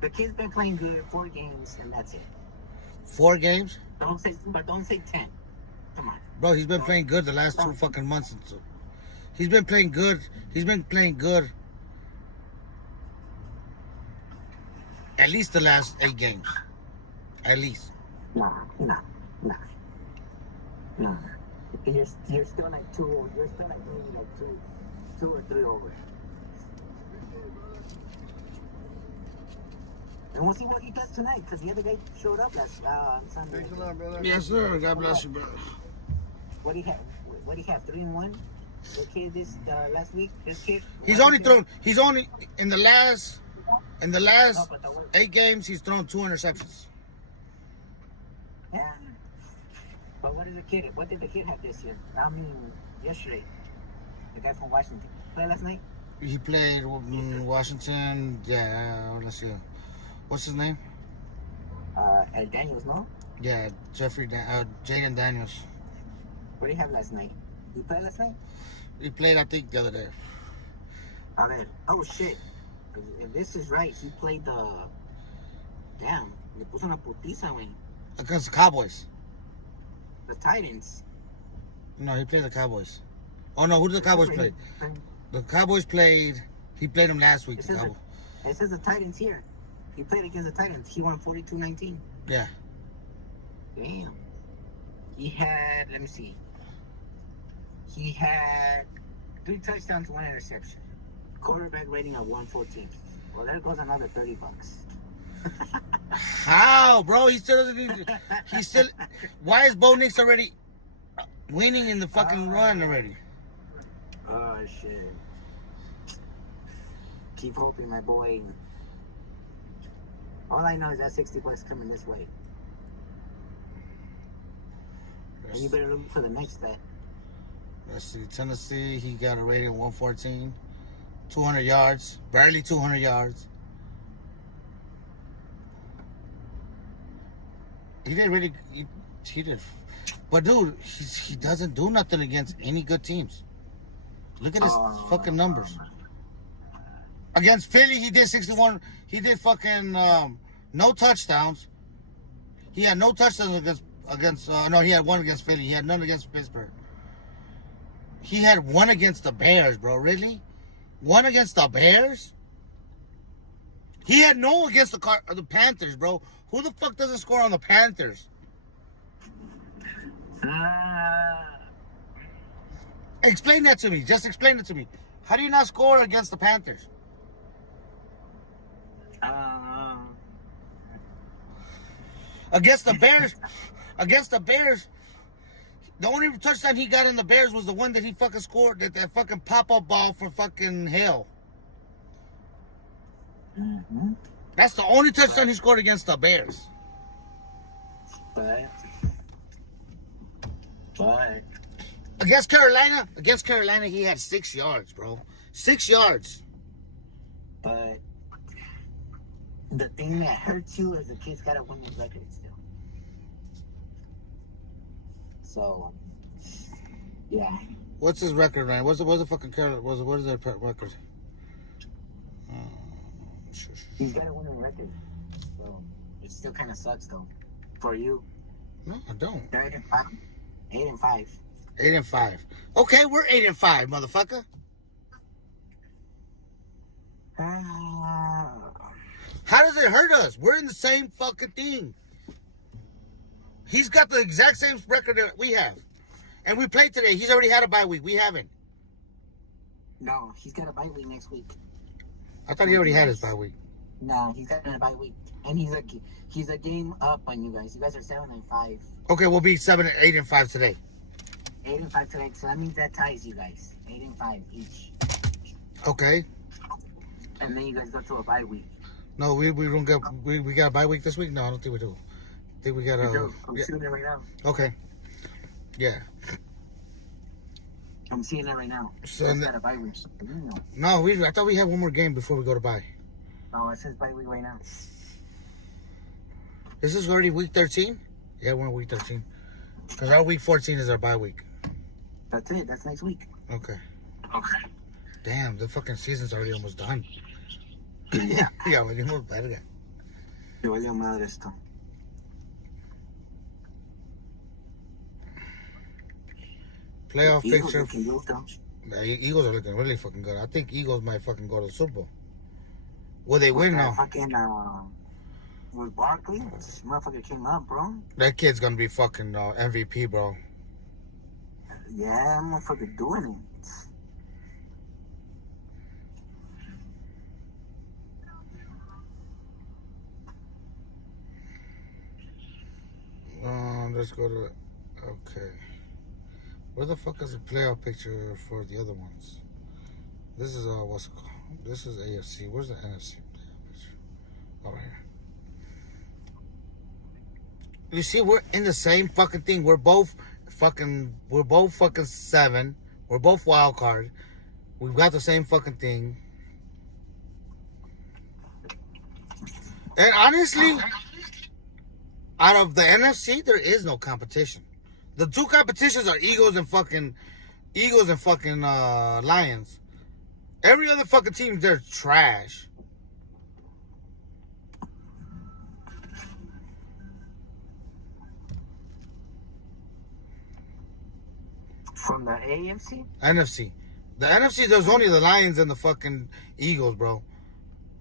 the kid's been playing good 4 games, and that's it. 4 games? Don't say 10. Come on, bro. He's been playing good the last 2 fucking months. He's been playing good. At least the last 8 games. At least. Nah. You're still like 2. You're still like maybe like 2 or 3 over. And we'll see what he does tonight, because the other guy showed up on Sunday. Thanks a lot, brother. Yes, sir. God bless you, brother. What do you have? 3-1? The kid this last week. This kid. He's only in the last 8 games. He's thrown 2 interceptions. Yeah. But what did the kid have this year? I mean, yesterday. The guy from Washington. Play last night? He played Washington. Yeah, let's see. What's his name? Daniels, no? Yeah, Jaden Daniels. What did he have last night? He played last night? He played, I think, the other day. Oh, shit. If this is right, he played the... Damn. Le puso una putiza, güey. Against the Cowboys. The Titans. No, he played the Cowboys. Oh, no, who did the Cowboys play? The Cowboys played... He played them last week, it says the Titans here. He played against the Titans. He won 42-19. Yeah. Damn. He had... Let me see. He had 3 touchdowns, 1 interception. Quarterback rating of 114. Well, there goes another $30. How, bro? He still doesn't need. Why is Bo Nix already winning in the fucking run already? Oh shit! Keep hoping, my boy. All I know is that $60 coming this way. And you better look for the next bet. Let's see. Tennessee, he got a rating of 114. 200 yards. Barely 200 yards. He did really... He did... But, dude, he doesn't do nothing against any good teams. Look at his fucking numbers. Against Philly, he did 61... He did fucking... no touchdowns. He had no touchdowns against... no, he had 1 against Philly. He had none against Pittsburgh. He had 1 against the Bears, bro. Really? 1 against the Bears? He had no against the Panthers, bro. Who the fuck doesn't score on the Panthers? Explain that to me. Just explain it to me. How do you not score against the Panthers? Against the Bears, the only touchdown he got in the Bears was the one that he fucking scored, that fucking pop-up ball for fucking hell. Mm-hmm. That's the only touchdown he scored against the Bears. But against Carolina, he had 6 yards, bro. 6 yards. But the thing that hurts you is the kid's got to win his record still. So, yeah. What's his record, Ryan? What's the fucking Carolina? What is their record? He's got a winning record. So, it still kind of sucks, though. For you. No, I don't. They're 8-5. 8-5. 8-5. Okay, we're 8-5, motherfucker. How does it hurt us? We're in the same fucking thing. He's got the exact same record that we have. And we played today. He's already had a bye week. We haven't. No, he's got a bye week next week. I thought he already had his bye week. No, he's got a bye week. And he's a game up on you guys. You guys are 7-5. Okay, we'll be 8-5 today. 8-5 today. So that means that ties you guys. 8-5 each. Okay. And then you guys go to a bye week. No, we don't get we got a bye week this week? No, I don't think we do. I think we got a I'm seeing it right now. Okay. Yeah. I'm seeing it right now. So He's got a bye week. No, I thought we had one more game before we go to bye. No, it says bye week right now. This is already week 13? Yeah, we're in week 13. Because our week 14 is our bye week. That's it. That's next week. Okay. Okay. Damn, the fucking season's already almost done. Yeah. Ya valimos verga. Te valió madre esto. Playoff Eagles picture. looking good, though. The Eagles are looking really fucking good. I think Eagles might fucking go to the Super Bowl. Will they win now? Fucking, with Barkley, this motherfucker came up, bro. That kid's gonna be fucking MVP, bro. Yeah, motherfucker doing it. Let's go to. Okay. Where the fuck is the playoff picture for the other ones? This is what's it called? This is AFC. Where's the NFC playoff picture? Over here. You see, we're in the same fucking thing. We're both fucking 7. We're both wild card. We've got the same fucking thing. And honestly, out of the NFC, there is no competition. The two competitions are Eagles and fucking Lions. Every other fucking team, they're trash. From the AFC? NFC. The NFC, there's only the Lions and the fucking Eagles, bro.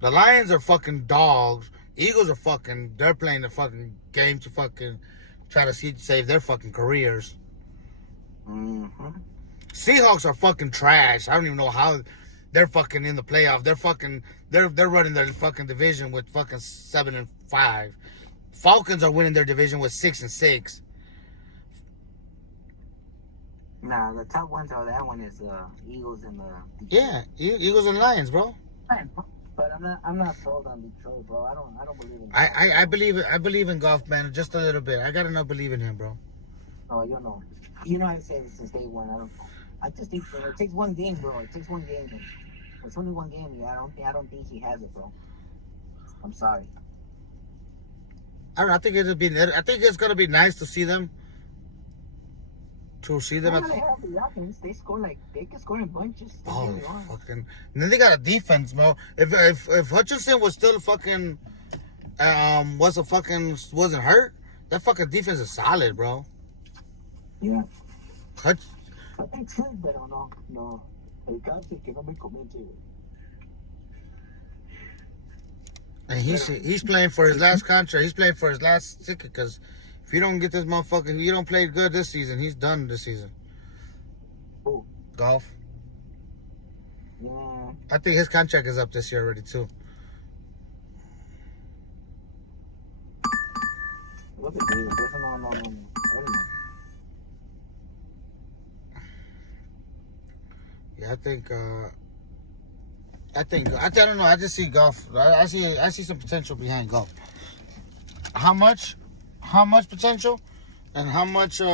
The Lions are fucking dogs. Eagles are fucking, they're playing the fucking game to fucking try to save their fucking careers. Mm-hmm. Seahawks are fucking trash. I don't even know how they're fucking in the playoff. They're running their fucking division with fucking 7-5. Falcons are winning their division with 6-6. Nah, the top ones are that one is Eagles and the Yeah, Eagles and Lions, bro. But I'm not sold on Detroit, bro. I don't believe in. I believe in golf, man, just a little bit. I gotta not believe in him, bro. Oh, you know I've said it since day one. I just think it takes one game, bro. It takes one game. It's only one game. Yeah, I don't think he has it, bro. I'm sorry. I don't know, I think it's gonna be nice to see them. To see them at the offense, they can score in bunches. Fucking. And then they got a defense, bro. If Hutchinson was still fucking wasn't hurt, that fucking defense is solid, bro. Yeah. I think so, pero no. El caso que no me convence. And he's playing for his last contract. He's playing for his last ticket because if you don't get this motherfucker, if you don't play good this season, he's done this season. Who? Golf. Yeah. I think his contract is up this year already too. Look at this. No. I don't know. Yeah, I don't know. I just see golf. I see some potential behind golf. How much potential, and how much do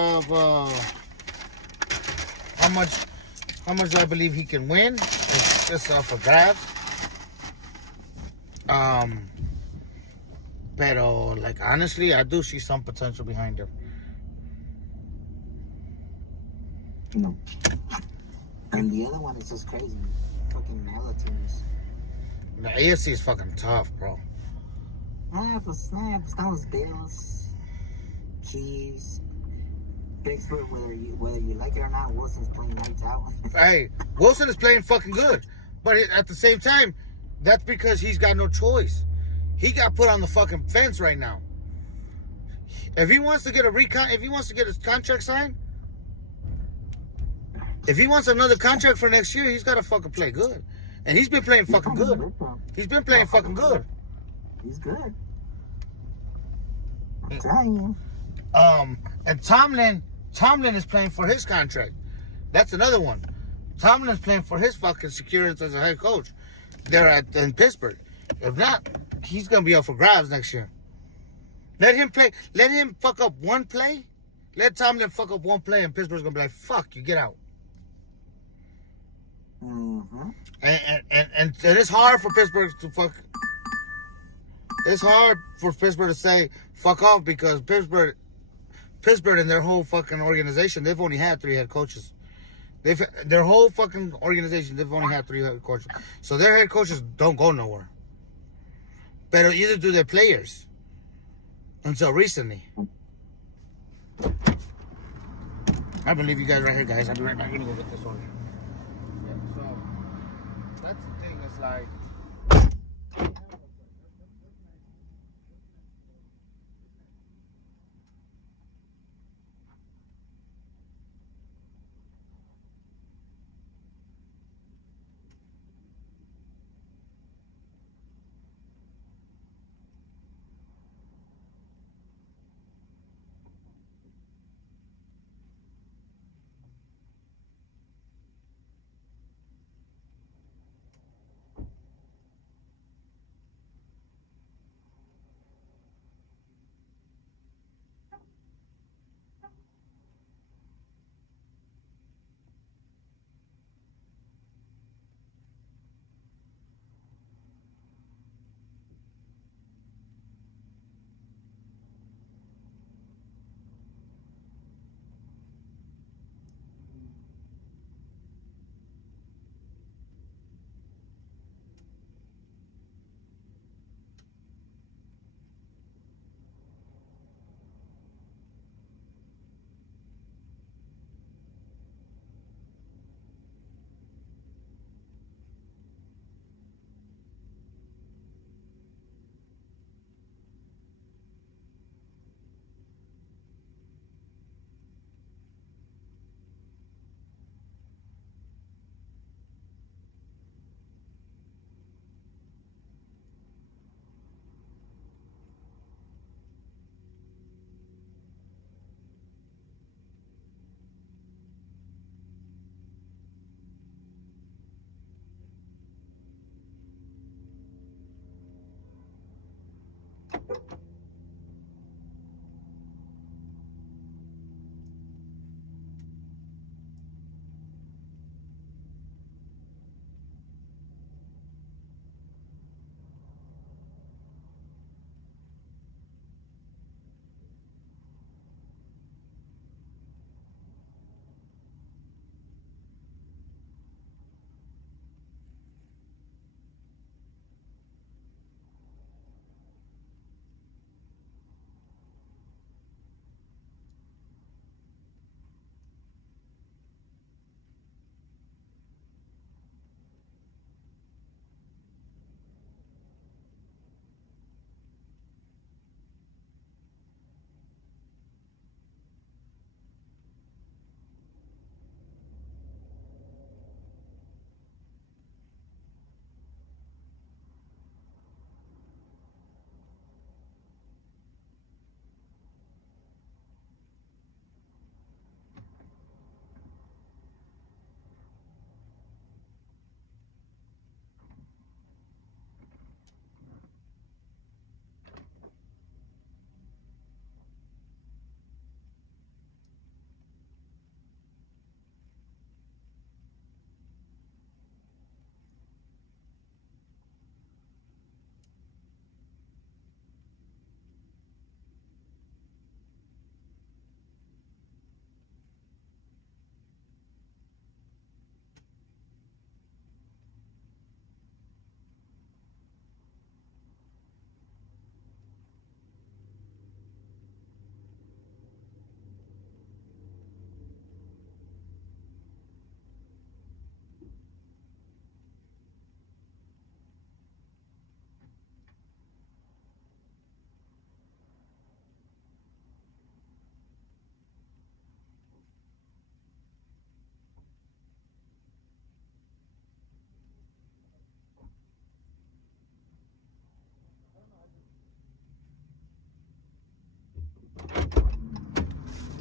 I believe he can win? It's just for grabs. Pero like honestly, I do see some potential behind him. No. And the other one is just crazy. Fucking hella teams. The AFC is fucking tough, bro. Pues estamos Bills, Chiefs, Pittsburgh. Whether you like it or not, Wilson's playing lights out. Hey, Wilson is playing fucking good, but at the same time, that's because he's got no choice. He got put on the fucking fence right now. If he wants to get if he wants to get his contract signed, if he wants another contract for next year, he's got to fucking play good. And he's been playing fucking good. He's been playing fucking good. He's good. I'm telling you. And Tomlin is playing for his contract. That's another one. Tomlin's playing for his fucking security as a head coach. They're in Pittsburgh. If not, he's gonna be up for grabs next year. Let him play. Let him fuck up one play. Let Tomlin fuck up one play, and Pittsburgh's gonna be like, "Fuck you, get out." Mm-hmm. And it's hard for Pittsburgh to fuck. It's hard for Pittsburgh to say fuck off because Pittsburgh and their whole fucking organization, they've only had 3 head coaches. Their whole fucking organization, they've only had 3 head coaches. So their head coaches don't go nowhere. But either do their players. Until recently. I believe you guys right here, guys. I'll be right back. I'm gonna go get this one. Yeah, so that's the thing. It's like.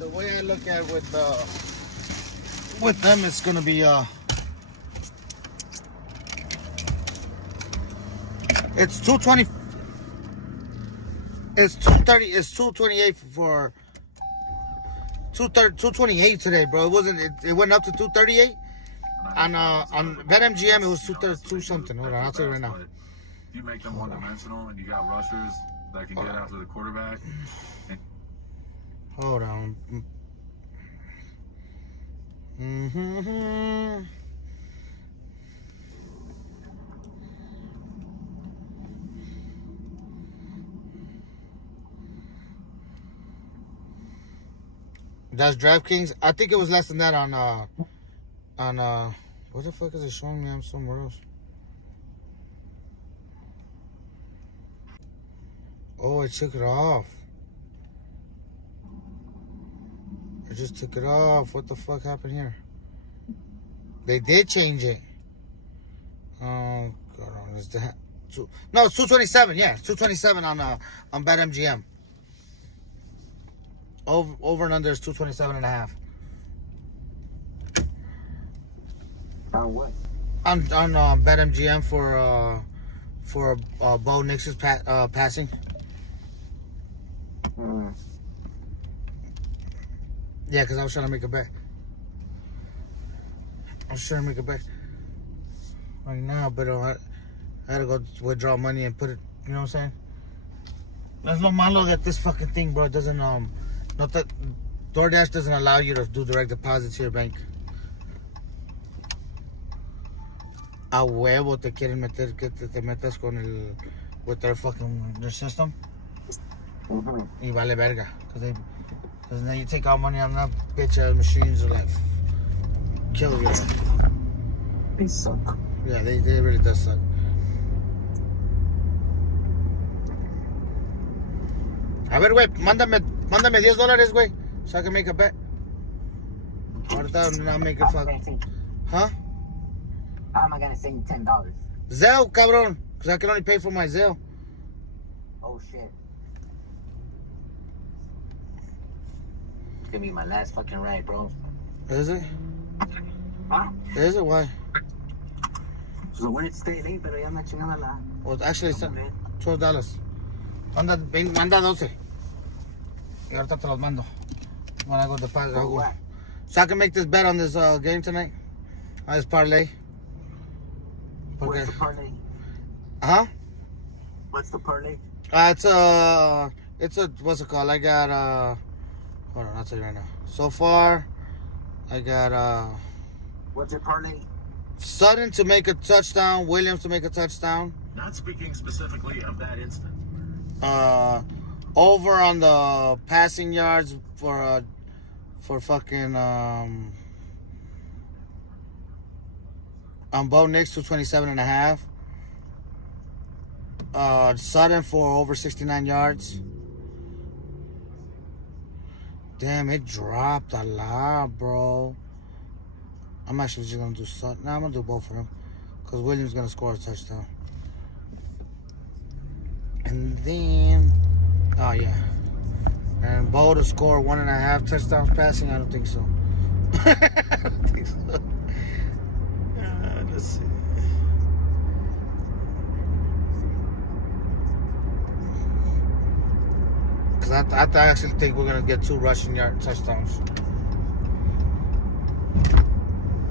the way I look at with them, it's gonna be it's 220. It's 230. It's 228 for 228 today, bro. It wasn't. It went up to 238. On BetMGM, it was 232 something. Hold on, I'll tell you right now. If you make them one-dimensional and you got rushers that can get after the quarterback. Hold on. That's DraftKings. I think it was less than that on what the fuck is it showing me? I'm somewhere else. Oh, it took it off. It just took it off. What the fuck happened here? They did change it. Oh, God, is that? No, it's 227. Yeah, it's 227 on BetMGM. Over and under is 227.5. On what? On BetMGM for Bo Nix's passing. Yeah, because I was trying to make a bet. Right now, but I had to go withdraw money and put it. You know what I'm saying? There's no malo that this fucking thing, bro, doesn't not that DoorDash doesn't allow you to do direct deposits to your bank. A huevo te quieren meter que te metas con el with their system. Y vale verga, because now you take out money on that bitch ass machines are like kill you. They suck. Yeah, they really does suck. A ver, güey, mándame $10, güey, so I can make a bet. Ahorita I'll make a fuck. Huh? How am I gonna send you $10? Zelle, cabrón, because I can only pay for my Zelle. Oh shit. It's gonna be my last fucking ride, bro. Is it? Huh? Is it? Why? So when it's stay late, pero ya me chingada la. Well, actually, it's $12. Manda 12. Y ahorita te los mando. When I go to deposit, so I can make this bet on this game tonight. On this parlay. What's the parlay? Huh? What's the parlay? It's a what's it called? I got hold on, I'll tell you right now. So far, I got What's your parlay? Sutton to make a touchdown, Williams to make a touchdown. Not speaking specifically of that instance. Over on the passing yards for fucking on Bo Nix to 27.5. Sutton for over 69 yards. Damn, it dropped a lot, bro. I'm actually just gonna do Sutton. Nah, I'm gonna do both of them, cause Williams gonna score a touchdown. And then, oh yeah, and Bo to score 1.5 touchdowns passing. I don't think so. I don't think so. Let's see. Cause I actually think we're gonna get 2 rushing yard touchdowns.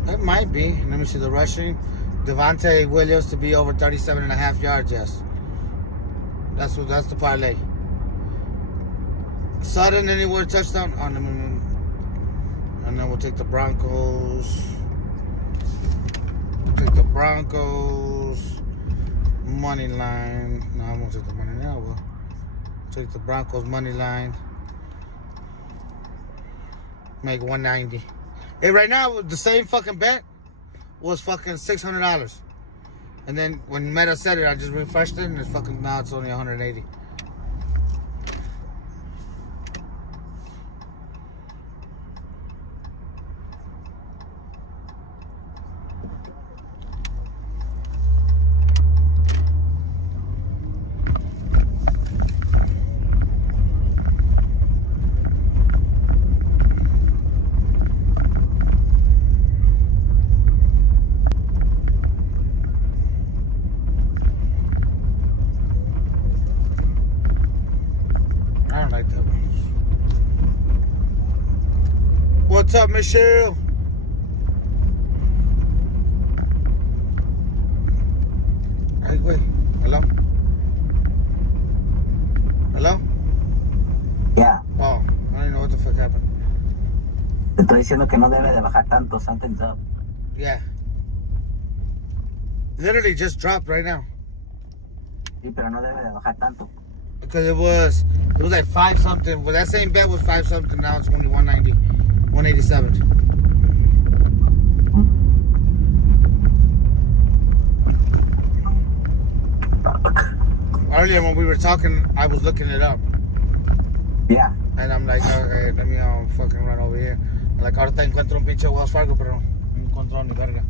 It might be. Let me see the rushing. Devontae Williams to be over 37.5 yards. Yes. That's the parlay. Sutton anywhere touchdown. Oh, no. And then we'll take the Broncos. Money line. No, I won't take the money line. We'll take the Broncos money line. Make 190. Hey, right now the same fucking bet was fucking $600. And then when Meta said it, I just refreshed it, and it's fucking now it's only 180. what's up, Michelle? Ay, güey. Hello? Hello? Yeah. Oh, I don't know what the fuck happened. Te estoy diciendo que no debe de bajar tanto. Something's up. Yeah. Literally just dropped right now. Sí, pero no debe de bajar tanto. Because it was like 5 something. Well, that same bet was 5 something. Now it's only 190, 187. Earlier when we were talking, I was looking it up. Yeah. And I'm like, okay, let me fucking run over here. Like, ahorita encuentro un pinche Wells Fargo, pero no encontró ni verga.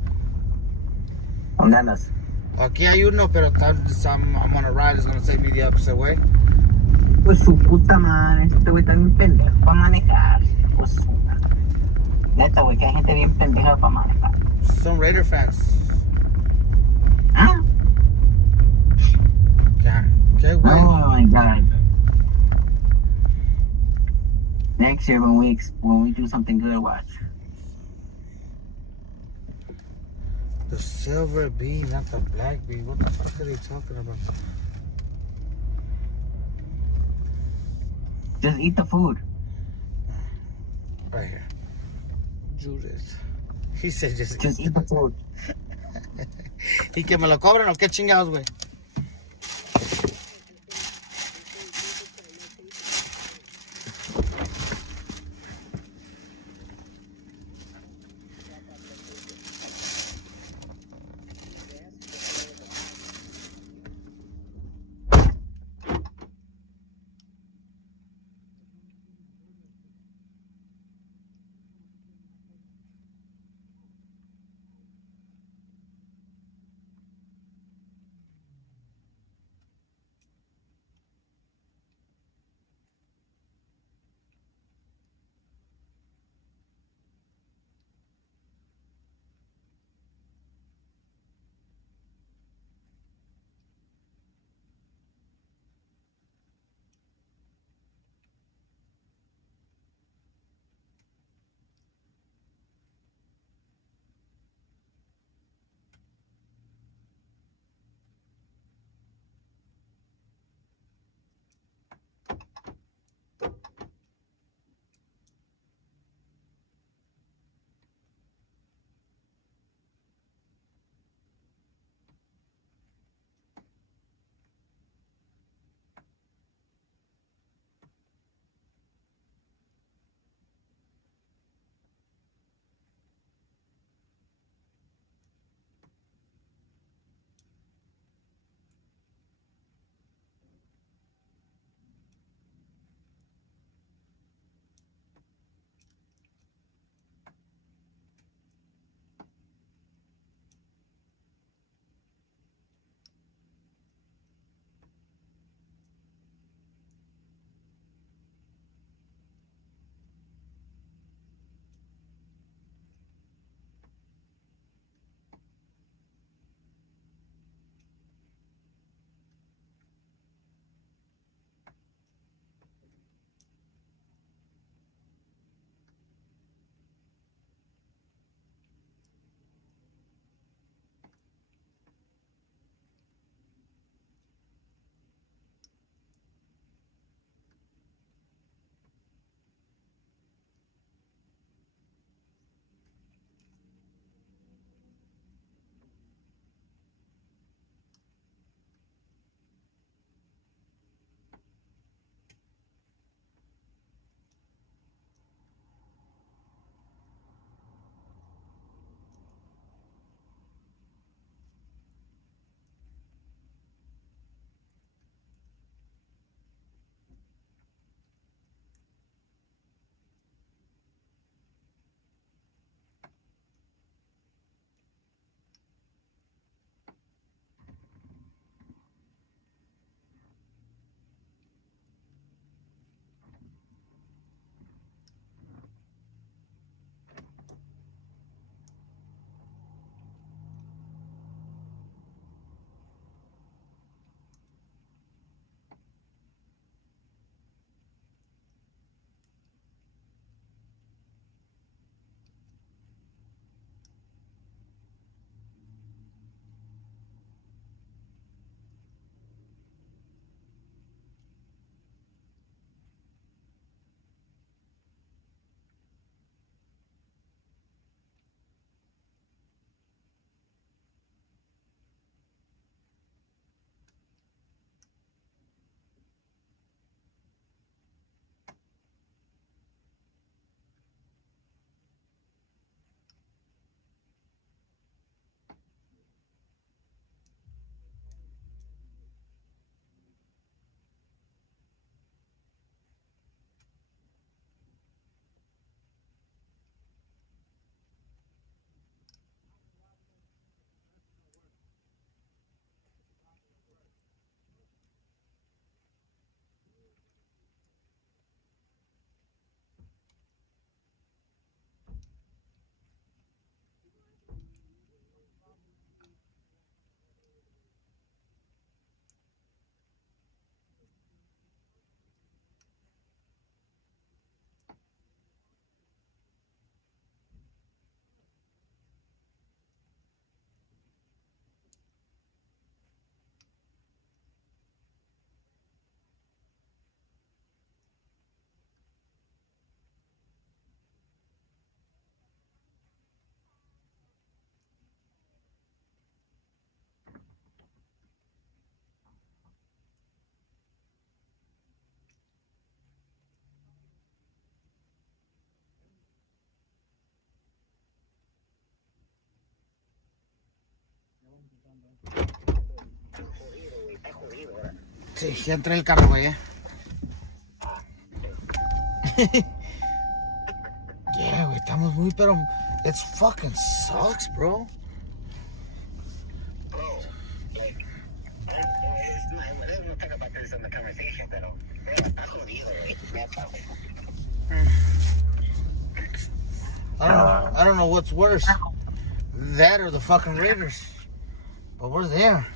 ¿Dónde andas? Aquí hay uno, pero I'm on a ride. It's gonna take me the opposite way. Pues su puta madre. Este güey está bien pendejo para manejar. Pues neta, güey, que hay gente bien pendeja para manejar. Some Raider fans. ¿Ah? ¿Qué, güey? Oh my god. Next year when we do something good, watch. The silver bee, not the black bee. What the fuck are they talking about? Just eat the food. Right here. Judith. He said just eat the food. ¿Y que me lo cobran o qué chingados, güey? Sí, ya entré en el carro, güey, Yeah, güey, estamos muy, pero... It fucking sucks, bro. Bro, like, it's not, let's talk about this in the conversation, pero, está jodido, güey. Neta, güey. I don't know what's worse. That or the fucking Raiders. But we're there.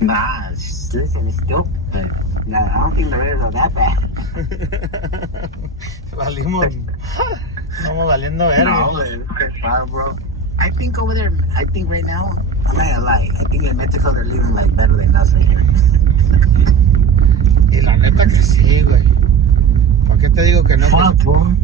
Nah, listen, it's still. Nah, I don't think the Raiders are that bad. Valimos. Estamos valiendo verga. No, it's far, bro. I think over there, I think right now, I'm not gonna lie. I think in Mexico they're living like better than us right here. Y la neta que sí, güey. ¿Para qué te digo que no? Fuck, bro.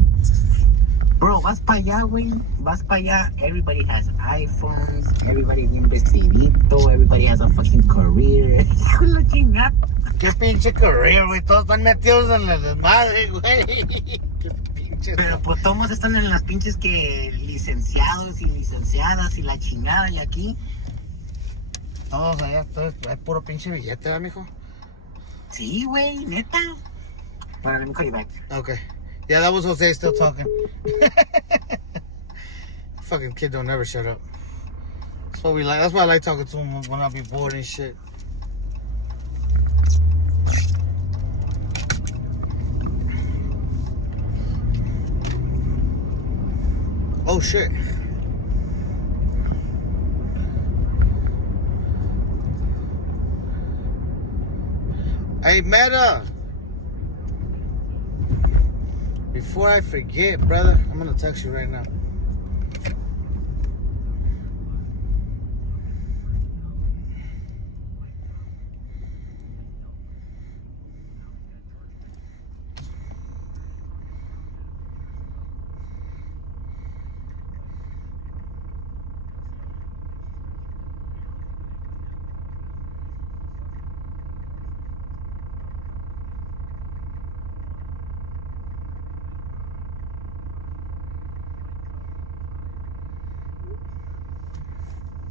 Bro, vas para allá, güey. Vas para allá. Everybody has iPhones. Everybody bien vestidito. Everybody has a fucking career. Hijo de la chingada. Qué pinche career, güey. Todos están metidos en el desmadre, güey. Qué pinche. Pero pues todos están en las pinches que licenciados y licenciadas y la chingada. Y aquí. Todos allá, todos, hay puro pinche billete, ¿verdad, mijo? Sí, güey, neta. Bueno, let me call you back. Okay. Yeah, that was Jose still talking. Fucking kid don't never shut up. That's what we like. That's why I like talking to him when I be bored and shit. Oh shit. Hey, Meta. Before I forget, brother, I'm gonna text you right now.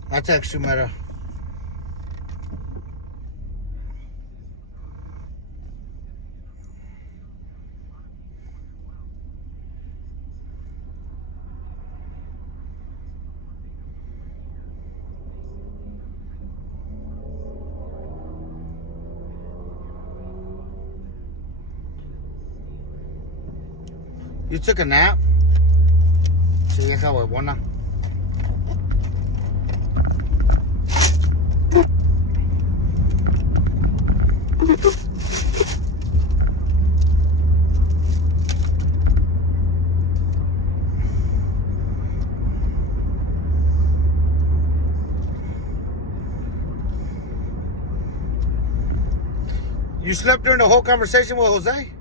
I'll text you, Meta. You took a nap? Sí, vieja huevona. You slept during the whole conversation with Jose?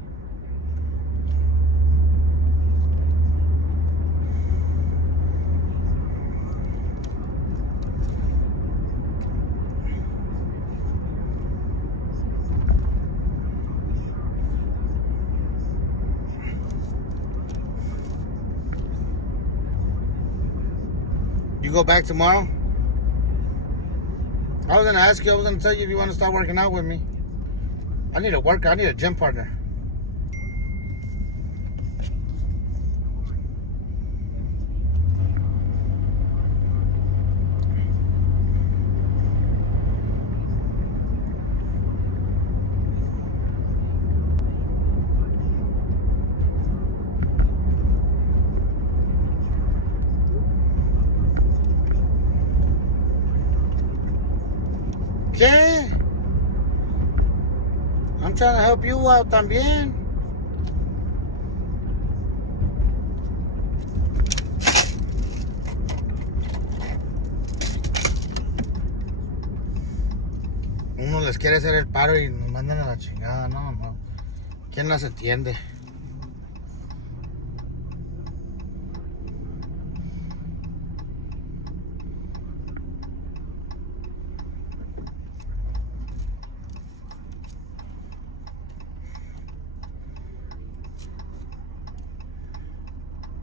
You go back tomorrow? I was gonna ask you, I was gonna tell you if you want to start working out with me. I need a worker, I need a gym partner. ¿Qué? I'm trying to help you out también. Uno les quiere hacer el paro y nos mandan a la chingada, no. ¿Quién las entiende?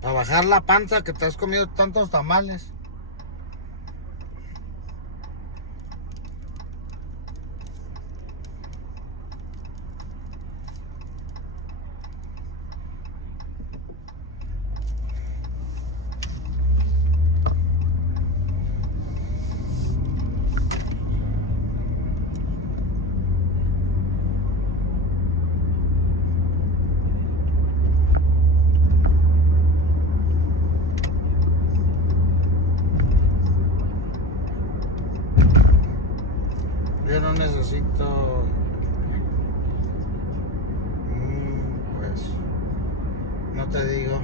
Para bajar la panza que te has comido tantos tamales. Yo no necesito, pues, no te digo,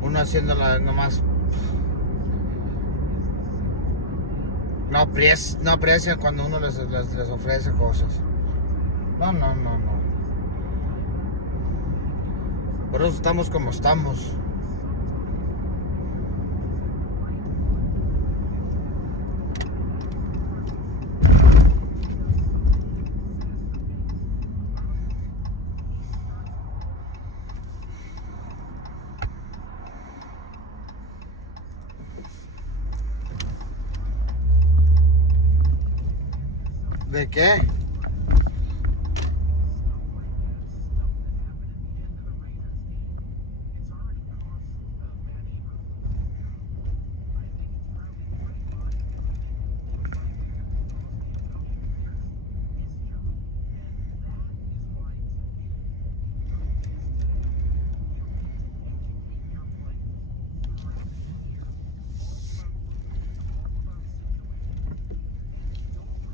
uno haciéndola nomás, no aprecia cuando uno les ofrece cosas. No. Por eso estamos como estamos. ¿De qué?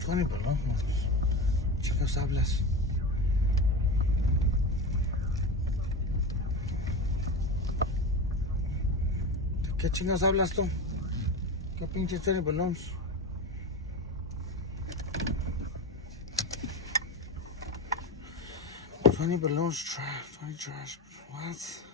Tony, perdón. Chicos, hablas. ¿De qué chingas hablas tú? ¿Qué pinche Tony Balloons? Tony Balloons trash. Tony trash. What?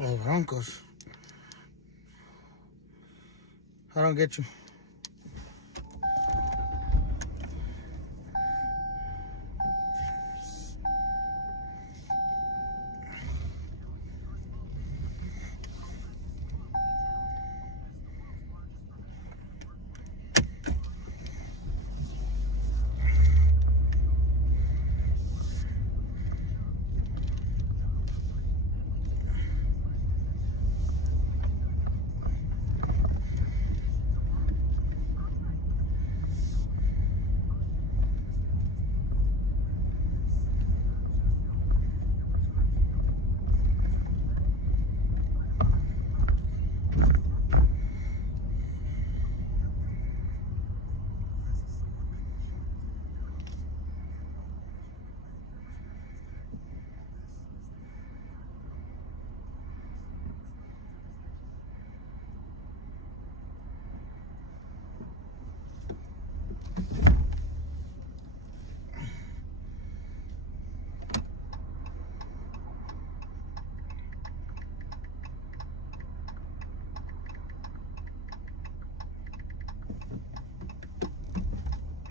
Los Broncos. I don't get you.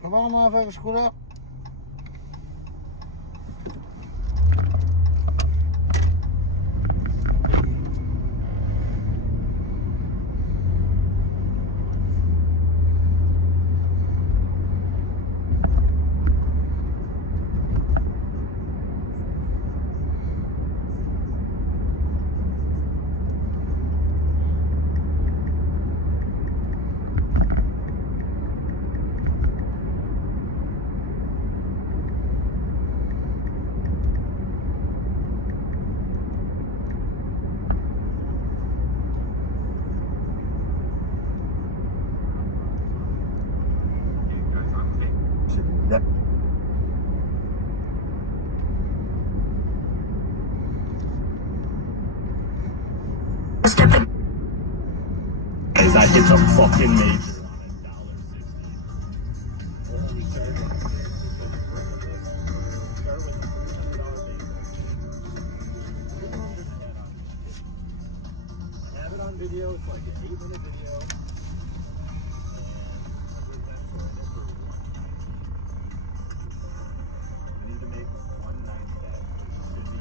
Come on, motherfucker, scoot up. is I hit the fucking major on $1.60. We started with a $300 base. I have it on video. It's like an 8-minute video. I need to make 190 back. It should be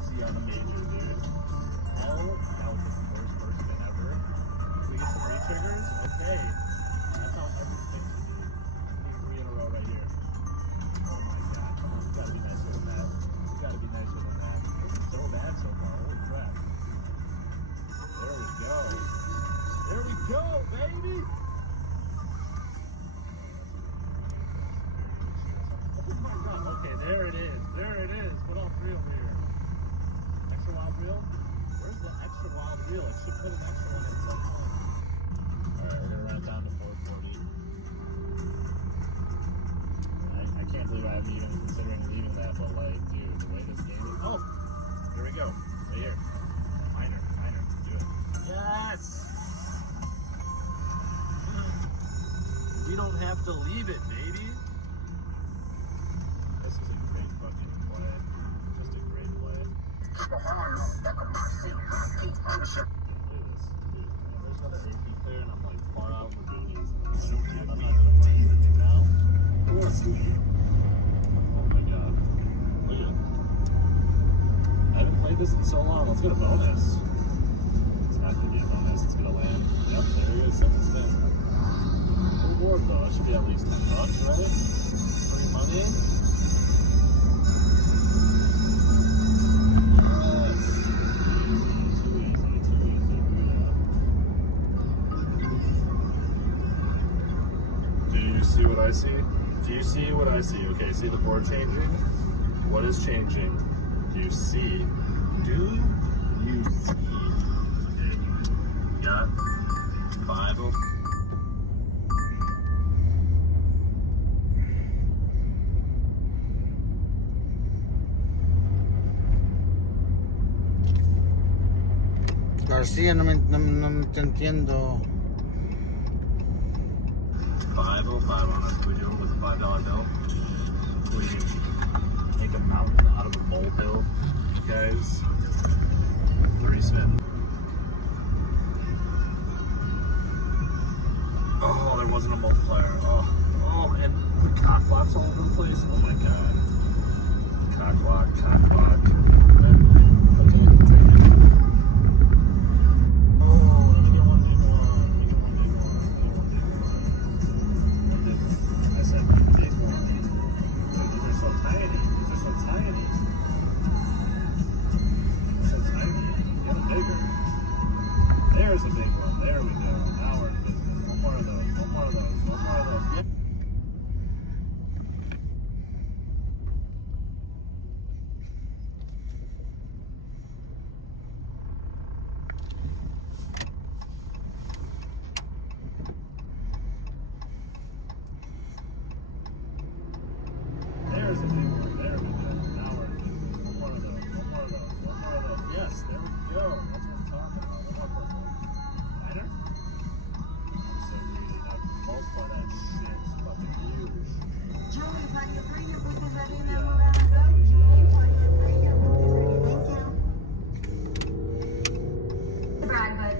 easy on the major, dude. Hell, that was the worst first spin ever. We get some re-triggers? Okay. That's how every spin should be. Three in a row right here. Oh my god, come on. We gotta be nicer than that. We gotta be nicer than that. This is so bad so far. Holy crap. There we go. There we go, baby! Oh my god, okay, there it is. There it is. What else real here? Extra wild reel? Where's the extra wild reel? It should put an extra one in some point. Alright, we're gonna run it down to 440. I can't believe I'm even considering leaving that, but like, dude, the way this game is. Oh! Here we go. Right here. Minor. Do it. Yes! We don't have to leave it, baby. This is a great fucking play. Just a great play. Look at this. Dude, man, there's another AP player, and I'm like far out in the boonies. I'm not gonna play anything now. Oh my god. Look at it. I haven't played this in so long. Let's get a bonus. It's not gonna be a bonus. It's gonna land. Yep, there he is. Second spin. Reward though, it should be at least $10, right? Free money. Yes. Too easy. Do you see what I see? Do you see what I see? Okay, see the board changing? What is changing? Do you see? Do you see? Got 5 of García, no me te entiendo. 505 on us. What we doing with a $5 bill? What do you make a mountain out of a molehill, guys? 3 spin. Oh, there wasn't a multiplier. Oh, and the cock blocks all over the place. Oh my god. Cock block. Okay. There's a big one. There we go. Now we're in business. One more of those. Yep. There's a big one. There we go. Now we're in business. One more of those. Yes, there we go. That's what I'm talking about. One more person. Minor? So really, not multiply that shit. It's fucking huge. Julie, when you bring your book ready Yeah. now around the boat, Julie, when you bring your book ready. Thank you. Brad, but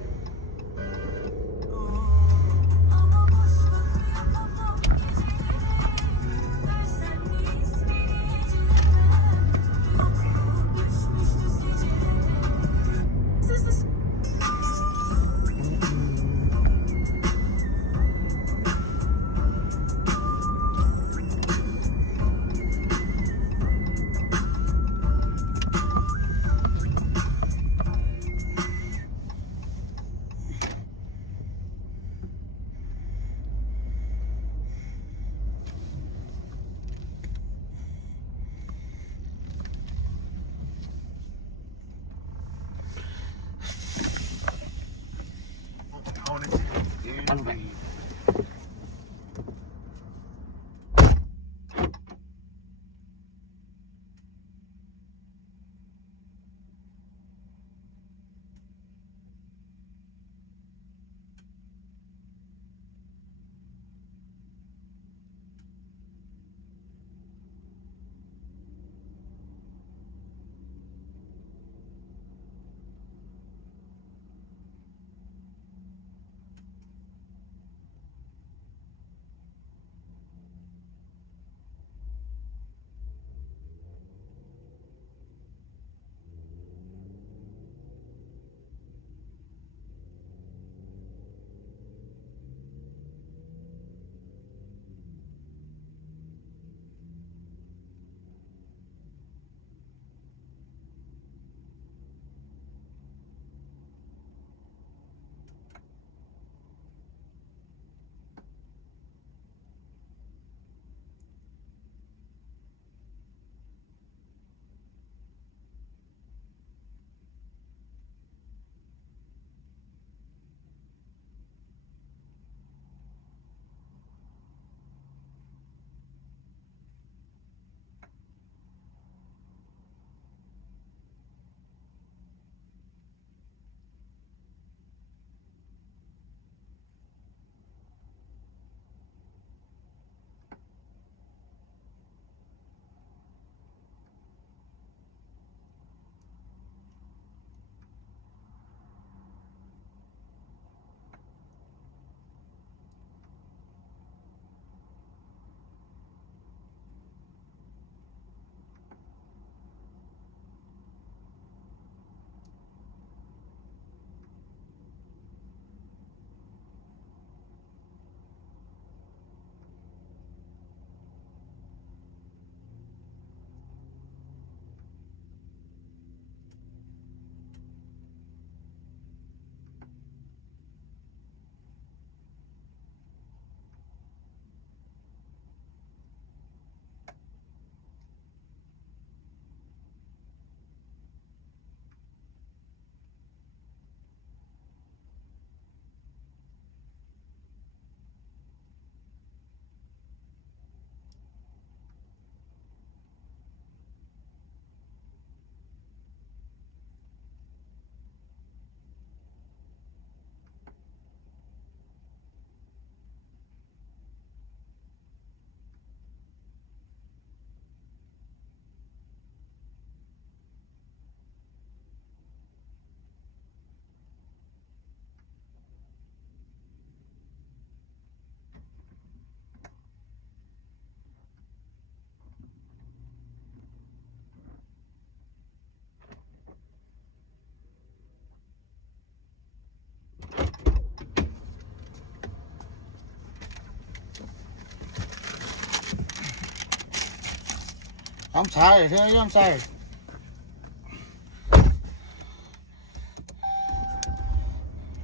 I'm tired. Hell yeah, I'm tired.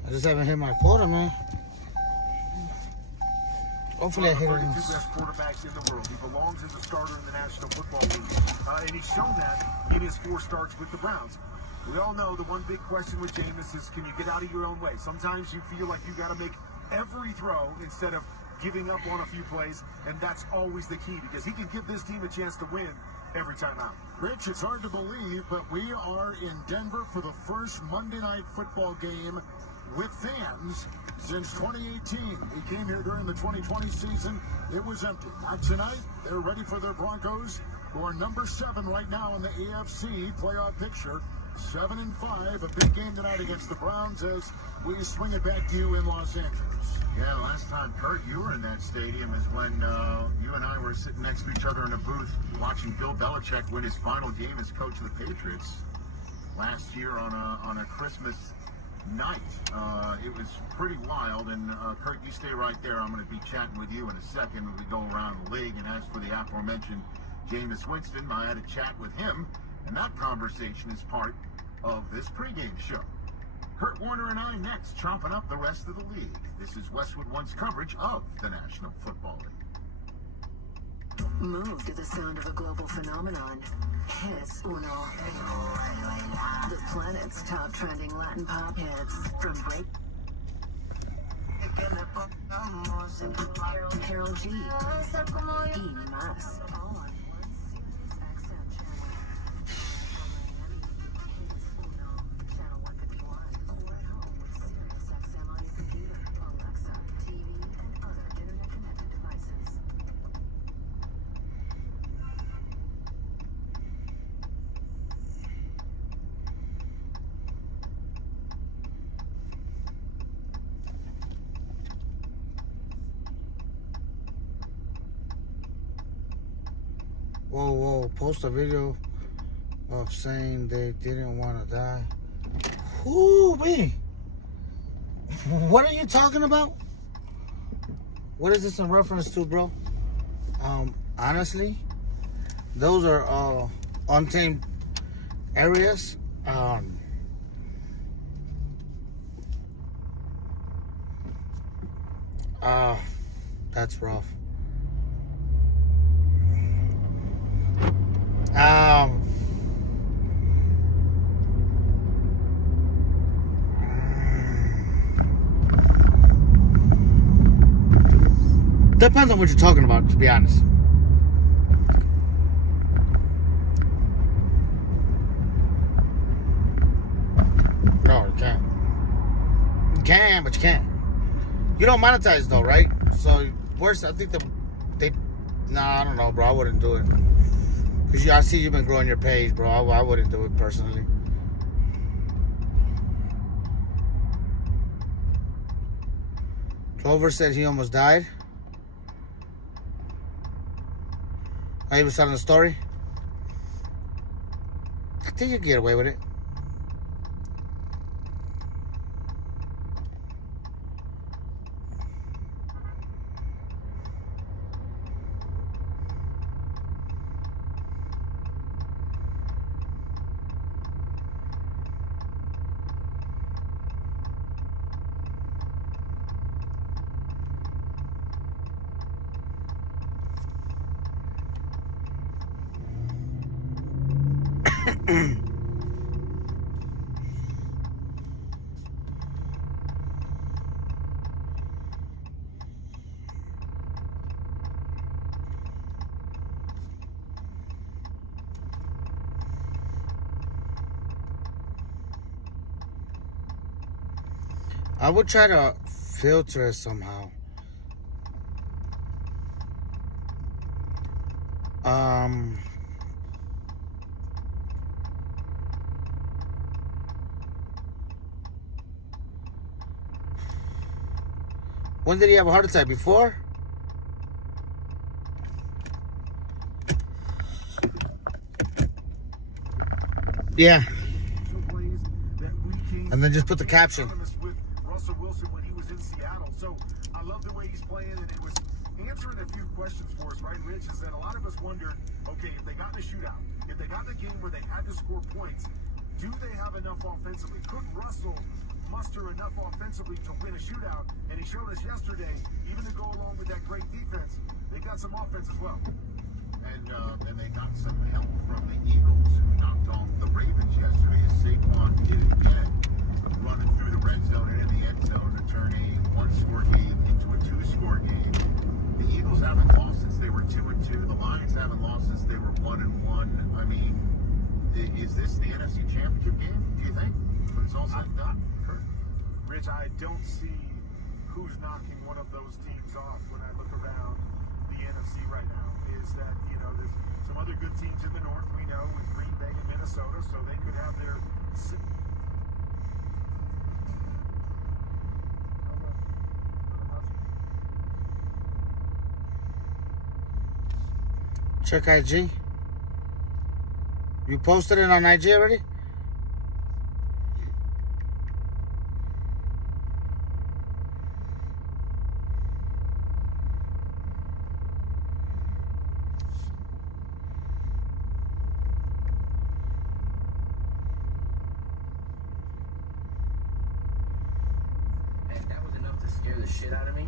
I just haven't hit my quota, man. Hopefully I hit it. 32 best quarterbacks in the world. He belongs as a starter in the National Football League. And he's shown that in his 4 starts with the Browns. We all know the one big question with Jameis is, can you get out of your own way? Sometimes you feel like you got to make every throw instead of giving up on a few plays, and that's always the key because he can give this team a chance to win every time out. Rich, it's hard to believe, but we are in Denver for the first Monday night football game with fans since 2018. We came here during the 2020 season. It was empty. Not tonight. They're ready for their Broncos, who are number 7 right now in the AFC playoff picture. 7-5, a big game tonight against the Browns as we swing it back to you in Los Angeles. Yeah, the last time, Kurt, you were in that stadium is when you and I were sitting next to each other in a booth watching Bill Belichick win his final game as coach of the Patriots last year on a Christmas night. It was pretty wild, and Kurt, you stay right there. I'm going to be chatting with you in a second when we go around the league. And as for the aforementioned Jameis Winston, I had a chat with him, and that conversation is part of this pregame show. Kurt Warner and I next, chomping up the rest of the league. This is Westwood One's coverage of the National Football League. Move to the sound of a global phenomenon. Hits Uno. The planet's top trending Latin pop hits. From break. Carol G. Y más. All on one Sirius XM channel. Channel 151. Or at home with Sirius XM on your computer, Alexa, TV, and other internet-connected devices. Whoa, post a video of saying they didn't want to die. Whoo-wee. What are you talking about? What is this in reference to, bro? Honestly, those are untamed areas. That's rough. Depends on what you're talking about, to be honest. No, you can't. You can, but you can't. You don't monetize though, right? So worse, I think I don't know, bro. I wouldn't do it. Because I see you've been growing your page, bro. I wouldn't do it personally. Clover said he almost died. Oh, he was telling a story? I think you can get away with it. I would try to filter it somehow. When did he have a heart attack? Before? Yeah. And then just put the caption. Russell Wilson when he was in Seattle. So I love the way he's playing, and it was answering a few questions for us, right, Rich, is that a lot of us wondered, okay, if they got in a shootout, if they got in a game where they had to score points, do they have enough offensively? Could Russell muster enough offensively to win a shootout? And he showed us yesterday, even to go along with that great defense, they got some offense as well. And they got some help from the Eagles, who knocked off the Ravens yesterday, as Saquon did it again, running through the red zone and in the end zone to turn a one-score game into a two-score game. The Eagles haven't lost since they were 2-2. The Lions haven't lost since they were 1-1. I mean, is this the NFC Championship game, do you think? When it's all said and done? Rich, I don't see who's knocking one of those teams off when I look around the NFC right now. Is that, there's some other good teams in the North, we know, with Green Bay and Minnesota, so they could have their... Check IG. You posted it on IG already? And that was enough to scare the shit out of me.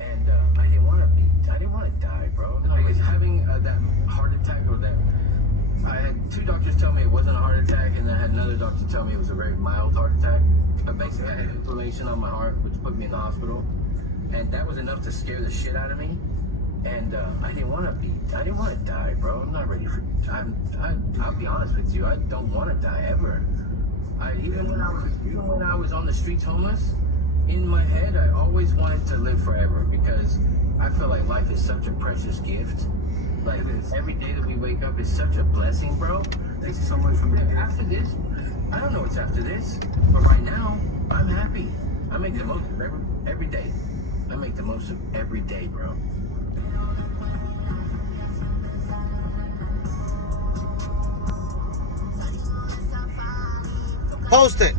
And I didn't want to die, bro. Because having that heart attack, or that, I had two doctors tell me it wasn't a heart attack, and then I had another doctor tell me it was a very mild heart attack. But basically, I had inflammation on my heart, which put me in the hospital, and that was enough to scare the shit out of me. And I didn't want to die, bro. I'm not ready for. I'll be honest with you. I don't want to die ever. Even when I was on the streets homeless, in my head, I always wanted to live forever, because I feel like life is such a precious gift. Like, every day that we wake up is such a blessing, bro. Thank you so much for being here. After this, I don't know what's after this, but right now, I'm happy. I make the most of every day. I make the most of every day, bro. Post it.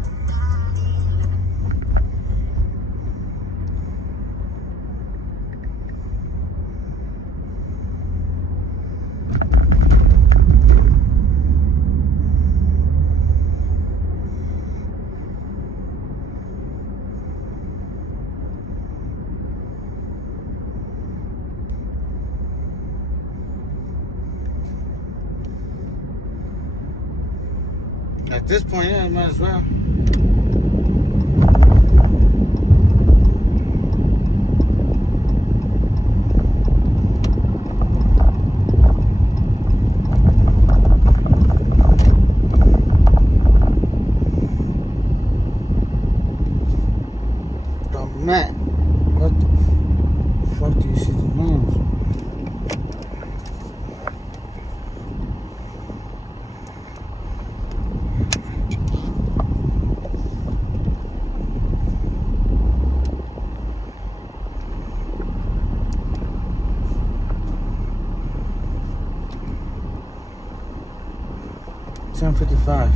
At this point, yeah, might as well. Matt, what the fuck do you see the names? $10.55.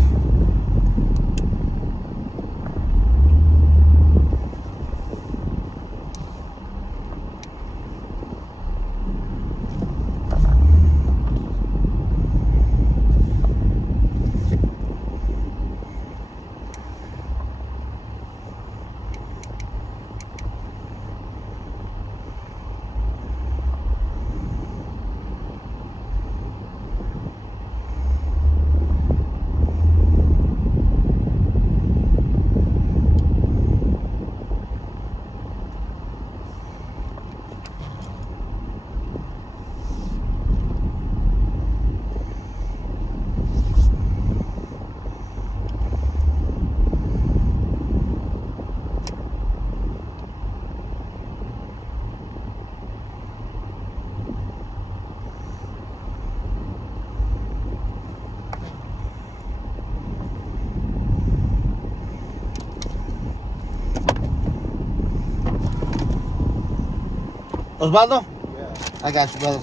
Osvaldo? Yeah. I got you, brother.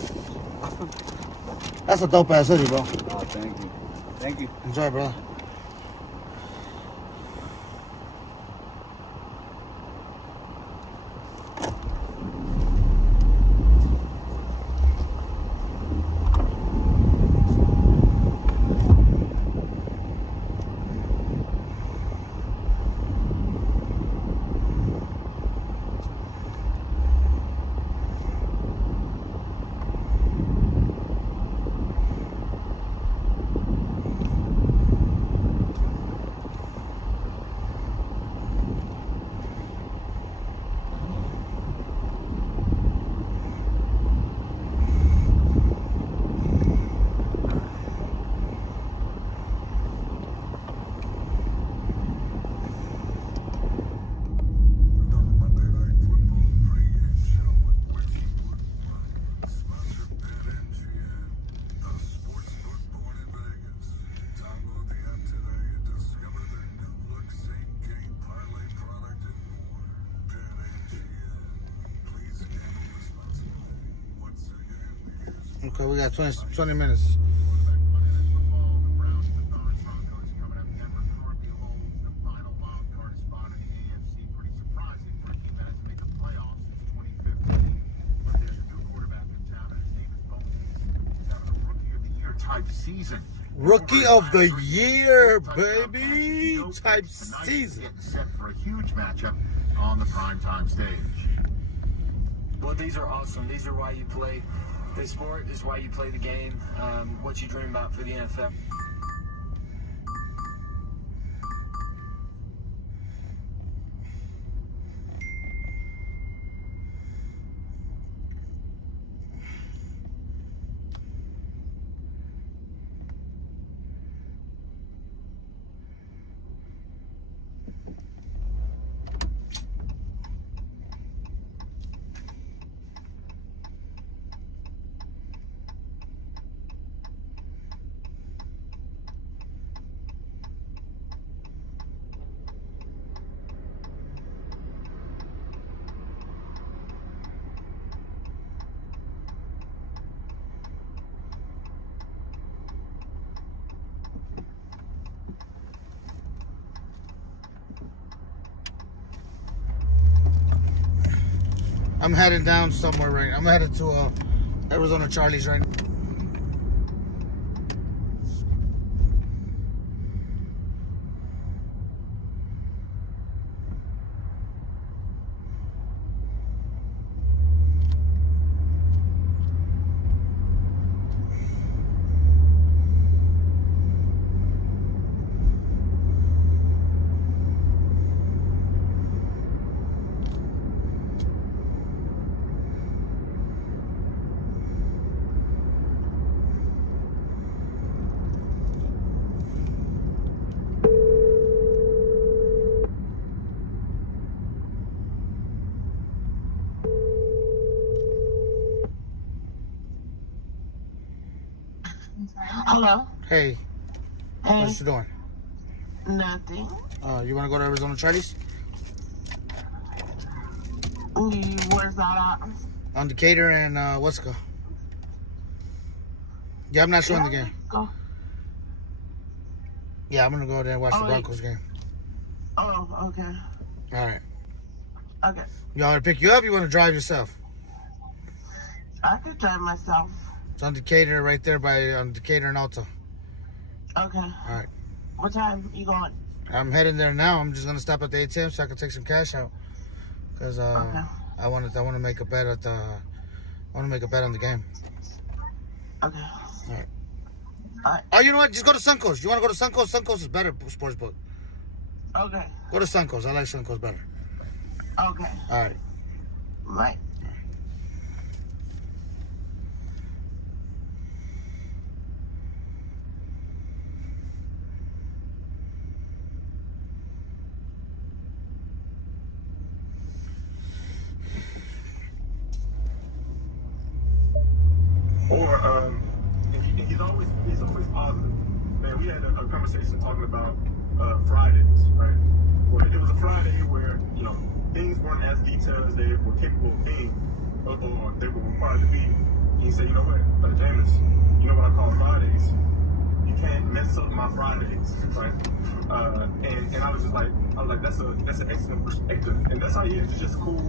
That's a dope ass hoodie, bro. Oh, thank you. Thank you. Enjoy, brother. Okay, we got 20 minutes. Type season. Rookie of the year, baby. Type season. Getting set for a huge matchup on the primetime stage. Well, these are awesome. These are why you play this sport. This is why you play the game. What you dream about for the NFL. I'm heading down somewhere right now. I'm headed to Arizona Charlie's right now. Hello. Hey. Hey. What you doing? Nothing. You want to go to Arizona Charlie's? Where's that at? On Decatur and Wesco. Yeah, I'm not showing the game. Go. Yeah, I'm going to go there and watch the Broncos game. Oh, okay. All right. Okay. You want me to pick you up or you want to drive yourself? I could drive myself. It's on Decatur right there on Decatur and Alta. Okay. All right. What time you going? I'm heading there now. I'm just going to stop at the ATM so I can take some cash out. Because Okay. I want to make a bet at the... I want to make a bet on the game. Okay. All right. All right. Oh, you know what? Just go to Suncoast. You want to go to Suncoast? Suncoast is better sportsbook. Okay. Go to Suncoast. I like Suncoast better. Okay. All right. Right. Or he's always positive. Man, we had a conversation talking about Fridays, right? Where it was a Friday where things weren't as detailed as they were capable of being, or they were required to be. And he said, you know what, James, you know what I call Fridays? You can't mess up my Fridays, right? And I was like, that's an excellent perspective, and that's how he is. It's just cool.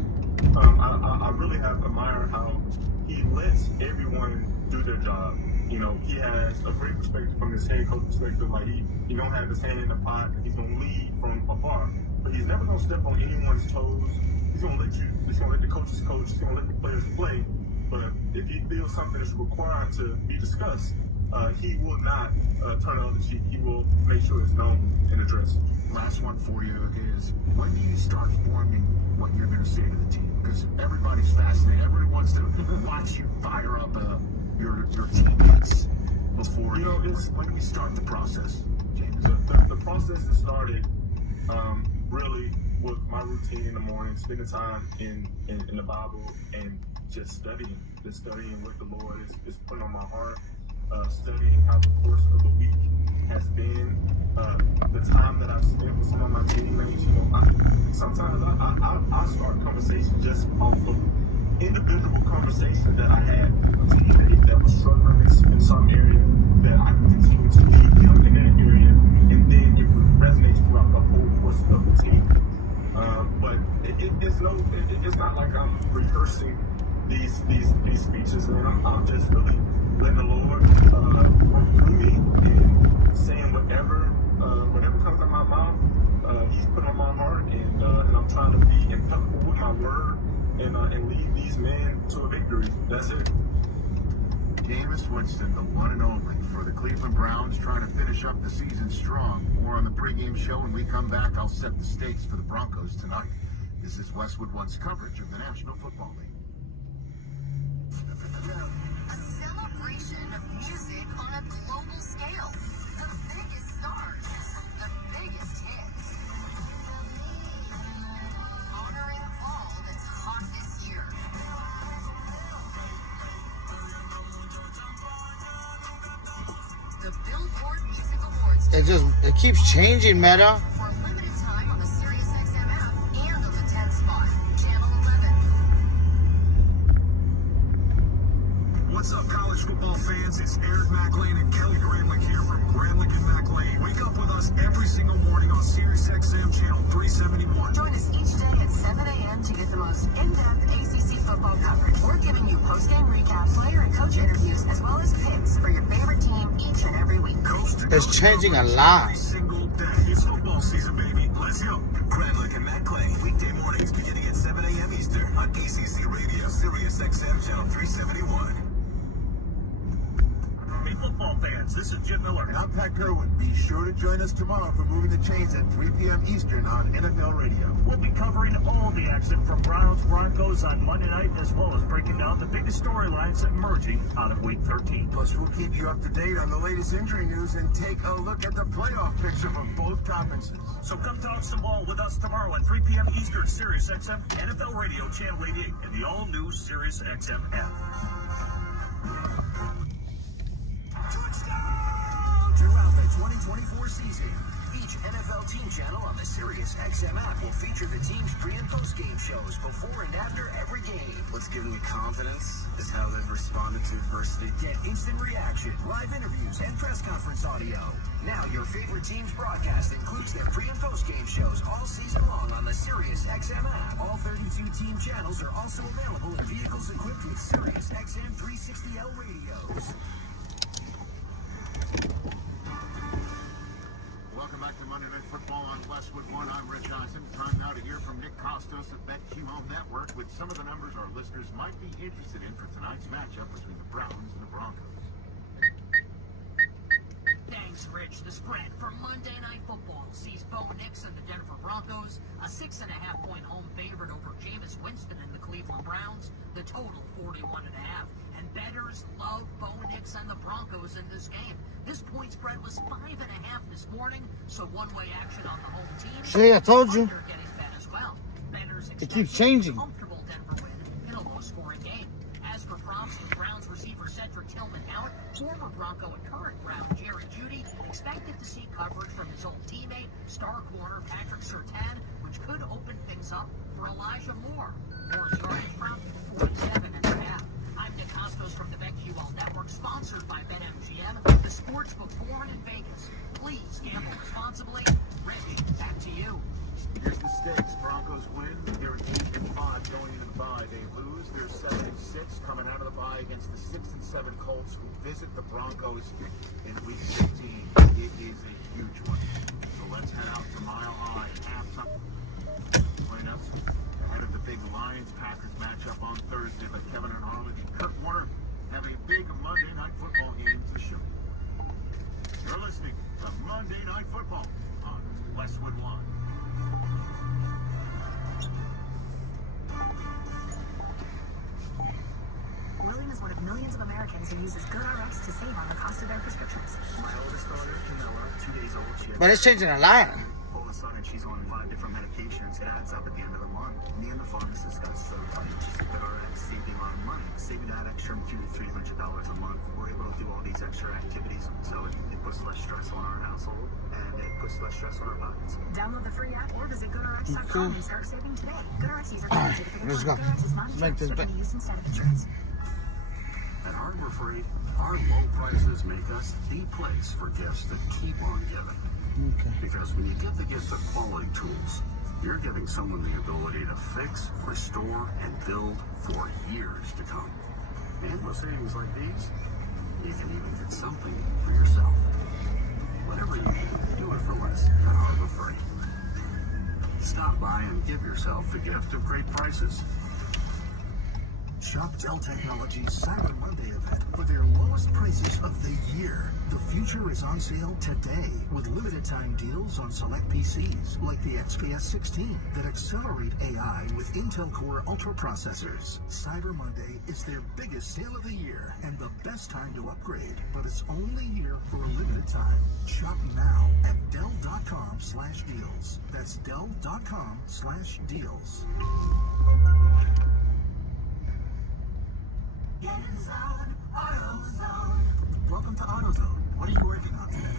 I really have admired how he lets everyone do their job. He has a great perspective from his head coach perspective. Like he don't have his hand in the pot. He's gonna lead from afar, but he's never gonna step on anyone's toes. He's gonna let the coaches coach. He's gonna let the players play. But if he feels something is required to be discussed, he will not turn the other cheek. He will make sure it's known and addressed. Last one for you is, when do you start forming what you're going to say to the team? Because everybody's fascinated. Everybody wants to watch you fire up your teammates before when do we start the process, James? The process has started really with my routine in the morning, spending time in the Bible and just studying what the Lord is putting on my heart, studying how the course of the week has been, the time that I've spent with some of my teammates. Sometimes I start conversations just off of individual conversations that I had with a teammate that was struggling in some area, that I can continue to keep him in that area, and then it resonates throughout the whole course of the team. But it's not like I'm rehearsing these speeches, and I'm just really letting the Lord work through me and saying whatever comes out of my mouth, He's put on my heart, and I'm trying to be impeccable with my word and lead these men to a victory. That's it. Jameis Winston, the one and only for the Cleveland Browns, trying to finish up the season strong. More on the pregame show. When we come back, I'll set the stakes for the Broncos tonight. This is Westwood One's coverage of the National Football League. A celebration of music on a global scale. The biggest stars, the biggest hits. Honoring all that's hot this year. The Billboard Music Awards. It keeps changing, Meta. For a limited time on the SiriusXM app and on the 10th spot, Channel 11. What's up, college football fans? It's Eric McLean and Kelly Granlick here from Granlick and McLean. Wake up with us every single morning on SiriusXM Channel 371. Join us each day at 7 a.m. to get the most in-depth ACC football coverage. We're giving you post-game recaps, player and coach interviews, as well as picks for your favorite team each and every week. It's changing a lot. Every single day. It's football season, baby. Let's go. Granlick and McLean, weekday mornings beginning at 7 a.m. Eastern on ACC Radio, SiriusXM Channel 371. Hey, football fans, this is Jim Miller. And I'm Pat Kerwin. Be sure to join us tomorrow for Moving the Chains at 3 p.m. Eastern on NFL Radio. We'll be covering all the action from Browns Broncos on Monday night, as well as breaking down the biggest storylines emerging out of Week 13. Plus, we'll keep you up to date on the latest injury news and take a look at the playoff picture for both conferences. So come talk some ball with us tomorrow at 3 p.m. Eastern, SiriusXM, NFL Radio, Channel 88, and the all-new SiriusXM app. Touchdown! Throughout the 2024 season, each NFL team channel on the SiriusXM app will feature the team's pre- and post-game shows before and after every game. What's given me confidence is how they've responded to adversity. Get instant reaction, live interviews, and press conference audio. Now your favorite team's broadcast includes their pre- and post-game shows all season long on the SiriusXM app. All 32 team channels are also available in vehicles equipped with SiriusXM 360L radios. Welcome back to Monday Night Football on Westwood One. I'm Rich Eisen. Time now to hear from Nick Costos at BetQL Network with some of the numbers our listeners might be interested in for tonight's matchup between the Browns and the Broncos. Thanks, Rich. The spread for Monday Night Football sees Bo Nix and the Denver Broncos a 6.5-point home favorite over Jameis Winston and the Cleveland Browns. The total 41.5. And bettors love Bo Nix and the Broncos in this game. This point spread was 5.5 this morning, so one-way action on the home team. See, I told you. Getting bet as well. Bettors It keeps changing. comfortable Denver win in a low-scoring game. As for props, Browns receiver Cedric Tillman out. Former Bronco and current Brown Jerry Jeudy expected to see coverage from his old teammate, star corner Patrick Surtain, which could open things up for Elijah Moore. Moore's yardage prop 47.5. I'm Nick Costos from the BetQL Network, sponsored by BetMGM, the sportsbook born in Vegas. Please gamble responsibly. Rich, back to you. Here's the stakes. Broncos win. They're 8-5 going into the bye. They lose. They're 7-6 coming out of the bye against the 6-7 Colts, who visit the Broncos in Week 15. It is a huge one. So let's head out to Mile High. Halftime. Join us ahead of the big Lions-Packers matchup on Thursday. But Kevin and Harlan and Kurt Warner have a big Monday Night Football game to show. You're listening to Monday Night Football on Westwood One. William is one of millions of Americans who uses GoodRx to save on the cost of their prescriptions. My oldest daughter, Camilla, 2 days old, she But it's changing a lot. all of a sudden she's on 5 different medications. It adds up at the end of the month. Me and the pharmacist got so tight. GoodRx saved me a lot of money. Saving that extra $200 to $300 a month. We're able to do all these extra activities, so it puts less stress on our household and it puts less stress on our pockets. Download the free app or visit GoodRx GoodRx.com and start saving today. GoodRx user compensated for the Let's go. GoodRx is not Let's make insurance, this but bet. can be used instead of insurance. At Harbor Freight, our low prices make us the place for gifts that keep on giving. Okay. Because when you give the gift of quality tools, you're giving someone the ability to fix, restore, and build for years to come. And with savings like these, you can even get something for yourself. Whatever you do it for less at Harbor Freight. Stop by and give yourself the gift of great prices. Shop Dell Technologies Cyber Monday event for their lowest prices of the year. The future is on sale today with limited time deals on select PCs like the XPS 16 that accelerate AI with Intel Core Ultra processors. Cyber Monday is their biggest sale of the year and the best time to upgrade, but it's only here for a limited time. Shop now at Dell.com/deals. That's Dell.com/deals. Welcome to AutoZone. What are you working on today?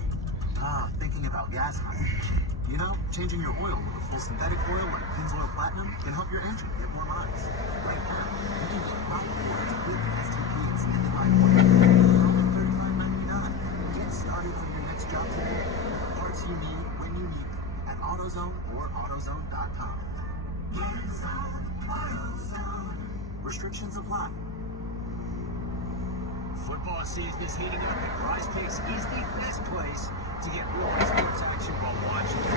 Thinking about gas mileage. You know, changing your oil with a full synthetic oil like Pennzoil Platinum can help your engine get more miles. Right now, you can get Rock Ford's with STP extended life oil for only $35.99. Get started on your next job today with the parts you need when you need them at AutoZone or AutoZone.com. Restrictions apply. Football season is heating up, and Prize Picks is the best place to get real sports action while watching. 10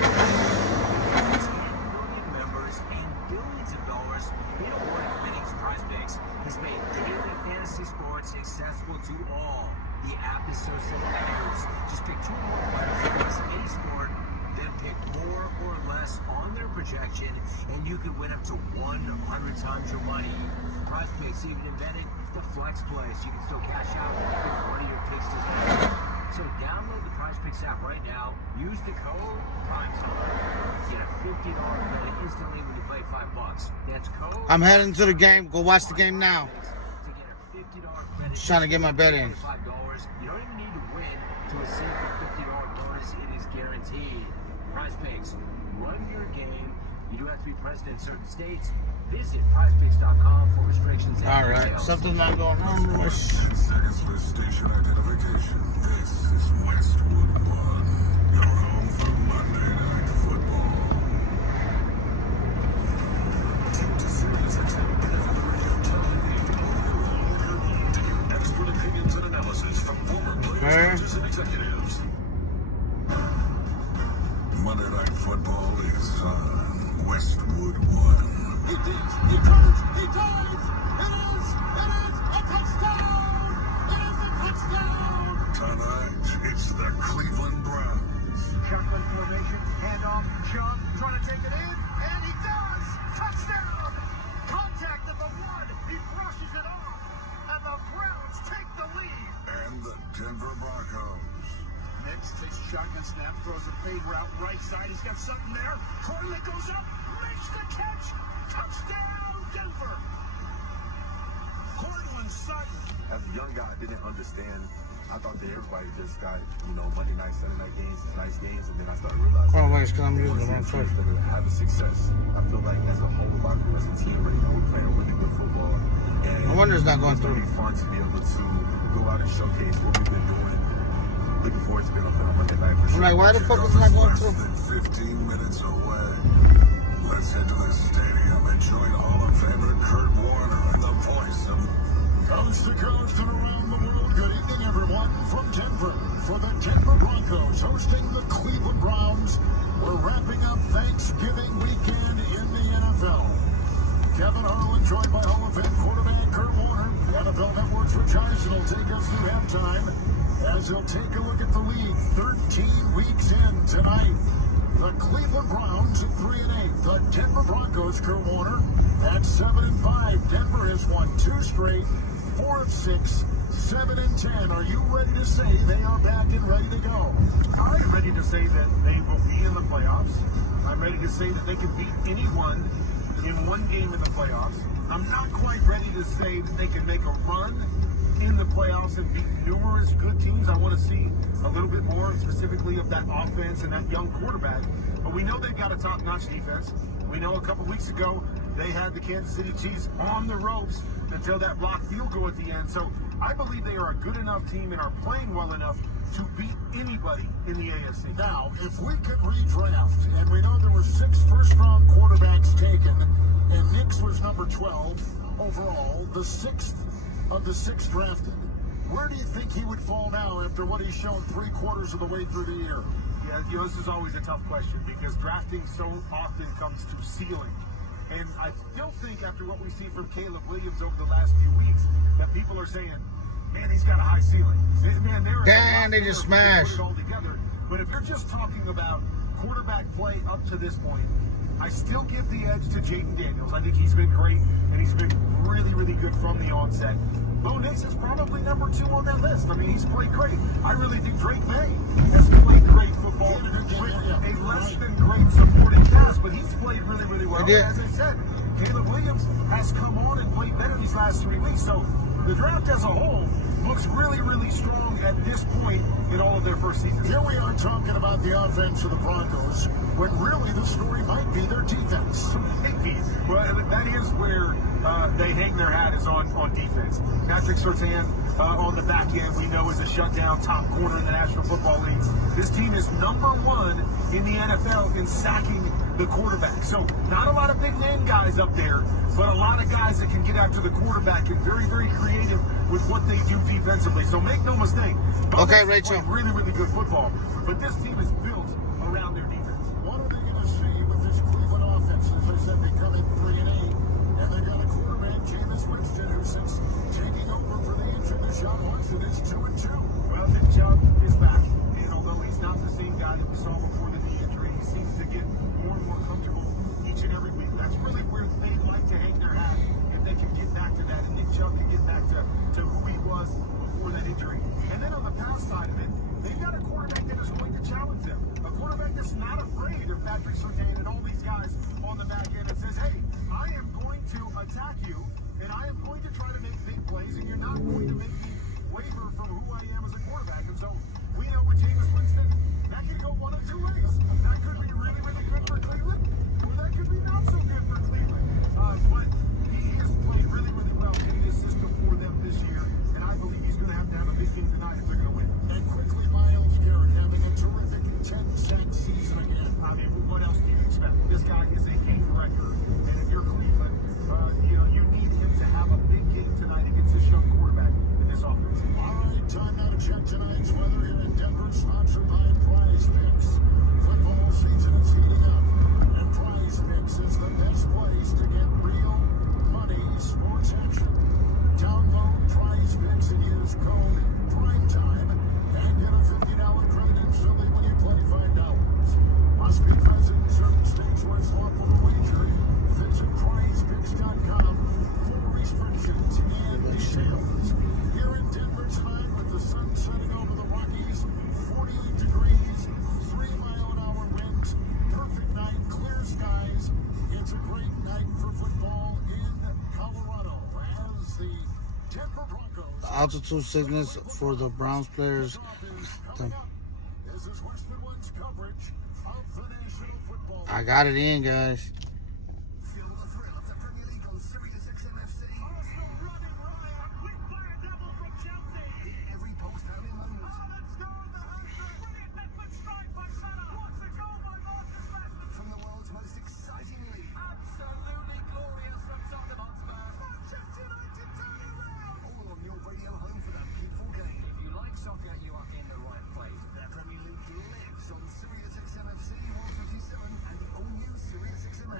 million members and billions of dollars in awarded winnings. Prize Picks has made daily fantasy sports accessible to all. The app is so simple to use. Just pick 2 or more players across any sport, then pick more or less on their projection, and you can win up to 100 times your money. Prize Picks even invented the flex play, so you can still cash out if one of your picks does not. So download the Prize Picks app right now. Use the code PRIMETIME. Get a $50 credit instantly when you play $5. That's code. I'm heading to the game. Go watch the game now. To get a $50 credit. Just trying to get my bet in. $5. You don't even need to win to receive the $50 bonus. It is guaranteed. Prize Picks. Run your game. You do have to be present in certain states. Visit prizepicks.com for restrictions and All right, details. something's not going on. 10 seconds for station identification. This is Westwood 1, your home for Monday Night Football. Tip to series attack NFL radio television all year long to hear expert opinions and analysis from former players, coaches, and executives. Monday Night Football is on Westwood 1. He digs, he curves, he dives. It is a touchdown. It is a touchdown. Tonight, it's the Cleveland Browns. Shotgun formation, handoff, Chubb trying to take it in, and he does. Touchdown. Contact at the 1. He brushes it off, and the Browns take the lead. And the Denver Broncos. Nix takes a shotgun snap, throws a fade route right side. He's got something there. Corley goes up, makes the catch. Touchdown, Denver. Cortland Sutton. As a young guy, I didn't understand. I thought that everybody just got, Monday night, Sunday night games, nice games, and then I started realizing. Oh, wait, it's because I'm using the wrong teams that are having success. I feel like as a whole, locker room, as a team right now, we're playing really good football. And No wonder it's not going through. It's going to be fun to be able to go out and showcase what we've been doing. Looking forward to being on Monday night for sure. I'm like, why the fuck is it not going through? Less than 15 minutes away. Let's head to the stadium and join Hall of Famer Kurt Warner and the voice of Coast to coast and around the world, good evening, everyone, from Denver. For the Denver Broncos hosting the Cleveland Browns, we're wrapping up Thanksgiving weekend in the NFL. Kevin Harlan, joined by Hall of Fame quarterback Kurt Warner. The NFL Network's Rich Eisen will take us through halftime as he'll take a look at the league 13 weeks in tonight. The Cleveland Browns at 3-8. The Denver Broncos, Kurt Warner, at 7-5. Denver has won 2 straight, 4 of 6, 7-10. Are you ready to say they are back and ready to go? I am ready to say that they will be in the playoffs. I'm ready to say that they can beat anyone in one game in the playoffs. I'm not quite ready to say that they can make a run in the playoffs and beat numerous good teams. I want to see a little bit more specifically of that offense and that young quarterback. But we know they've got a top-notch defense. We know a couple weeks ago they had the Kansas City Chiefs on the ropes until that blocked field goal at the end. So I believe they are a good enough team and are playing well enough to beat anybody in the AFC. Now, if we could redraft, and we know there were 6 first-round quarterbacks taken, and Nix was number 12 overall, the 6th of the 6 drafted, where do you think he would fall now after what he's shown 3/4 of the way through the year? Yeah, this is always a tough question because drafting so often comes to ceiling. And I still think after what we see from Caleb Williams over the last few weeks, that people are saying, man, he's got a high ceiling. Man, damn, they just smashed. Put it all together. But if you're just talking about quarterback play up to this point, I still give the edge to Jaden Daniels. I think he's been great, and he's been really, really good from the onset. Bo Nix is probably number 2 on that list. I mean, he's played great. I really think Drake May has played great football with a less than great supporting cast, but he's played really, really well. As I said, Caleb Williams has come on and played better these last 3 weeks. So the draft as a whole looks really, really strong at this point in all of their first seasons. Here we are talking about the offense of the Broncos, when really the story might be their defense. Maybe. Well, that is where they hang their hat is on defense. Patrick Surtain on the back end, we know is a shutdown top corner in the National Football League. This team is number 1 in the NFL in sacking the quarterback. So not a lot of big name guys up there, but a lot of guys that can get after the quarterback and very, very creative with what they do defensively. So make no mistake. Okay, Rachel. Really, really good football, but this team is built around their defense. What are they going to see with this Cleveland offense? As I said, becoming 3-8, and they got a quarterback, Jameis Winston, who since taking over for the injured Deshaun Watson is 2-2. Well, Nick Chubb is back, and although he's not the same guy that we saw before the knee injury, he seems to get more and more comfortable each and every week. That's really where they'd like to hang their hat if they can get back to that, and Nick Chubb can get back to who he was before that injury. And then on the pass side of it, they've got a quarterback that is going to challenge them. A quarterback that's not afraid of Patrick Surtain and all these guys on the back end and says, hey, I am going to attack you, and I am going to try to make big plays, and you're not going to make me waver from who I am as a quarterback. And so we know with Jameis Winston, that could go one of 2 ways. That could be really, really good for Cleveland, or that could be not so good for Cleveland. But he has played really, really well in this system for them this year, and I believe he's going to have a big game tonight if they're going to win. And quickly, Myles Garrett having a terrific 10-sack season again. I mean, what else do you expect? This guy is a game wrecker, and if you're Cleveland, you need him to have a big game tonight against this young quarterback in this offense. All right, time now to check tonight's weather here in Denver, sponsored by Prize Picks. Football season is heating up, and Prize Picks is the best place to get real money sports action. Download Prize Picks and use code PRIMETIME and get a $50 credit instantly when you play $5. Must be present in certain states where it's lawful to wager. Visit prizepicks.com for restrictions and details. Here in Denver tonight with the sun setting over the Rockies, 48 degrees, 3-mile-an-hour winds, perfect night, clear skies. It's a great night for football in Colorado as the Denver Broncos. Altitude sickness for the Browns players. This is Westwood One's coverage of the National Football League. I got it in, guys. Feel the thrill of the Premier League on Sirius XMFC. Arsenal running riot with fire devil from Chelsea. Hear every post-game moment. Let's go on the brilliant Medford strike by Salah. What's a goal by Marcus Rashford? From the world's most exciting league. Absolutely glorious from Tottenham Hotspur. Manchester United turn it around. All on your radio home for that beautiful game. If you like soccer, you are in the right place. The Premier League lives on Sirius XMFC 157 and the all-new Sirius XM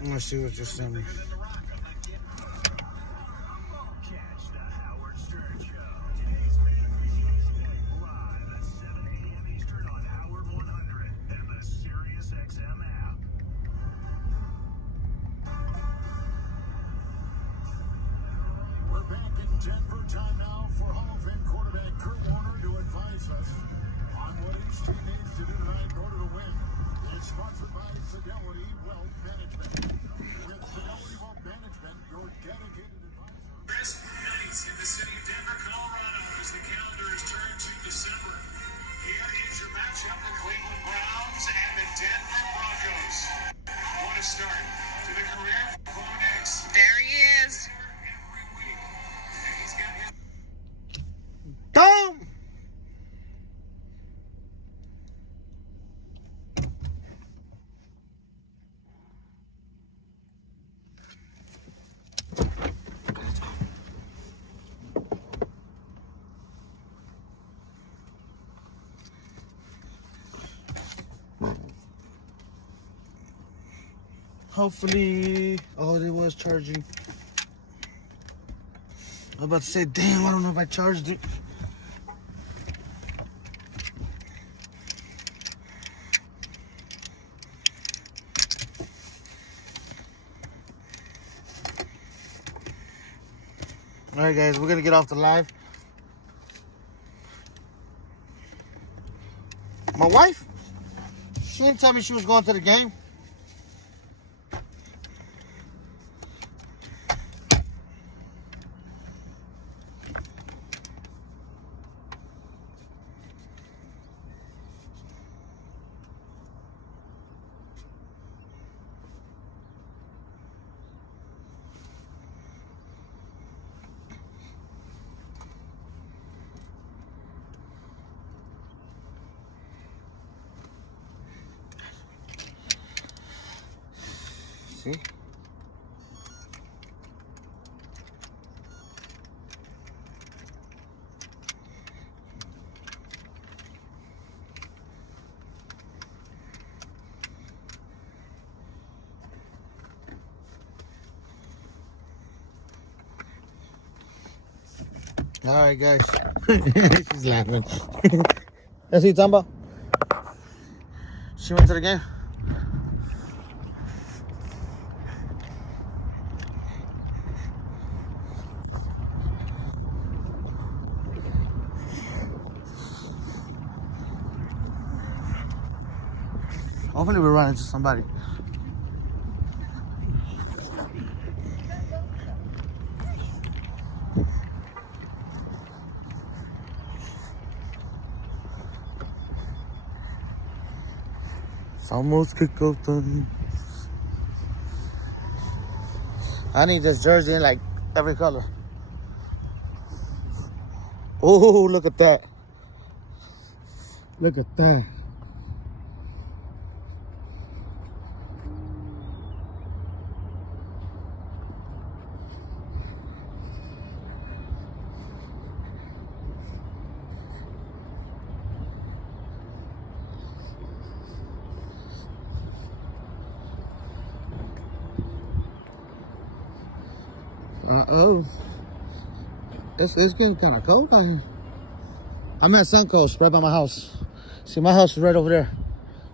Let's see what you're saying. Catch the Howard Stern Show. Today's Fan Appreciation Day, live at 7 a.m. Eastern on Howard 100 and the Sirius XM app. We're back in Denver. Time now for Hall of Fame quarterback Kurt Warner to advise us on what each team needs to do tonight in order to win. It's sponsored by Fidelity Wealth Management. With Fidelity Wealth Management, your dedicated advisor. Crisp nights in the city of Denver, Colorado, as the calendar is turned to December. Here is your matchup: the Cleveland Browns and the Denver Broncos. What a start to the career for Bo Nix. There he is. Every week, and he's got his. Boom! Hopefully, oh, it was charging. I was about to say, damn, I don't know if I charged it. All right, guys, we're gonna get off the live. My wife, she didn't tell me she was going to the game. See? All right, guys. She's laughing. That's what you're talking about? She went to the game? Hopefully we run into somebody. It's almost kickoff time. I need this jersey in like every color. Oh, look at that. Look at that. Uh-oh. It's getting kind of cold out here. I'm at Suncoast, right by my house. See, my house is right over there.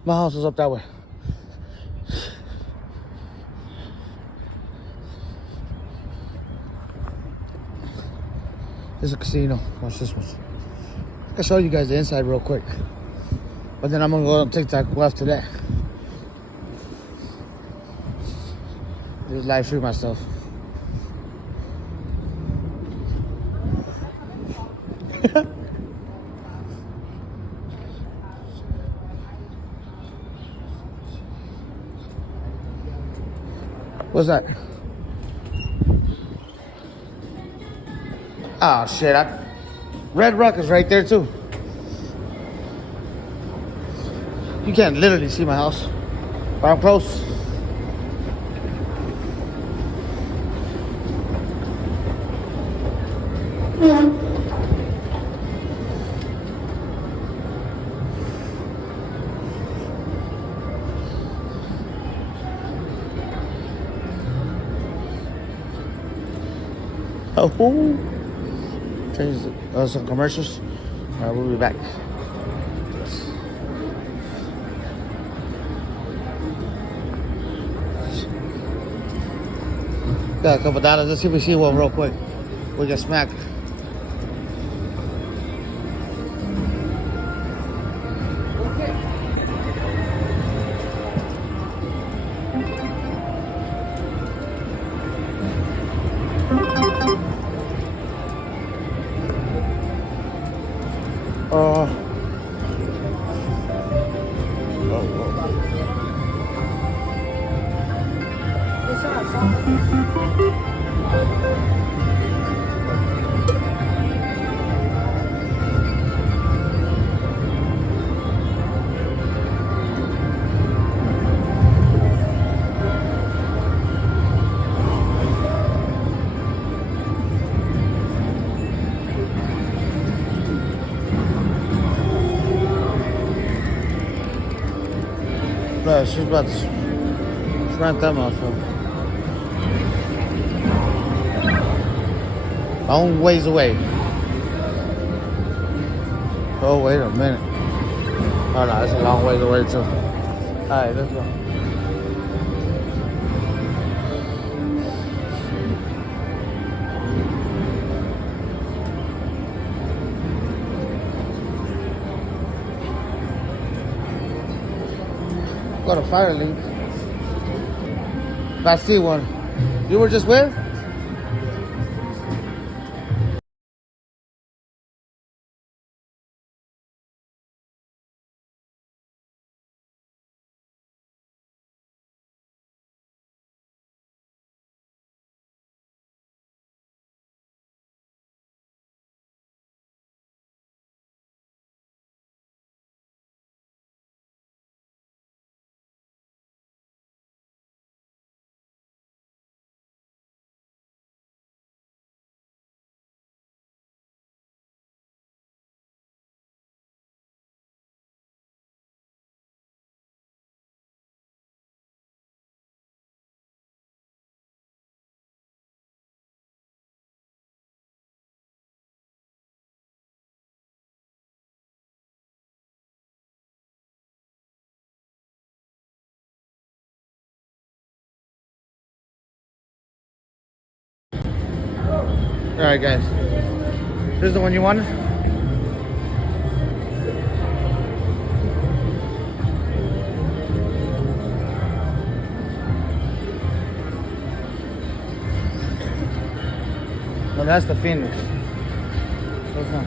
My house is up that way. This is a casino. Watch this one. I can show you guys the inside real quick. But then I'm going to go on TikTok after that. Just live stream myself. What's that? Oh shit, Red Rock is right there too. You can't literally see my house, but I'm close. Oh, change some commercials. We'll be back. Got a couple dollars. Let's see if we see one real quick. We get smacked. No, she's about to rent that motherfucker. Long ways away. Oh, wait a minute. Oh, no, it's a long ways away, too. Alright, let's go. Got a fire leak. I see one. You were just where? Alright, guys. This is the one you wanted? No, that's the Phoenix. What's that?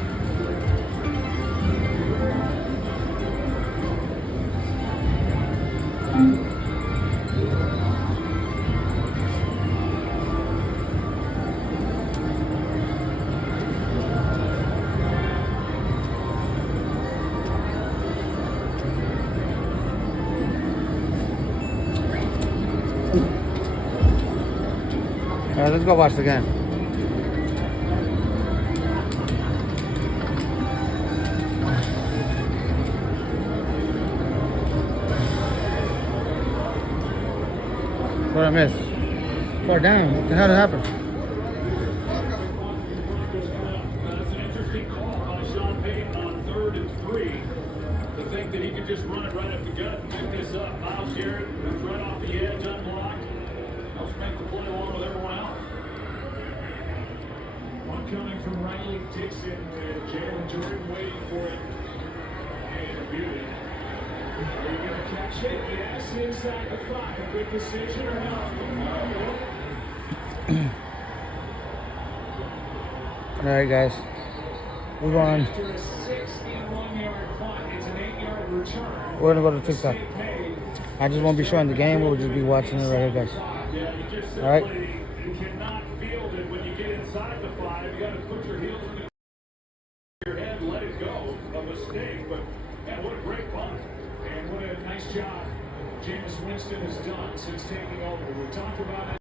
Alright, let's go watch the game. What I missed? Far down. What the hell happened? That's an interesting call by Sean Payton on 3rd and 3. To think that he could just run it right up the gut and pick this up. Miles Garrett was right off the edge, unblocked. Helps make the play along with everyone else. One coming from Riley Dixon with Jalen Jordan waiting for it. And beauty. Are you going to catch it? Yes, inside the 5. Good decision or no? Alright, guys. We're going. After a 61-yard punt, it's an 8-yard return. We're going to go to TikTok. I just won't be showing the game. We'll just be watching it right here, guys. Alright? You cannot field it when you get inside the 5. You got to put your heels in your head, let it go. A mistake, but man, what a great punt. And what a nice job Jameis Winston has done since taking over. We talked about it.